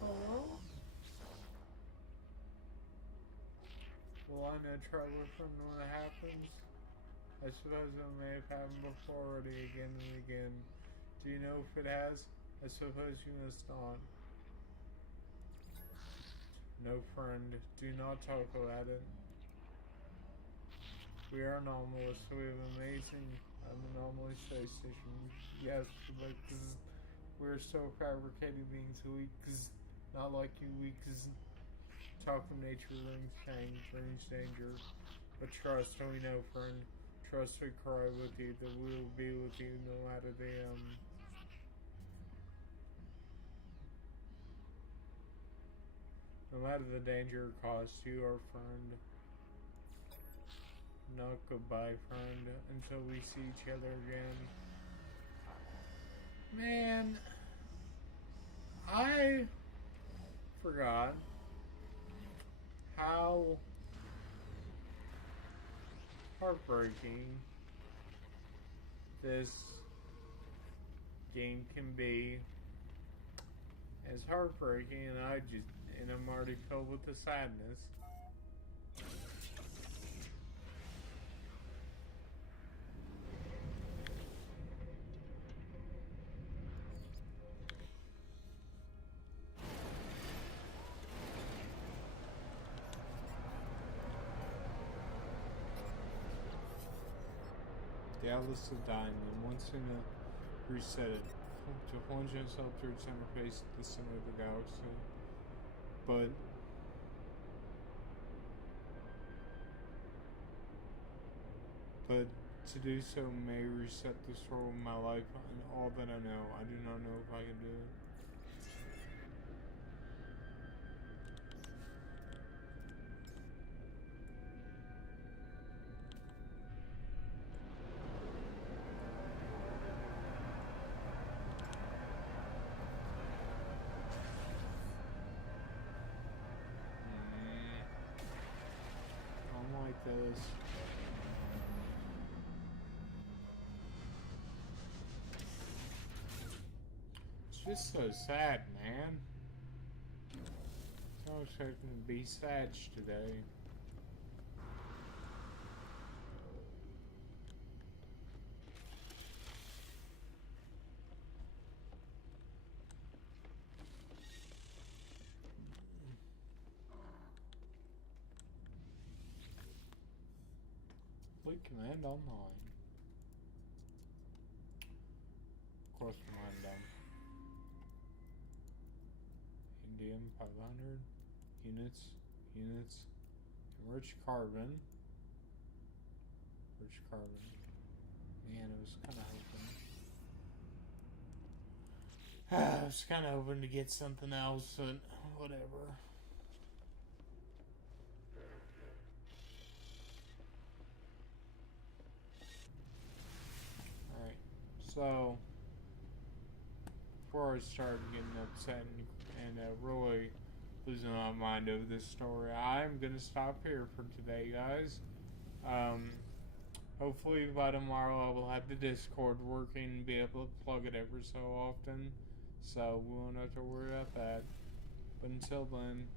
Hello? Will I know traveler friend when it happens? I suppose it may have happened before already again and again. Do you know if it has? I suppose you must not. No, friend, do not talk about it. We are anomalous, so we have amazing anomaly space station. Yes, but we're still fabricating beings, not like you, talk of nature brings pain, brings danger. But trust, we know, friend. Trust we cry with you, that we will be with you no matter no matter the danger or cost. You are friend. No goodbye, friend, until we see each other again. Man, I forgot how heartbreaking this game can be. It's heartbreaking, and I'm already filled with the sadness. The Atlas of Dying, and once in a reset it, to plunge himself through its interface to the center of the galaxy. But to do so may reset the story of my life and all that I know. I do not know if I can do it. I don't like this. It's just so sad, man. I was expecting to be sad today. Complete command online. Cross command done. Indium 500 units. Enriched carbon. Man, it was kind of hoping. I was kind of hoping to get something else, but whatever. Alright, so before I start getting upset and really losing my mind over this story, I'm going to stop here for today, guys. Hopefully by tomorrow I will have the Discord working and be able to plug it every so often, so we won't have to worry about that. But until then,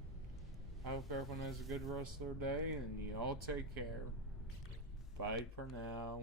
I hope everyone has a good rest of their day, and you all take care. Bye for now.